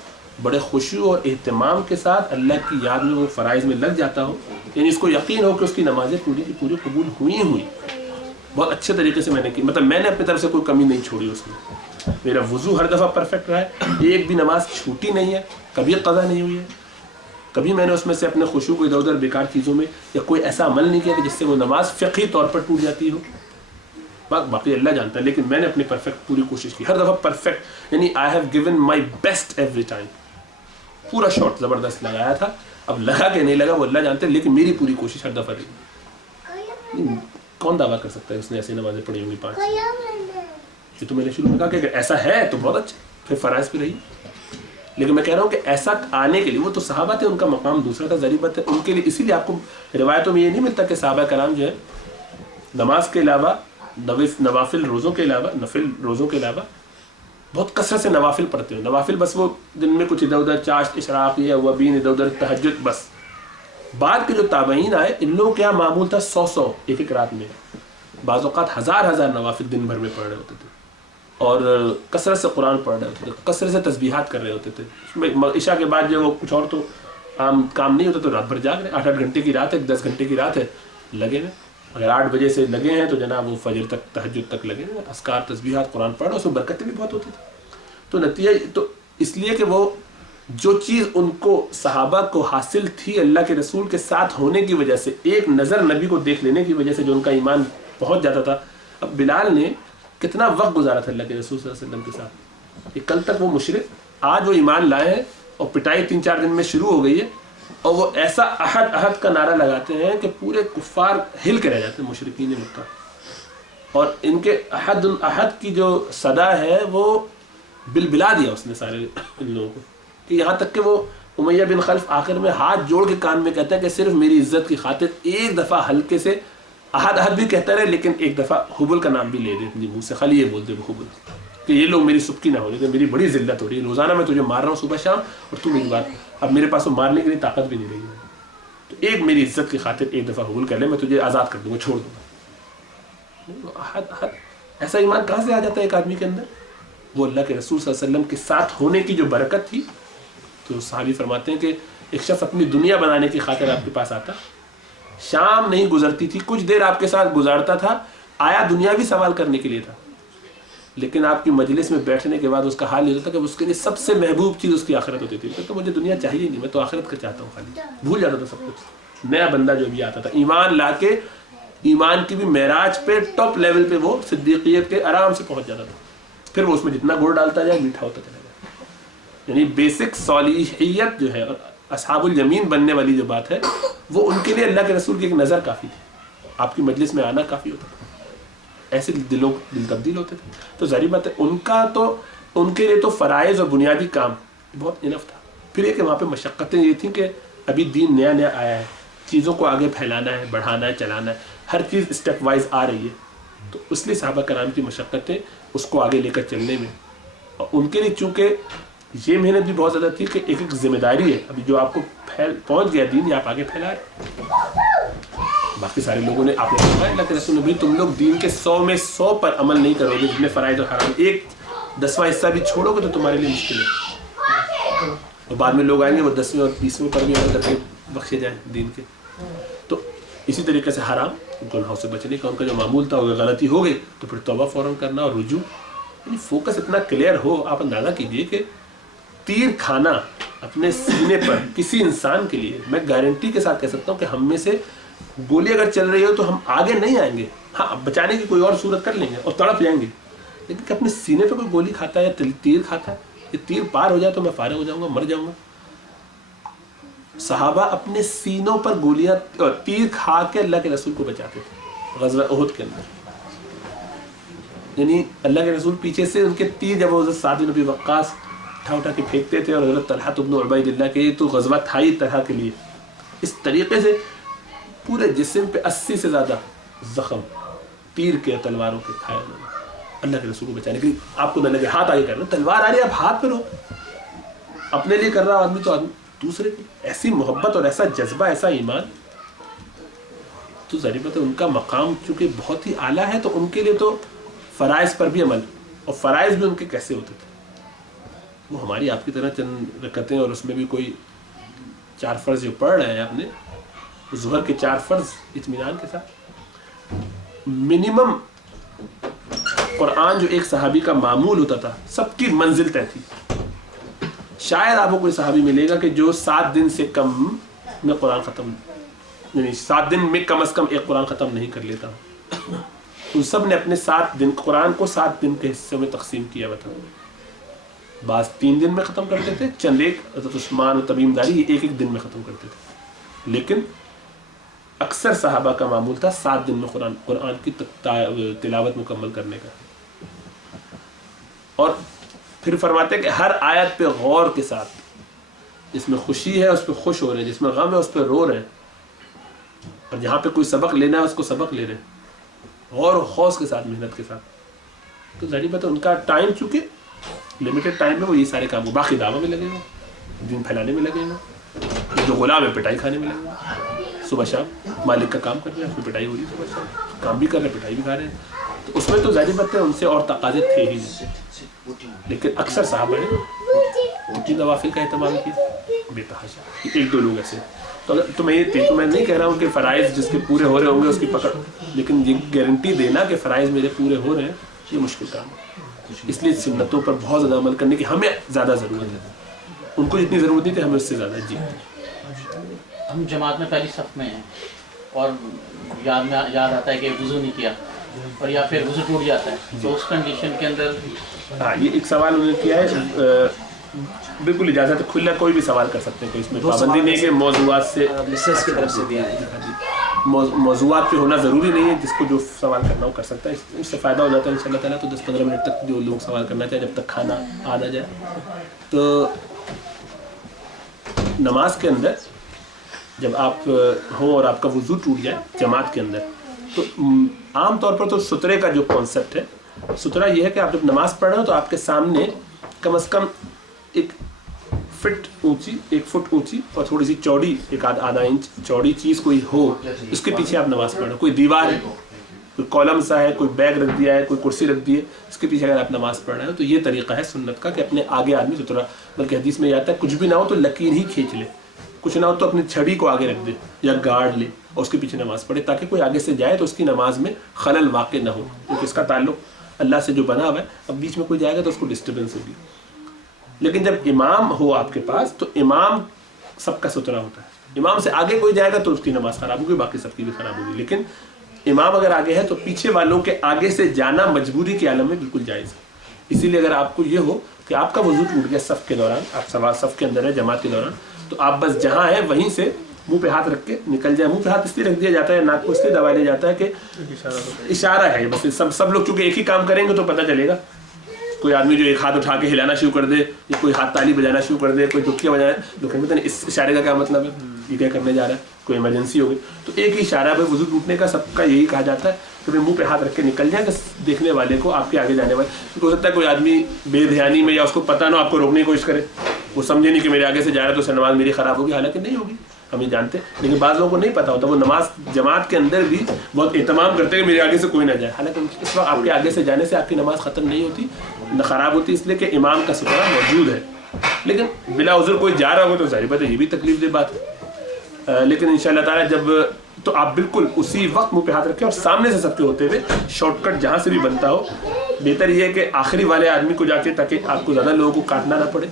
بڑے خشوع اور اہتمام کے ساتھ اللہ کی یاد میں وہ فرائض میں لگ جاتا ہو، یعنی اس کو یقین ہو کہ اس کی نمازیں پوری کی پوری قبول ہوئی بہت اچھے طریقے سے میں نے کی. مطلب میں نے اپنی طرف سے کوئی کمی نہیں چھوڑی اس میں. میرا وضو ہر دفعہ پرفیکٹ رہا ہے، ایک بھی نماز چھوٹی نہیں ہے، کبھی قضا نہیں ہوئی ہے، کبھی میں نے اس میں سے اپنے خشوع کو ادھر ادھر بیکار چیزوں میں یا کوئی ایسا عمل نہیں کیا کہ جس سے وہ نماز فقہی طور پر ٹوٹ جاتی ہو. باقی اللہ جانتا ہے، لیکن میں نے اپنی پرفیکٹ پوری کوشش کی ہر دفعہ پرفیکٹ. یعنی I have given my best every time. پورا شاٹ زبردست لگایا تھا. اب لگا کہ نہیں لگا وہ اللہ جانتے ہیں، لیکن میری پوری کوشش ہر دفعہ رہی. کون دعویٰ کر سکتا ہے اس نے ایسی نمازیں پڑھی ہوں گی 5؟ یہ تو میں نے شروع میں کہا کہ اگر ایسا ہے تو بہت اچھا، پھر فرائض پہ رہی. لیکن میں کہہ رہا ہوں کہ ایسا آنے کے لیے وہ تو صحابہ تھے، ان کا مقام دوسرا تھا، ضریبت ہے ان کے لیے. اسی لیے آپ کو روایتوں میں یہ نہیں ملتا کہ صحابہ کرام جو ہے نماز کے علاوہ نوافل روزوں کے علاوہ نفل روزوں کے علاوہ بہت کثرت سے نوافل پڑھتے ہو. نوافل بس وہ دن میں کچھ ادھر ادھر چاشت اشراق یا وبین ادھر ادھر تہجد بس. بعد کے جو تابعین آئے ان لوگوں کیا معمول تھا 100 ایک رات میں، بعض اوقات ہزار نوافل دن بھر میں پڑھ رہے ہوتے تھے اور کثرت سے قرآن پڑھ رہے ہوتے تھے، کثرت سے تسبیحات کر رہے ہوتے تھے. عشاء کے بعد جو وہ کچھ اور تو عام کام نہیں ہوتا تو رات بھر جاگ رہے. 8 گھنٹے کی رات ہے، 10 گھنٹے کی رات ہے، لگے ہوئے. اگر 8 بجے سے لگے ہیں تو جناب وہ فجر تک تہجد تک لگے ہوئے، اذکار تسبیحات قرآن پڑھ رہے، اس میں برکتیں بھی بہت ہوتی تھی. تو نتیجہ تو اس لیے کہ وہ جو چیز ان کو صحابہ کو حاصل تھی اللہ کے رسول کے ساتھ ہونے کی وجہ سے، ایک نظر نبی کو دیکھ لینے کی وجہ سے جو ان کا ایمان پہنچ جاتا تھا. اب بلال نے کتنا وقت گزارا تھا اللہ کے رسول صلی اللہ علیہ وسلم کے ساتھ. کل تک وہ مشرک، آج وہ ایمان لائے ہیں اور پٹائی 3-4 دن میں شروع ہو گئی ہے اور وہ ایسا احد احد کا نعرہ لگاتے ہیں کہ پورے کفار ہل کے رہ جاتے ہیں مشرکین مکہ. اور ان کے احد الاحد کی جو صدا ہے وہ بلبلا دیا اس نے سارے ان لوگوں کو، کہ یہاں تک کہ وہ امیہ بن خلف آخر میں ہاتھ جوڑ کے کان میں کہتا ہے کہ صرف میری عزت کی خاطر ایک دفعہ ہلکے سے احد احد بھی کہتا رہے، لیکن ایک دفعہ حبل کا نام بھی لے دے اپنے منہ سے، خالی یہ بول دے وہ حبل، کہ یہ لوگ میری سبکی نہ ہو، لیکن میری بڑی ذلت ہو رہی ہے، روزانہ میں تجھے مار رہا ہوں صبح شام اور تو میری بات اب میرے پاس تو مارنے کے لیے طاقت بھی نہیں رہی ہے، تو ایک میری عزت کی خاطر ایک دفعہ حبل کر لے، میں تجھے آزاد کر دوں گا، چھوڑ دوں گا. احد احد ایسا ایمان کہاں سے آ جاتا ہے ایک آدمی کے اندر؟ وہ اللہ کے رسول صلی اللہ علیہ وسلم کے ساتھ ہونے کی جو برکت تھی. تو صحابی فرماتے ہیں کہ ایک شخص اپنی دنیا بنانے کی خاطر آپ کے پاس آتا, شام نہیں گزرتی تھی, کچھ دیر آپ کے ساتھ گزارتا تھا, آیا دنیاوی سوال کرنے کے لیے تھا, لیکن آپ کی مجلس میں بیٹھنے کے بعد اس کا حال یہ ہوتا کہ اس کے لیے سب سے محبوب چیز اس کی آخرت ہوتی تھی. تو مجھے دنیا چاہیے نہیں, میں تو آخرت کا چاہتا ہوں, خالی بھول جاتا تھا سب کچھ. نیا بندہ جو بھی آتا تھا ایمان لا کے, ایمان کی بھی معراج پہ ٹاپ لیول پہ وہ صدیقیت کے آرام سے پہنچ جاتا تھا. پھر وہ اس میں جتنا گڑ ڈالتا جائے میٹھا ہوتا چلا جائے. یعنی بیسک صالحیت جو ہے اور اصحاب الیمین بننے والی جو بات ہے, وہ ان کے لیے اللہ کے رسول کی ایک نظر کافی تھی, آپ کی مجلس میں آنا کافی ہوتا تھا, ایسے دل تبدیل ہوتے تھے. تو ظاہر بات ہے ان کا تو ان کے لیے تو فرائض اور بنیادی کام بہت انف تھا. پھر یہ کہ وہاں پہ مشقتیں یہ تھیں کہ ابھی دین نیا نیا آیا ہے, چیزوں کو آگے پھیلانا ہے, بڑھانا ہے, چلانا ہے, ہر چیز اسٹیپ وائز آ رہی ہے. تو اس لیے صحابہ کرام کی مشقتیں اس کو آگے لے کر چلنے میں, اور ان کے لیے چونکہ یہ محنت بھی بہت زیادہ تھی کہ ایک ایک ذمہ داری ہے, ابھی جو آپ کو پہنچ گیا دین, یہ آپ آگے پھیلا رہے. باقی سارے لوگوں نے, آپ نے کہا اللہ کے رسول نے بھی تم لوگ دین کے 100 میں 100 پر عمل نہیں کرو گے, جتنے فرائض اور حرام, ایک 10واں حصہ بھی چھوڑو گے تو تمہارے لیے مشکل ہے. اور بعد میں لوگ آئیں گے وہ 10ویں اور 20ویں پر بھی عمل کر کے بخشے جائیں دین کے. تو اسی طریقے سے حرام گناہوں سے بچنے کا ان کا جو معمول تھا, اگر غلطی ہو گئی تو پھر توبہ فوراً کرنا اور رجوع. یعنی فوکس اتنا کلیئر ہو. آپ اندازہ کیجئے کہ تیر کھانا اپنے سینے پر کسی انسان کے لیے, میں گارنٹی کے ساتھ کہہ سکتا ہوں کہ ہم میں سے گولی اگر چل رہی ہو تو ہم آگے نہیں آئیں گے, ہاں بچانے کی کوئی اور صورت کر لیں گے اور تڑپ جائیں گے, لیکن کہ اپنے سینے پہ کوئی گولی کھاتا ہے یا تیر کھاتا ہے, یہ تیر پار ہو جائے تو میں فارغ ہو جاؤں گا, مر جاؤں گا. صحابہ اپنے سینوں پر گولیاں تیر کھا کے اللہ کے رسول کو بچاتے تھے غزوہ احد کے اندر. یعنی اللہ کے رسول پیچھے سے ان کے تیر جب حضرت سعد بن ابی وقاص اٹھا کے پھینکتے تھے, اور حضرت طلحہ بن عبید اللہ کے تو غزوہ تھا ہی طلحہ کے لیے, اس طریقے سے پورے جسم پہ 80 سے زیادہ زخم تیر کے تلواروں کے کھائے انہوں نے اللہ کے رسول کو بچانے کے لیے. آپ کو نہ لگے ہاتھ آگے کرنا, تلوار آ رہی ہے آپ ہاتھ پہ رہو, اپنے لیے کر رہا آدمی تو آدمی دوسرے کی, ایسی محبت اور ایسا جذبہ, ایسا ایمان. تو ظاہر بات ہے ان کا مقام چونکہ بہت ہی اعلیٰ ہے, تو ان کے لیے تو فرائض پر بھی عمل, اور فرائض بھی ان کے کیسے ہوتے تھے. وہ ہماری آپ کی طرح چند رکعتیں, اور اس میں بھی کوئی 4 فرض جو پڑھ رہے ہیں آپ نے, ظہر کے 4 فرض اطمینان کے ساتھ. منیمم قرآن جو ایک صحابی کا معمول ہوتا تھا, سب کی منزل طے تھی. شاید آپ کو کوئی صحابی ملے گا کہ جو 7 دن سے کم میں قرآن ختم, یعنی 7 دن میں کم از کم ایک قرآن ختم نہیں کر لیتا. ان سب نے اپنے 7 دن قرآن کو 7 دن کے حصے میں تقسیم کیا ہوا تھا. بعض 3 دن میں ختم کرتے تھے, چند ایک حضرت عثمان و تمیم داری یہ ایک دن میں ختم کرتے تھے, لیکن اکثر صحابہ کا معمول تھا 7 دن میں قرآن کی تلاوت مکمل کرنے کا. اور پھر فرماتے ہیں کہ ہر آیت پہ غور کے ساتھ, جس میں خوشی ہے اس پہ خوش ہو رہے ہیں, جس میں غم ہے اس پہ رو رہے ہیں, اور جہاں پہ کوئی سبق لینا ہے اس کو سبق لے رہے ہیں, غور و خوص کے ساتھ, محنت کے ساتھ. تو ظاہر بات ہے ان کا ٹائم چونکہ لمیٹڈ ٹائم میں وہ یہ سارے کام, باقی دعویٰ میں لگے گا, دین پھیلانے میں لگے گا, جو غلام ہے پٹائی کھانے میں لگے گا, صبح شام مالک کا کام کر رہے ہیں, اس میں پٹائی ہو رہی ہے, صبح شام کام بھی کر رہے ہیں, پٹائی بھی کھا رہے ہیں. تو اس میں تو ظاہر بات ہے ان سے اور تقاضے تھے ہی نہیں, لیکن اکثر صحابہ نے روٹی نوافل کا اہتمام کیا بے تحاشا. 1-2 لوگ ایسے. تو میں نہیں کہہ رہا ہوں کہ فرائض جس کے پورے ہو رہے ہوں گے اس کی پکڑ, لیکن یہ گارنٹی دینا کہ فرائض میرے پورے ہو رہے ہیں یہ مشکل کام ہے. اس لیے سنتوں پر بہت زیادہ عمل کرنے کی ہمیں زیادہ ضرورت ہے. ان کو جتنی ضرورت نہیں تھی ہمیں اس سے زیادہ. جی ہم جماعت میں پہلی صف میں ہیں اور یاد آتا ہے کہ وضو نہیں کیا, اور یا پھر وضو ٹوٹ جاتا ہے, تو اس کنڈیشن کے اندر. ہاں یہ ایک سوال انہوں نے کیا ہے, بالکل اجازت ہے, کھلا کوئی بھی سوال کر سکتے ہیں, کوئی اس میں پابندی نہیں کہ موضوعات سے کی طرف سے بھی آئے. موضوعات پہ ہونا ضروری نہیں ہے, جس کو جو سوال کرنا ہو کر سکتا ہے, اس سے فائدہ ہو جاتا ہے ان شاء اللہ تعالیٰ. تو 10-15 منٹ تک جو لوگ سوال کرنا چاہیں, جب تک کھانا آ نہ جائے. تو نماز کے اندر جب آپ ہوں اور آپ کا وضو ٹوٹ جائے جماعت کے اندر, تو عام طور پر تو سترے کا جو کانسیپٹ ہے, سترا یہ ہے کہ آپ جب نماز پڑھ رہے ہو تو آپ کے سامنے کم از کم 1 فٹ اونچی اور تھوڑی سی چوڑی, 1 آدھا انچ چوڑی چیز کوئی ہو, اس کے پیچھے آپ نماز پڑھ رہے ہو. کوئی دیوار ہے, کوئی کالم سا ہے, کوئی بیگ رکھ دیا ہے, کوئی کرسی رکھ دی ہے, اس کے پیچھے اگر آپ نماز پڑھ رہے ہیں تو یہ طریقہ ہے سنت کا کہ اپنے آگے آدمی ستھرا, بلکہ حدیث میں یہ آتا ہے کچھ بھی نہ ہو تو لکیر ہی کھینچ لے, کچھ نہ ہو تو اپنی چھڑی کو آگے رکھ دے یا گارڈ لے اور اس کے پیچھے نماز پڑھے, تاکہ کوئی آگے سے جائے تو اس کی نماز میں خلل واقع نہ ہو, کیونکہ اس کا تعلق اللہ سے جو بنا ہوا ہے, اب بیچ میں کوئی جائے گا تو اس کو ڈسٹربنس ہوگی. لیکن جب امام ہو آپ کے پاس تو امام سب کا ستھرا ہوتا ہے, امام سے آگے کوئی جائے گا تو اس کی نماز خراب ہوگی, باقی سب کی بھی خراب ہوگی. لیکن امام اگر آگے ہے تو پیچھے والوں کے آگے سے جانا مجبوری کے عالم میں بالکل جائز ہے. اسی لیے اگر آپ کو یہ ہو کہ آپ کا وضو ٹوٹ گیا صف کے دوران, آپ صف کے اندر ہے جماعت کے دوران, تو آپ بس جہاں ہیں وہیں سے منہ پہ ہاتھ رکھ کے نکل جائے. منہ پہ ہاتھ اس لیے رکھ دیا جاتا ہے, ناک کو اس لیے دبا لیا جاتا ہے کہ اشارہ ہے بس. سب لوگ چونکہ ایک ہی کام کریں گے تو پتہ چلے گا. کوئی آدمی جو ایک ہاتھ اٹھا کے ہلانا شروع کر دے, یا کوئی ہاتھ تالی بجانا شروع کر دے, کوئی ٹکیاں بجائے, تو کہیں اس اشارے کا کیا مطلب ہے, یہ کیا کرنے جا رہا ہے, کوئی ایمرجنسی ہو گئی. تو ایک ہی اشارہ پہ وضو ٹوٹنے کا سب کا یہی کہا جاتا ہے کہ منہ پہ ہاتھ رکھ کے نکل جائیں, دیکھنے والے کو, آپ کے آگے جانے والے. ہو سکتا ہے کوئی آدمی بے دھیانی میں یا اس کو پتہ نہ, آپ کو روکنے کی کوشش کرے, وہ سمجھے نہیں کہ میرے آگے سے جا رہا ہے تو اس سے نماز میری خراب ہوگی, حالانکہ نہیں ہوگی, ہم یہ جانتے ہیں. لیکن بعض لوگوں کو نہیں پتا ہوتا, وہ نماز جماعت کے اندر بھی بہت اہتمام کرتے ہیں کہ میرے آگے سے کوئی نہ جائے, حالانکہ اس وقت آپ کے آگے سے جانے سے آپ کی نماز ختم نہیں ہوتی, نہ خراب ہوتی, اس لیے کہ امام کا ستھرا موجود ہے. لیکن بلا عذر کوئی جا رہا ہو تو ظاہر بات ہے یہ بھی تکلیف دہ بات ہے. لیکن ان شاء اللہ تعالیٰ جب تو آپ بالکل اسی وقت منہ پہ ہاتھ رکھیں اور سامنے سے سب کے ہوتے ہوئے شارٹ کٹ جہاں سے بھی بنتا ہو. بہتر یہ ہے کہ آخری والے آدمی کو جا کے, تاکہ آپ کو زیادہ لوگوں کو کاٹنا نہ پڑے,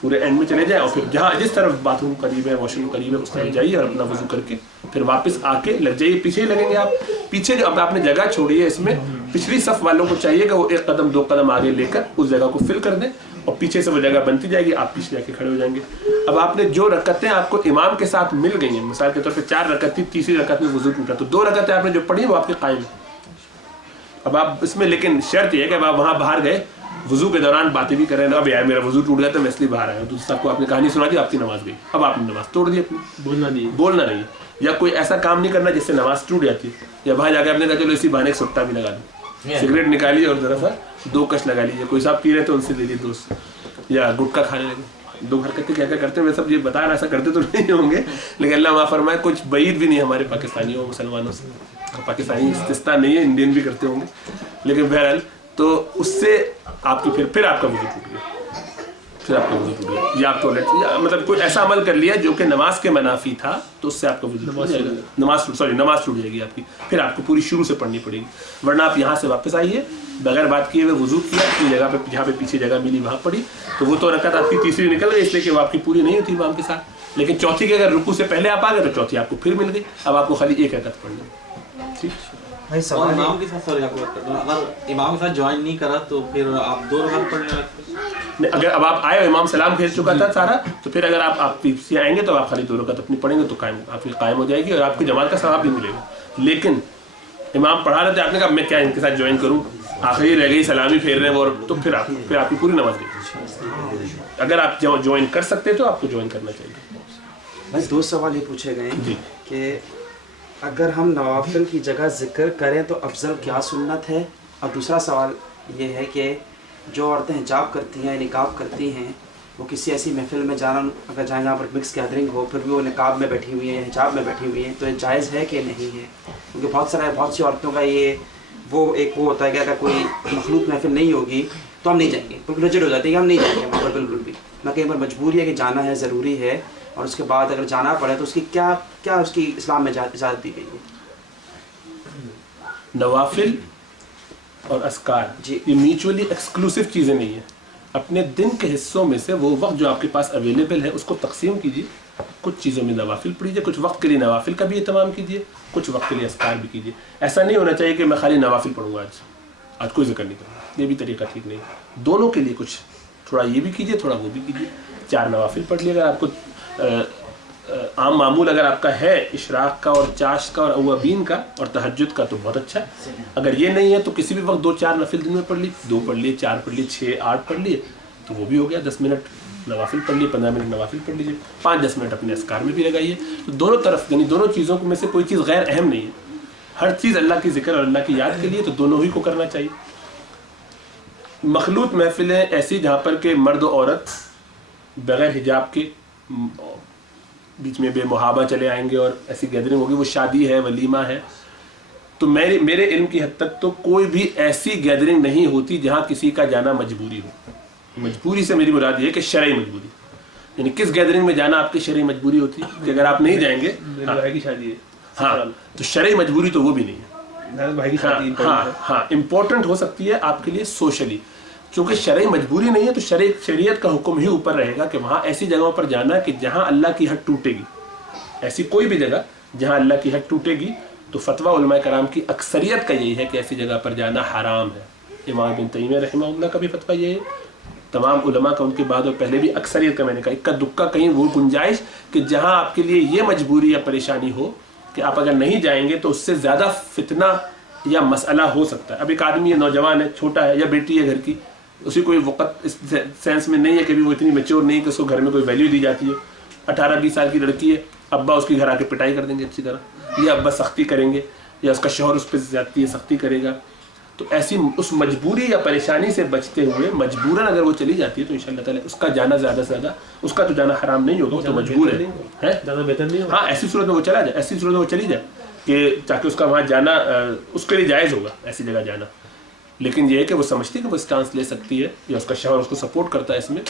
پورے اینڈ میں چلے جائیں اور پھر جہاں جس طرف باتھ روم قریب ہے, واش روم قریب ہے, اس طرف جائیے اور اپنا وضو کر کے پھر واپس آ کے لگ جائیے. پیچھے ہی لگیں گے آپ, پیچھے جو اب آپ نے جگہ چھوڑی ہے اس میں پچھلی صف والوں کو چاہیے کہ وہ ایک قدم دو قدم آگے لے کر اس جگہ کو فل کر دیں, اور پیچھے سے وہ جگہ بنتی جائے گی, آپ پیچھے جا کے کھڑے ہو جائیں گے. اب آپ نے جو رکعتیں آپ کو امام کے ساتھ مل گئی ہیں, مثال کے طور پہ 4 رکعت تھی, تیسری رکعت میں وضو ٹوٹا, تو 2 رکعتیں آپ نے جو پڑھی وہ آپ کی قائم ہیں. اب آپ اس میں لیکن شرط یہ ہے کہ اب آپ وہاں باہر گئے, وضو کے دوران باتیں بھی کر رہے ہیں, اب یار میرا وضو ٹوٹ گیا تو میں اس لیے باہر آیا ہوں, تو سب کو آپ نے کہانی سنا دی, آپ کی نماز گئی. اب آپ نے نماز توڑ دی اپنی, بولنا نہیں, یا کوئی ایسا کام نہیں کرنا جس سے نماز ٹوٹ جاتی ہے, یا باہر جا کے آپ نے کہا چلو اسی بہانے ایک سٹا بھی لگا دیں, سگریٹ نکالی اور ذرا سا 2 کش لگا لیجیے. کوئی صاحب پی رہے تو ان سے لے لیے دوست, یا گٹکا کھانے لگے. 2 حرکتیں کیا کیا کرتے ہیں, میں سب یہ بتا رہا, ایسا کرتے تو نہیں ہوں گے, لیکن اللہ معاف فرمائے کچھ بعید بھی نہیں ہمارے پاکستانیوں مسلمانوں سے. پاکستانی استثنا نہیں ہے, انڈین بھی کرتے ہوں گے, لیکن بہرحال تو اس سے آپ کی پھر آپ کا وضو ٹوٹ گیا, پھر آپ کا وضو ٹوٹ گیا, یا آپ ٹوائلٹ یا مطلب کوئی ایسا عمل کر لیا جو کہ نماز کے منافی تھا, تو اس سے آپ کا وضو ٹوٹ جائے گا, نماز ٹوٹ جائے گی آپ کی. پھر آپ کو پوری شروع سے پڑھنی پڑے گی, ورنہ آپ یہاں سے واپس آئیے بغیر بات کیے ہوئے وضو کیا, اپنی جگہ پہ جہاں پہ پیچھے جگہ ملی وہاں پڑھی, تو وہ تو رکعت آپ کی تیسری نکل گئی, اس لیے کہ وہ آپ کی پوری نہیں ہوتی امام کے ساتھ. لیکن چوتھی کے اگر رکوع سے پہلے آپ آ گئے تو چوتھی آپ کو پھر مل گئی, اب آپ کو خالی 1 رکعت پڑھنی ہے. ٹھیک بھائی سوال امام کے ساتھ سوری آپ کو بات کر دوں, اگر امام کے ساتھ جوائن نہیں کرا تو پھر آپ 2 رکعت پڑھنے لگتے. اگر اب آپ آئے امام سلام پھیر چکا تھا سارا, تو پھر اگر آپ پیچھے آئیں گے تو آپ خالی 2 رکعت اپنی پڑھیں گے تو آپ کی قائم ہو جائے گی, اور آپ کی جماعت کا ثواب بھی ملے گا. لیکن امام پڑھا رہے تھے, آپ نے کہا میں کیا ان کے ساتھ جوائن کروں, آخری رہ گئی سلامی پھیر رہے ہیں وہ, تو پھر آپ کی پوری نماز گئی. اگر آپ جوائن کر سکتے تو آپ کو جوائن کرنا چاہیے. بھائی 2 سوال یہ پوچھے گئے ہیں جی کہ اگر ہم نوافل کی جگہ ذکر کریں تو افضل کیا سنت ہے, اور دوسرا سوال یہ ہے کہ جو عورتیں حجاب کرتی ہیں, نقاب کرتی ہیں, وہ کسی ایسی محفل میں جانا اگر جائیں جہاں پر مکس گیدرنگ ہو, پھر بھی وہ نقاب میں بیٹھی ہوئی ہیں, حجاب میں بیٹھی ہوئی ہیں, تو یہ جائز ہے کہ نہیں ہے؟ کیونکہ بہت سی عورتوں کا یہ وہ ہوتا ہے کہ اگر کوئی مخلوط محفل نہیں ہوگی تو ہم نہیں جائیں گے, بالکل رجڈ ہو جاتے ہیں کہ ہم نہیں جائیں گے وہاں پر بالکل بھی. نہ کہیں پر مجبوری ہے کہ جانا ہے, ضروری ہے, اور اس کے بعد اگر جانا پڑے تو اس کی کیا اس کی اسلام میں اجازت دی گئی ہے؟ نوافل اور اذکار یہ میوچولی ایکسکلوسیو چیزیں نہیں ہیں. اپنے دن کے حصوں میں سے وہ وقت جو آپ کے پاس اویلیبل ہے اس کو تقسیم کیجیے. کچھ چیزوں میں نوافل پڑھیے, کچھ وقت کے لیے نوافل کا بھی اہتمام کیجیے, کچھ وقت کے لیے اذکار بھی کیجیے. ایسا نہیں ہونا چاہیے کہ میں خالی نوافل پڑھوں گا, آج کوئی ذکر نہیں کروں گا, یہ بھی طریقہ ٹھیک نہیں. دونوں کے لیے کچھ تھوڑا یہ بھی کیجیے, تھوڑا وہ بھی کیجیے. 4 نوافل پڑھ لیے. اگر آپ کو عام معمول اگر آپ کا ہے اشراق کا اور چاشت کا اور اوابین کا اور تہجد کا تو بہت اچھا ہے. اگر یہ نہیں ہے تو کسی بھی وقت 2-4 نفل دن میں پڑھ لی, 2 پڑھ لیے, 4 پڑھ لیے, 6-8 پڑھ لیے, تو وہ بھی ہو گیا. 10 منٹ نوافل پڑھ لیے, 15 منٹ نوافل پڑھ لیجیے, 5-10 منٹ اپنے اذکار میں بھی لگائیے. تو دونوں طرف یعنی دونوں چیزوں میں سے کوئی چیز غیر اہم نہیں ہے. ہر چیز اللہ کی ذکر اور اللہ کی یاد کے لیے, تو دونوں ہی کو کرنا چاہیے. مخلوط محفلیں ایسی جہاں پر کہ مرد و عورت بغیر حجاب کے بیچ میں بے محابہ چلے آئیں گے اور ایسی گیدرنگ ہوگی, وہ شادی ہے, ولیمہ ہے, تو میرے علم کی حد تک تو کوئی بھی ایسی گیدرنگ نہیں ہوتی جہاں کسی کا جانا مجبوری ہو. مجبوری سے میری مراد یہ ہے کہ شرعی مجبوری, یعنی کس گیدرنگ میں جانا آپ کی شرعی مجبوری ہوتی ہے کہ اگر آپ نہیں جائیں گے, میرے بھائی کی شادی ہے, ہاں تو شرعی مجبوری تو وہ بھی نہیں ہے. میرے بھائی کی شادی ہاں امپورٹنٹ ہو سکتی ہے آپ کے لیے سوشلی, چونکہ شرعی مجبوری نہیں ہے تو شریعت کا حکم ہی اوپر رہے گا کہ وہاں ایسی جگہوں پر جانا کہ جہاں اللہ کی حد ٹوٹے گی. ایسی کوئی بھی جگہ جہاں اللہ کی حد ٹوٹے گی تو فتویٰ علماء کرام کی اکثریت کا یہی ہے کہ ایسی جگہ پر جانا حرام ہے. امام ابن تیمیہ رحمہ اللہ کا بھی فتویٰ یہ ہے, تمام علماء کا ان کے بعد اور پہلے بھی اکثریت کا, میں نے کہا اکا دکا کہیں وہ گنجائش کہ جہاں آپ کے لیے یہ مجبوری یا پریشانی ہو کہ آپ اگر نہیں جائیں گے تو اس سے زیادہ فتنہ یا مسئلہ ہو سکتا ہے. اب ایک آدمی ہے, نوجوان ہے, چھوٹا ہے, یا بیٹی ہے گھر کی, اسی کوئی وقت اس سینس میں نہیں ہے کہ وہ اتنی میچور نہیں ہے کہ اس کو گھر میں کوئی ویلیو دی جاتی ہے. 18-20 سال کی لڑکی ہے, ابا اس کی گھر آ کے پٹائی کر دیں گے اچھی طرح, یا ابا سختی کریں گے, یا اس کا شوہر اس پہ زیادتی سختی کرے گا. تو ایسی اس مجبوری یا پریشانی سے بچتے ہوئے مجبوراً اگر وہ چلی جاتی ہے تو انشاءاللہ تعالیٰ اس کا جانا زیادہ سے زیادہ, اس کا تو جانا حرام نہیں ہوگا, وہ تو مجبور ہے, زیادہ بہتر نہیں ہوگا. ہاں ایسی صورت میں وہ چلا جائے, ایسی صورت میں وہ چلی جائے کہ تاکہ اس کا وہاں جانا اس کے لیے جائز ہوگا ایسی جگہ جانا. لیکن یہ ہے کہ وہ سمجھتی ہے کہ وہ اسٹانس لے سکتی ہے, یا اس کا شوہر اس کو سپورٹ کرتا ہے اس میں,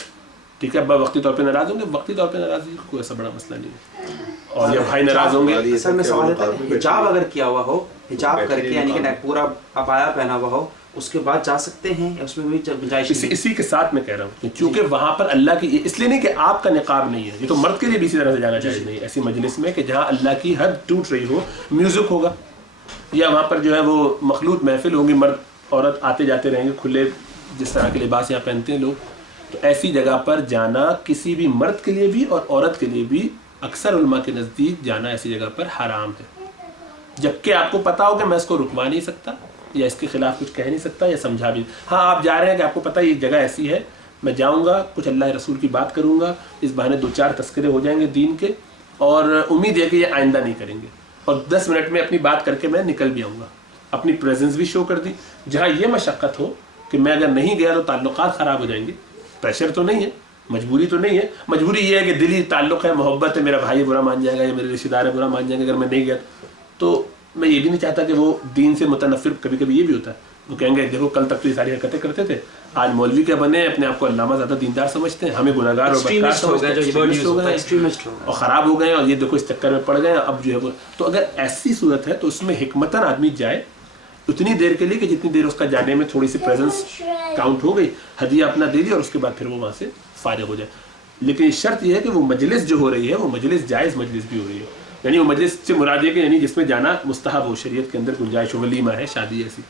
ٹھیک ہے. ابا وقتی طور پہ ناراض ہوں گے, وقتی طور پہ ناراضی کوئی ایسا بڑا مسئلہ نہیں ہے, اور یا بھائی ناراض ہوں گے. اصل میں سوال ہے حجاب اگر کیا ہوا ہو, حجاب کر کے یعنی کہ پورا عبایا پہنا ہوا ہو, اس کے بعد جا سکتے ہیں, اس میں بھی گنجائش اسی کے ساتھ میں کہہ رہا ہوں چونکہ وہاں پر اللہ کی, اس لیے نہیں کہ آپ کا نقاب نہیں ہے, یہ تو مرد کے لیے بھی اسی طرح سے جانا جائز نہیں ہے ایسی مجلس میں کہ جہاں اللہ کی حد ٹوٹ رہی ہو. میوزک ہوگا, یا وہاں پر جو ہے وہ مخلوط محفل ہوگی, مرد عورت آتے جاتے رہیں گے کھلے جس طرح کے لباس یہاں پہنتے ہیں لوگ, تو ایسی جگہ پر جانا کسی بھی مرد کے لیے بھی اور عورت کے لیے بھی اکثر علماء کے نزدیک جانا ایسی جگہ پر حرام ہے. جبکہ آپ کو پتا ہو کہ میں اس کو رکوا نہیں سکتا یا اس کے خلاف کچھ کہہ نہیں سکتا یا سمجھا بھی, ہاں آپ جا رہے ہیں کہ آپ کو پتا ہے یہ جگہ ایسی ہے, میں جاؤں گا, کچھ اللہ رسول کی بات کروں گا, اس بہانے 2-4 تذکرے ہو جائیں گے دین کے, اور امید ہے کہ یہ آئندہ نہیں کریں گے, اور 10 منٹ میں اپنی بات کر کے میں نکل بھی آؤں گا, اپنی پریزنس بھی شو کر دی. جہاں یہ مشقت ہو کہ میں اگر نہیں گیا تو تعلقات خراب ہو جائیں گے, پریشر تو نہیں ہے, مجبوری تو نہیں ہے, مجبوری یہ ہے کہ دلی تعلق ہے, محبت ہے, میرا بھائی برا مان جائے گا یا میرے رشتہ دار برا مان جائیں گے اگر میں نہیں گیا. تو میں یہ بھی نہیں چاہتا کہ وہ دین سے متنفر, کبھی کبھی یہ بھی ہوتا ہے, وہ کہیں گے دیکھو کل تک تو یہ ساری حرکتیں کرتے تھے, آج مولوی کیا بنے, اپنے آپ کو علامہ زیادہ دیندار سمجھتے ہیں, ہمیں گناہگار اور بدکار سمجھتے ہیں, اور خراب ہو گئے, اور یہ دیکھو اس چکر میں پڑ گئے اب جو ہے وہ. تو اگر ایسی صورت ہے تو اس میں حکمتاً آدمی جائے اتنی دیر کے لیے کہ جتنی دیر اس کا جانے میں تھوڑی سی پریزنس کاؤنٹ ہو گئی, ہدیہ اپنا دے دی, اور اس کے بعد پھر وہ وہاں سے فارغ ہو جائے. لیکن شرط یہ ہے کہ وہ مجلس جو ہو رہی ہے وہ مجلس جائز مجلس بھی ہو رہی ہے, یعنی وہ مجلس سے مراد ہے کہ یعنی جس میں جانا مستحب ہو, شریعت کے اندر گنجائش ہو, ولیمہ ہے, شادی ایسی.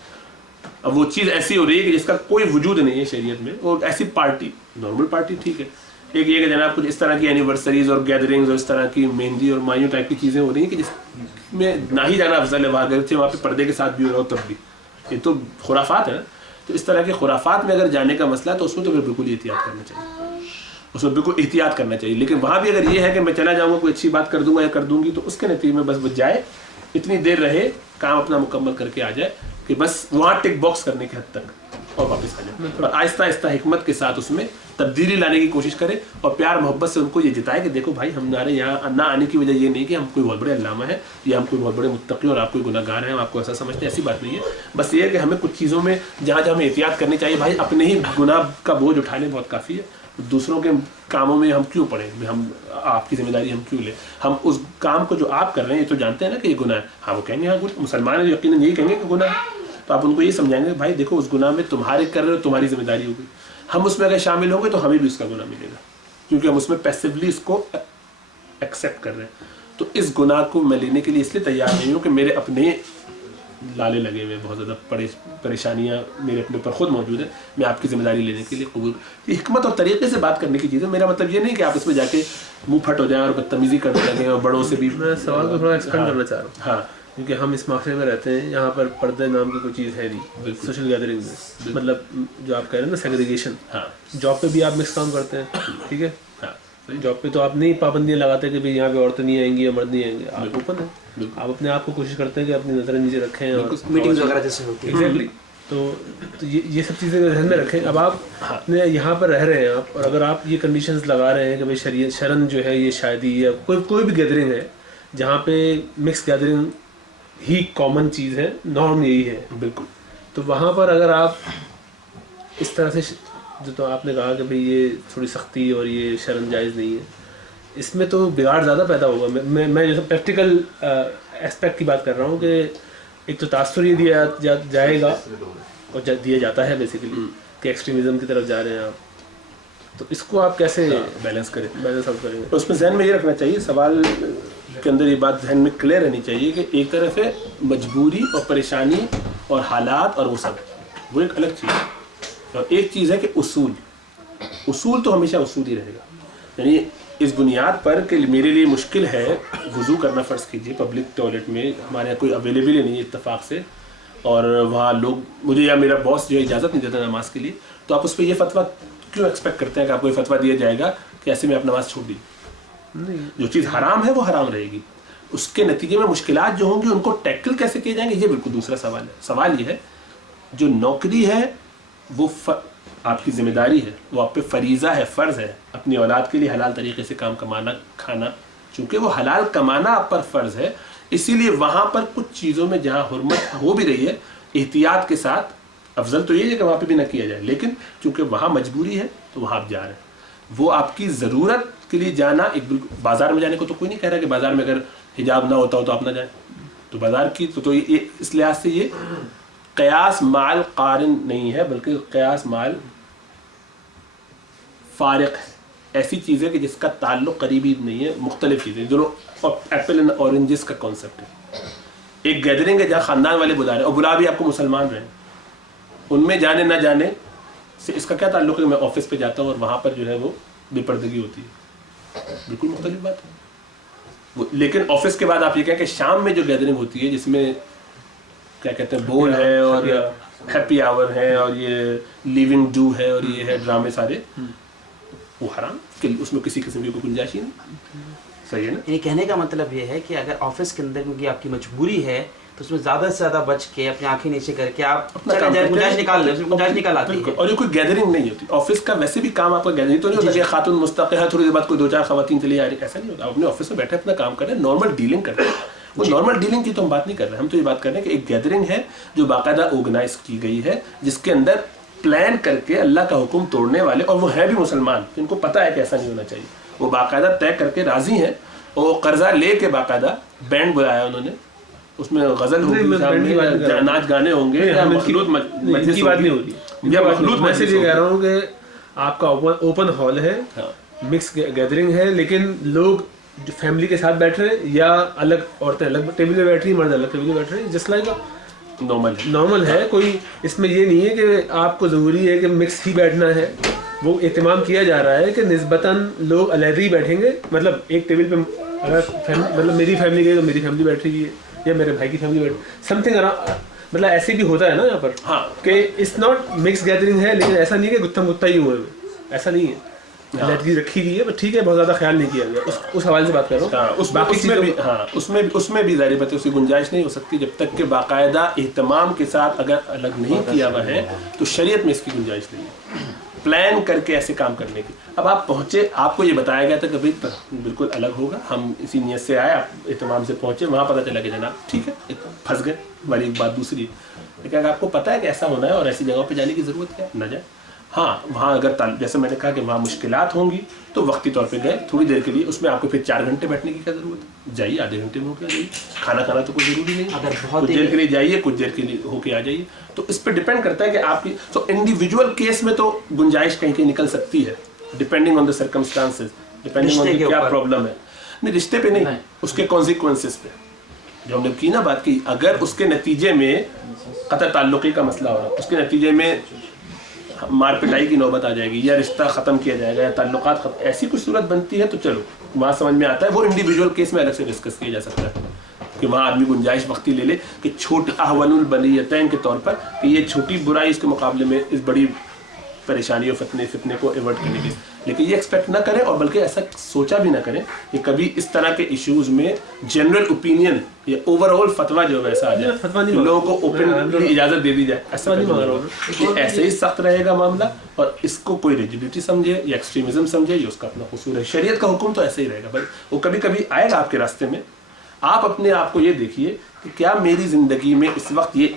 اب وہ چیز ایسی ہو رہی ہے کہ جس کا کوئی وجود نہیں ہے شریعت میں, اور ایسی پارٹی, نارمل پارٹی ٹھیک ہے, ایک یہ کہ جناب کچھ اس طرح کی اینیورسریز اور گیدرنگز اور اس طرح کی مہندی اور مایوں ٹائپ کی چیزیں ہو رہی ہیں کہ جس میں نہ ہی جانا افضل ہے, وہاں پہ پردے کے ساتھ بھی ہو رہا ہو تب بھی, یہ تو خرافات ہے. تو اس طرح کے خرافات میں اگر جانے کا مسئلہ ہے تو اس میں تو پھر بالکل احتیاط کرنا چاہیے, اس میں بالکل احتیاط کرنا چاہیے. لیکن وہاں بھی اگر یہ ہے کہ میں چلا جاؤں گا, کوئی اچھی بات کر دوں گا یا کر دوں گی, تو اس کے نتیجے میں بس وہ جائے, اتنی دیر رہے, کام اپنا مکمل کر کے آ جائے کہ بس وہاں ٹک باکس کرنے کے حد تک, اور واپس آ جائے, اور آہستہ آہستہ حکمت کے ساتھ اس میں تبدیلی لانے کی کوشش کرے, اور پیار محبت سے ان کو یہ جتائے کہ دیکھو بھائی ہمارے یہاں نہ آنے کی وجہ یہ نہیں کہ ہم کوئی بہت بڑے علامہ ہیں یا ہم کوئی بہت بڑے متقی اور آپ کوئی گناہ گار ہیں, ہم آپ کو ایسا سمجھتے ہیں, ایسی بات نہیں ہے. بس یہ ہے کہ ہمیں کچھ چیزوں میں جہاں جہاں ہمیں احتیاط کرنی چاہیے, بھائی اپنے ہی گناہ کا بوجھ اٹھانے بہت کافی ہے, دوسروں کے کاموں میں ہم کیوں پڑیں, ہم آپ کی ذمہ داری ہم کیوں لیں, ہم اس کام کو جو آپ کر رہے ہیں یہ تو جانتے ہیں نا کہ یہ گناہ ہے. ہاں وہ کہیں گے, ہاں مسلمان ہیں یقیناً یہی کہیں گے کہ گناہ ہے, تو آپ ان کو یہ سمجھائیں گے بھائی دیکھو اس گناہ میں تمہارے کر رہے ہو, تمہاری ذمہ داری ہوگی, ہم اس میں اگر شامل ہوں گے تو ہمیں بھی اس کا گناہ ملے گا, کیونکہ ہم اس میں پیسیولی اس کو ایکسیپٹ کر رہے ہیں. تو اس گناہ کو میں لینے کے لیے اس لیے تیار نہیں ہوں کہ میرے اپنے لالے لگے ہوئے, بہت زیادہ پریشانیاں میرے اپنے اوپر خود موجود ہیں, میں آپ کی ذمہ داری لینے کے لیے قبول. یہ حکمت اور طریقے سے بات کرنے کی چیز ہے, میرا مطلب یہ نہیں کہ آپ اس میں جا کے منہ پھٹ ہو جائیں اور بدتمیزی کرنے لگیں, اور بڑوں سے بھی. میں سوال کو تھوڑا ایکسپینڈ کرنا چاہ رہا ہوں. ہاں, کیونکہ ہم اس معاشرے میں رہتے ہیں, یہاں پر پردے نام کی کوئی چیز ہے نہیں, سوشل گیدرنگ میں, مطلب جو آپ کہہ رہے ہیں نا سیگریگیشن. ہاں, جاب پہ بھی آپ مکس کام کرتے ہیں, ٹھیک ہے, جاب پہ تو آپ نہیں پابندیاں لگاتے کہ بھائی یہاں پہ عورتیں نہیں آئیں گی یا مرد نہیں آئیں گے, آپ اوپن ہیں, آپ اپنے آپ کو کوشش کرتے ہیں کہ اپنی نظر نیچے رکھیں, اور میٹنگز وغیرہ جیسے ہوتی ہیں. ایگزیکٹلی. تو یہ سب چیزیں ذہن میں رکھیں. اب آپ اپنے یہاں پر رہ رہے ہیں آپ, اور اگر آپ یہ کنڈیشنز لگا رہے ہیں کہ بھائی شرن جو ہے یہ شادی یا کوئی بھی گیدرنگ ہے جہاں پہ مکس گیدرنگ ہی کامن چیز ہے, نارم یہی ہے. بالکل. تو وہاں پر اگر آپ اس طرح سے جو تو آپ نے کہا کہ بھئی یہ تھوڑی سختی اور یہ شرم جائز نہیں ہے, اس میں تو بگاڑ زیادہ پیدا ہوگا. میں جو پریکٹیکل اسپیکٹ کی بات کر رہا ہوں کہ ایک تو تاثر یہ دیا جائے گا اور دیا جاتا ہے بیسیکلی کہ ایکسٹریمزم کی طرف جا رہے ہیں آپ, تو اس کو آپ کیسے بیلنس کریں, بیلنس آؤٹ کریں گے؟ اس میں ذہن میں یہ رکھنا چاہیے, سوال کے اندر یہ بات ذہن میں کلیئر رہنی چاہیے کہ ایک طرف ہے مجبوری اور پریشانی اور حالات اور وہ سب, وہ ایک الگ چیز ہے, اور ایک چیز ہے کہ اصول تو ہمیشہ اصول ہی رہے گا. یعنی اس بنیاد پر کہ میرے لیے مشکل ہے وضو کرنا, فرض کیجیے پبلک ٹوائلٹ میں ہمارے یہاں کوئی اویلیبل ہی نہیں ہے اتفاق سے, اور وہاں لوگ مجھے یا میرا باس جو اجازت نہیں دیتا نماز کے لیے, تو آپ اس پہ یہ فتویٰ کیوں ایکسپیکٹ کرتے ہیں کہ آپ کو یہ فتویٰ دیا جائے گا کہ ایسے میں آپ نماز چھوڑ دی؟ جو چیز حرام ہے وہ حرام رہے گی, اس کے نتیجے میں مشکلات جو ہوں گی ان کو ٹیکل کیسے کیے جائیں گے, یہ بالکل دوسرا سوال ہے. سوال یہ ہے جو نوکری ہے وہ آپ کی ذمہ داری ہے, وہ آپ پہ فریضہ ہے, فرض ہے اپنی اولاد کے لیے حلال طریقے سے کام کمانا کھانا, چونکہ وہ حلال کمانا آپ پر فرض ہے, اسی لیے وہاں پر کچھ چیزوں میں جہاں حرمت ہو بھی رہی ہے احتیاط کے ساتھ, افضل تو یہ ہے کہ وہاں پہ بھی نہ کیا جائے, لیکن چونکہ وہاں مجبوری ہے تو وہاں آپ جا رہے ہیں. وہ آپ کی ضرورت کے لیے جانا, ایک بالکل بازار میں جانے کو تو کوئی نہیں کہہ رہا کہ بازار میں اگر حجاب نہ ہوتا ہو تو آپ نہ جائیں, تو بازار کی تو یہ اس لحاظ سے یہ قیاس مال قارن نہیں ہے بلکہ قیاس مال فارق ہے. ایسی چیز ہے کہ جس کا تعلق قریبی نہیں ہے, مختلف چیزیں, جو ایپل اینڈ اورنجز کا کانسیپٹ ہے. ایک گیدرنگ ہے جہاں خاندان والے بلا رہے ہیں, اور بلا بھی آپ کو مسلمان رہے ہیں, ان میں جانے نہ جانے سے اس کا کیا تعلق ہے کہ میں آفس پہ جاتا ہوں اور وہاں پر جو ہے وہ بے پردگی ہوتی ہے, بالکل مختلف بات ہے. لیکن آفس کے بعد آپ یہ کہیں کہ شام میں جو گیدرنگ ہوتی ہے جس میں کیا کہتے ہیں بول ہے اور ہیپی آور ہے اور یہ لیونگ ڈو ہے اور یہ ہے ڈرامے سارے, وہ حرام, کہ اس میں کسی قسم کی کوئی گنجائش ہی نہیں. صحیح ہے نا؟ یہ کہنے کا مطلب یہ ہے کہ اگر آفس کے اندر کیونکہ آپ کی مجبوری ہے تو اس میں زیادہ سے زیادہ بچ کے اپنی آنکھیں نیچے کر کے آپ گنجائش نکال لیں, اس میں گنجائش نکال آتی ہے. اور یہ کوئی گیدرنگ نہیں ہوتی آفس کا, ویسے بھی کام آپ کا گیدرنگ تو نہیں ہوتا کہ خاتون مستقل ہے تھوڑی دیر بعد کوئی 2-4 خواتین چلی آ رہی, ایسا نہیں ہوتا. آپ اپنے آفس میں بیٹھے اپنا کام کر رہے ہیں, نارمل ڈیلنگ کر رہے ہیں. وہ نارمل ڈیلنگ کی تو ہم بات نہیں کر رہے ہیں, ہم تو یہ بات کر رہے ہیں کہ ایک گیدرنگ ہے جو باقاعدہ آرگنائز کی گئی ہے, جس کے اندر پلان کر کے اللہ کا حکم توڑنے والے, اور وہ ہے بھی مسلمان, ان کو پتہ ہے کہ ایسا نہیں ہونا چاہیے, وہ باقاعدہ طے کر کے راضی ہیں, اور قرضہ لے کے باقاعدہ بینڈ بلایا انہوں نے, اس میں غزل ہوگی, ناچ گانے ہوں گے, مخلوط مجلس کی بات نہیں ہوتی, یا مخلوط. میں صرف یہ کہہ رہا ہوں کہ آپ کا اوپن ہال ہے, مکس گیدرنگ ہے, لیکن لوگ جو فیملی کے ساتھ بیٹھ رہے ہیں یا الگ, عورتیں الگ ٹیبل پہ بیٹھ رہی ہیں, مرد الگ ٹیبل پہ بیٹھ رہے ہیں, جس لائک نارمل ہے. کوئی اس میں یہ نہیں ہے کہ آپ کو ضروری ہے کہ مکس ہی بیٹھنا ہے. وہ اہتمام کیا جا رہا ہے کہ نسبتاً لوگ علیحدہ ہی بیٹھیں گے, مطلب ایک ٹیبل پہ اگر مطلب میری فیملی گئی تو میری فیملی بیٹھ رہی ہے یا میرے بھائی کی فیملی بیٹھ, سم تھنگ مطلب ایسے بھی ہوتا ہے نا یہاں پر, ہاں, کہ اٹس ناٹ مکس گیدرنگ ہے, لیکن ایسا نہیں ہے کہ گتھم گتھا ہی ہوئے ہوئے, ایسا نہیں ہے, علیحدگی رکھی گئی ہے, بٹ ٹھیک ہے بہت زیادہ خیال نہیں کیا گیا, اس حوالے سے بات کر رہا ہوں. اس میں بھی ظاہر بات ہے اس کی گنجائش نہیں ہو سکتی جب تک کہ باقاعدہ اہتمام کے ساتھ اگر الگ نہیں کیا ہوا ہے تو شریعت میں اس کی گنجائش نہیں ہے پلان کر کے ایسے کام کرنے کی. اب آپ پہنچے, آپ کو یہ بتایا گیا تھا کہ بھائی بالکل الگ ہوگا, ہم اسی نیت سے آئے, آپ اہتمام سے پہنچے, وہاں پتہ چلا کہ جناب ٹھیک ہے پھنس گئے والی ایک بات. دوسری لیکن اگر آپ کو پتہ ہے کہ ایسا ہونا ہے اور ایسی جگہوں پہ جانے کی ضرورت ہے, نہ جائے. ہاں وہاں اگر جیسے میں نے کہا کہ وہاں مشکلات ہوں گی تو وقتی طور پہ گئے تھوڑی دیر کے لیے, اس میں آپ کو پھر 4 گھنٹے بیٹھنے کی کیا ضرورت ہے, جائیے آدھے گھنٹے میں ہو کے آ جائیے, کھانا کھانا تو کوئی ضروری نہیں, اگر بہت کچھ دیر کے لیے جائیے کچھ دیر کے لیے ہو کے آ جائیے. تو اس پہ ڈپینڈ کرتا ہے کہ آپ کی تو انڈیویجول کیس میں تو گنجائش کہیں کہیں نکل سکتی ہے, depending on the circumstances, depending on کیا پرابلم ہے. نہیں رشتے پہ نہیں, اس کے کانسیکوینسز پہ جو ہم نے کی نا بات کی, اگر اس کے نتیجے میں قطع تعلقی کا مسئلہ ہو رہا ہے, اس کے نتیجے میں مار پٹائی کی نوبت آ جائے گی یا رشتہ ختم کیا جائے گا یا تعلقات ختم, ایسی کوئی صورت بنتی ہے تو چلو وہاں سمجھ میں آتا ہے, وہ انڈیویجول کیس میں الگ سے ڈسکس کیا جا سکتا ہے کہ وہاں آدمی گنجائش وقتی لے لے کہ چھوٹی احول البلیتین کے طور پر کہ یہ چھوٹی برائی اس کے مقابلے میں اس بڑی پریشانی اور فتنے کو ایورٹ کرنے کی, لیکن یہ ایکسپیکٹ نہ کریں اور بلکہ ایسا سوچا بھی نہ کریں کہ کبھی اس طرح کے ایشوز میں جنرل اوپینین یا اوور آل فتویٰ جو ویسا آ جائے, لوگوں کو اوپن اجازت دے دی جائے, ایسا نہیں, ایسے ہی سخت رہے گا معاملہ, اور اس کو کوئی ریجیڈیٹی سمجھے یا ایکسٹریمزم سمجھے, یہ اس کا اپنا قصور ہے. شریعت کا حکم تو ایسے ہی رہے گا بھائی, وہ کبھی کبھی آئے گا آپ کے راستے میں, آپ اپنے آپ کو یہ دیکھیے کہ کیا میری زندگی میں اس وقت یہ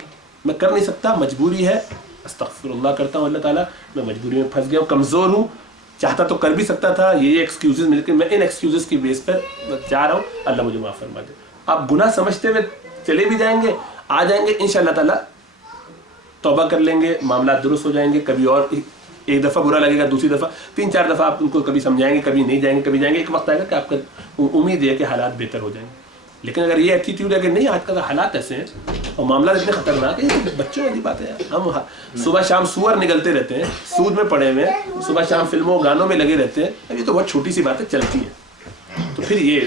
میں کر نہیں سکتا, مجبوری ہے, استغفر اللہ کرتا ہوں اللہ تعالیٰ, میں مجبوری میں پھنس گیا ہوں, کمزور ہوں, چاہتا تو کر بھی سکتا تھا, یہ ایکسکیوزز مل کے میں ان ایکسکیوزز کی بیس پر جا رہا ہوں, اللہ مجھے معاف فرما دے. آپ گناہ سمجھتے ہوئے چلے بھی جائیں گے, آ جائیں گے انشاءاللہ تعالیٰ, توبہ کر لیں گے, معاملات درست ہو جائیں گے. کبھی اور ایک دفعہ برا لگے گا, دوسری دفعہ, 3-4 دفعہ آپ ان کو کبھی سمجھائیں گے, کبھی نہیں جائیں گے, کبھی جائیں گے. ایک وقت آئے گا کہ آپ کا امید ہے کہ حالات بہتر ہو جائیں گے. لیکن اگر یہ ایٹیٹیوڈ ہے کہ نہیں آج کل حالات ایسے ہیں اور معاملات اتنے خطرناک ہیں, بچوں والی بات ہے, ہم صبح شام سور نگلتے رہتے ہیں, سود میں پڑے ہوئے ہیں, صبح شام فلموں گانوں میں لگے رہتے ہیں, اب یہ تو بہت چھوٹی سی بات ہے, چلتی ہے. تو پھر یہ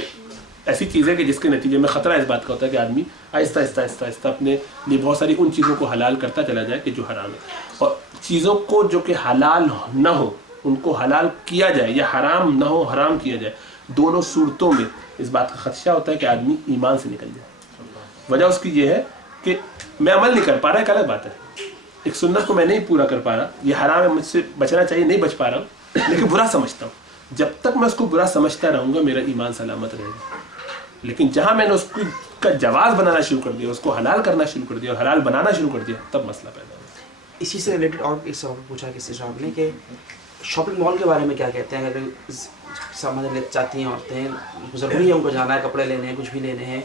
ایسی چیز ہے کہ جس کے نتیجے میں خطرہ اس بات کا ہوتا ہے کہ آدمی آہستہ آہستہ آہستہ آہستہ اپنے لیے بہت ساری ان چیزوں کو حلال کرتا چلا جائے کہ جو حرام ہے, اور چیزوں کو جو کہ حلال نہ ہو ان کو حلال کیا جائے, یا حرام نہ ہو حرام کیا جائے. دونوں صورتوں میں اس بات کا خدشہ ہوتا ہے کہ آدمی ایمان سے نکل جائے. وجہ اس کی یہ ہے کہ میں عمل نہیں کر پا رہا, ایک الگ بات ہے, ایک سنت کو میں نہیں پورا کر پا رہا, یہ حرام ہے, مجھ سے بچنا چاہیے, نہیں بچ پا رہا ہوں, لیکن برا سمجھتا ہوں. جب تک میں اس کو برا سمجھتا رہوں گا میرا ایمان سلامت رہے گا. لیکن جہاں میں نے اس کا جواز بنانا شروع کر دیا, اس کو حلال کرنا شروع کر دیا اور حلال بنانا شروع کر دیا, تب مسئلہ پیدا ہوا. اسی سے ریلیٹڈ اور ایک سوال پوچھا کسی صاحب نے کہ شاپنگ مال کے بارے میں کیا کہتے ہیں. اگر سامان لے چاہتی ہیں عورتیں, ضروری ہے ان کو جانا ہے, کپڑے لینے ہیں, کچھ بھی لینے ہیں,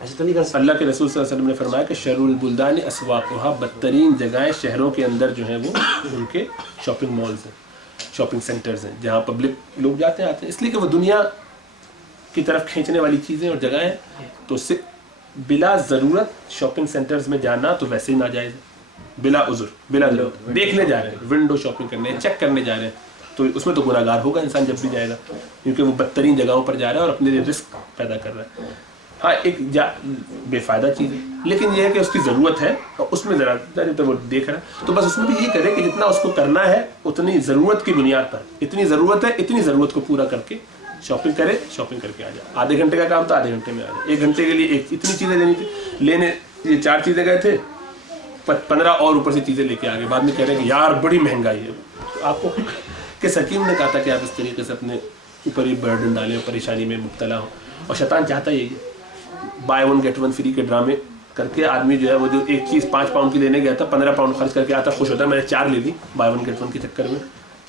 ایسے تو نہیں کر سکتے. اللہ کے رسول صلی اللہ علیہ وسلم نے فرمایا کہ شر البلدان اسواقها, بدترین جگہیں شہروں کے اندر جو ہیں وہ ان کے شاپنگ مالز ہیں, شاپنگ سینٹرز ہیں, جہاں پبلک لوگ جاتے ہیں آتے ہیں, اس لیے کہ وہ دنیا کی طرف کھینچنے والی چیزیں اور جگہیں ہیں. تو اس سے بلا ضرورت شاپنگ سینٹرز میں جانا تو ویسے ہی ناجائز ہے, بلا عذر, بلا ضرورت. دیکھنے جا رہے ہیں, ونڈو شاپنگ کرنے, چیک کرنے جا رہے ہیں, تو اس میں تو گناہ گار ہوگا انسان جب بھی جائے گا, کیونکہ وہ بدترین جگہوں پر جا رہا ہے اور اپنے لیے رسک پیدا کر رہا ہے. ہاں ایک بے فائدہ چیز ہے, لیکن یہ ہے کہ اس کی ضرورت ہے اور اس میں ذرا وہ دیکھ رہا ہے, تو بس اس میں بھی یہ کرے کہ جتنا اس کو کرنا ہے اتنی ضرورت کی بنیاد پر, اتنی ضرورت ہے اتنی ضرورت کو پورا کر کے شاپنگ کرے, شاپنگ کر کے آ جائے. آدھے گھنٹے کا کام تو آدھے گھنٹے میں آ جائے. 1 گھنٹے کے لیے اتنی چیزیں لینی تھی, لینے یہ 4 چیزیں گئے تھے, 15 اور اوپر سے چیزیں لے کے آگے, بعد میں کہہ رہے ہیں کہ یار بڑی مہنگائی ہے. تو آپ کو کس حکیم نے کہا تھا کہ آپ اس طریقے سے اپنے اوپر ہی برڈن ڈالیں, پریشانی میں مبتلا ہوں. اور شیطان چاہتا یہی ہے, بائی 1 get 1 فری کے ڈرامے کر کے آدمی جو ہے وہ جو ایک چیز 5 پاؤنڈ کی لینے گیا تھا, 15 پاؤنڈ خرچ کر کے آتا, خوش ہوتا ہے میں نے 4 لے لی بائی 1 get 1 کے چکر میں,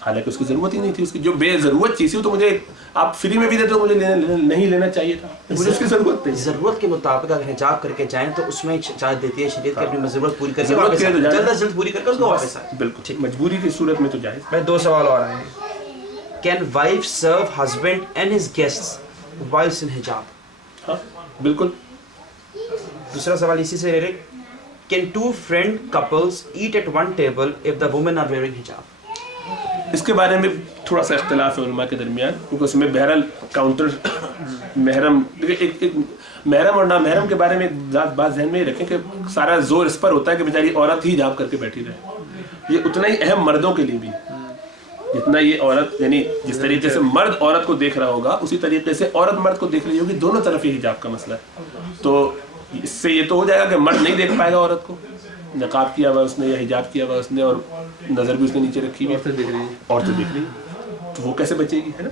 حالانکہ اس کی ضرورت ہی نہیں تھی. اس کی جو بے ضرورت چیز تھی تو مجھے آپ فری میں بھی دیتے تو مجھے نہیں لینا چاہیے تھا, مجھے اس کی ضرورت نہیں. ضرورت کے مطابق اگر حجاب کر کے جائیں تو اس میں اجازت دیتی ہے شریعت کہ اپنی ضرورت پوری کر کے واپس جلد از جلد پوری کر کے اس کو واپس آئے. بالکل مجبوری کی صورت میں تو جائز. میں 2 سوال اور آئے ہیں. Can wife serve husband and his guests while in حجاب؟ ہاں بالکل. دوسرا سوال اسی سے related, can 2 friend couples eat at one table if the women are wearing hijab؟ اس کے بارے میں تھوڑا سا اختلاف ہے علماء کے درمیان, کیونکہ اس میں بہرحال کاؤنٹر محرم, ایک محرم اور نامحرم کے بارے میں ایک بات ذہن میں ہی رکھیں کہ سارا زور اس پر ہوتا ہے کہ بیچاری عورت ہی حجاب کر کے بیٹھی رہے. یہ اتنا ہی اہم مردوں کے لیے بھی جتنا یہ عورت, یعنی جس طریقے سے مرد عورت کو دیکھ رہا ہوگا اسی طریقے سے عورت مرد کو دیکھ رہی ہوگی, دونوں طرف یہ حجاب کا مسئلہ ہے. تو اس سے یہ تو ہو جائے گا کہ مرد نہیں دیکھ پائے گا عورت کو, نقاب کیا ہوا اس نے یا حجاب کیا ہوا اس نے, اور نظر بھی اس نے نیچے رکھی ہوئی, عورتیں دیکھ رہی ہیں, تو وہ کیسے بچے گی, ہے نا.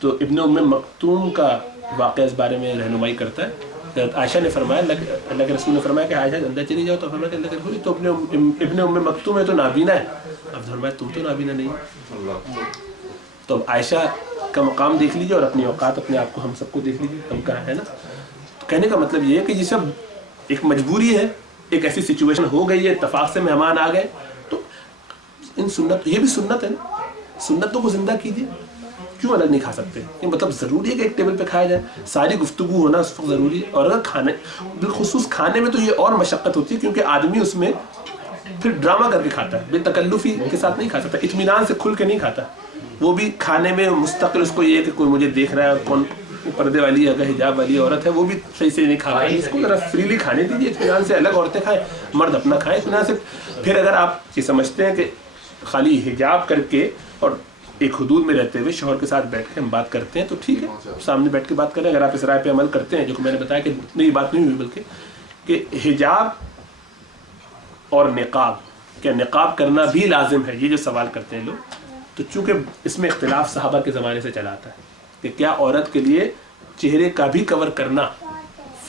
تو ابن ام مکتوم کا واقعہ اس بارے میں رہنمائی کرتا ہے. حضرت عائشہ نے فرمایا, اللہ کے رسول نے فرمایا کہ عائشہ اندر چلی جاؤ, تو فرمایا کہ اللہ کے رسول تو ابن ام مکتوم ہے تو نابینا ہے. اب فرمایا تم تو نابینا نہیں. تو اب عائشہ کا مقام دیکھ لیجیے اور اپنی اوقات اپنے آپ کو ہم سب کو دیکھ لیجیے, ہم کہاں ہے نا. کہنے کا مطلب یہ ہے کہ یہ سب ایک مجبوری ہے, ایک ایسی سچویشن ہو گئی ہے, اتفاق سے مہمان آ گئے, تو ان سنت, یہ بھی سنت ہے نا, سنتوں کو زندہ کیجیے, کیوں الگ نہیں کھا سکتے. یہ مطلب ضروری ہے کہ ایک ٹیبل پہ کھایا جائے, ساری گفتگو ہونا اس وقت ضروری ہے. اور اگر کھانے, بالخصوص کھانے میں تو یہ اور مشقت ہوتی ہے, کیونکہ آدمی اس میں پھر ڈرامہ کر کے کھاتا ہے, بے تکلفی کے ساتھ نہیں کھا سکتا, اطمینان سے کھل کے نہیں کھاتا. وہ بھی کھانے میں مستقل اس کو یہ کہ کوئی مجھے دیکھ رہا ہے, کون پردے والی اگر حجاب والی عورت ہے وہ بھی صحیح سے نہیں کھا رہی, اس کو ذرا فریلی کھانے دیجیے, اطمینان سے. الگ عورتیں کھائیں, مرد اپنا کھائیں اطمینان سے. پھر اگر آپ یہ سمجھتے ہیں کہ خالی حجاب کر کے اور ایک حدود میں رہتے ہوئے شوہر کے ساتھ بیٹھ کے ہم بات کرتے ہیں تو ٹھیک ہے, سامنے بیٹھ کے بات کریں. اگر آپ اس رائے پہ عمل کرتے ہیں, جو کہ میں نے بتایا کہ یہ بات نہیں ہوئی, بلکہ کہ حجاب اور نقاب, کیا نقاب کرنا بھی لازم ہے, یہ جو سوال کرتے ہیں لوگ, تو چونکہ اس میں اختلاف صحابہ کے زمانے سے چلا آتا ہے کہ کیا عورت کے لیے چہرے کا بھی کور کرنا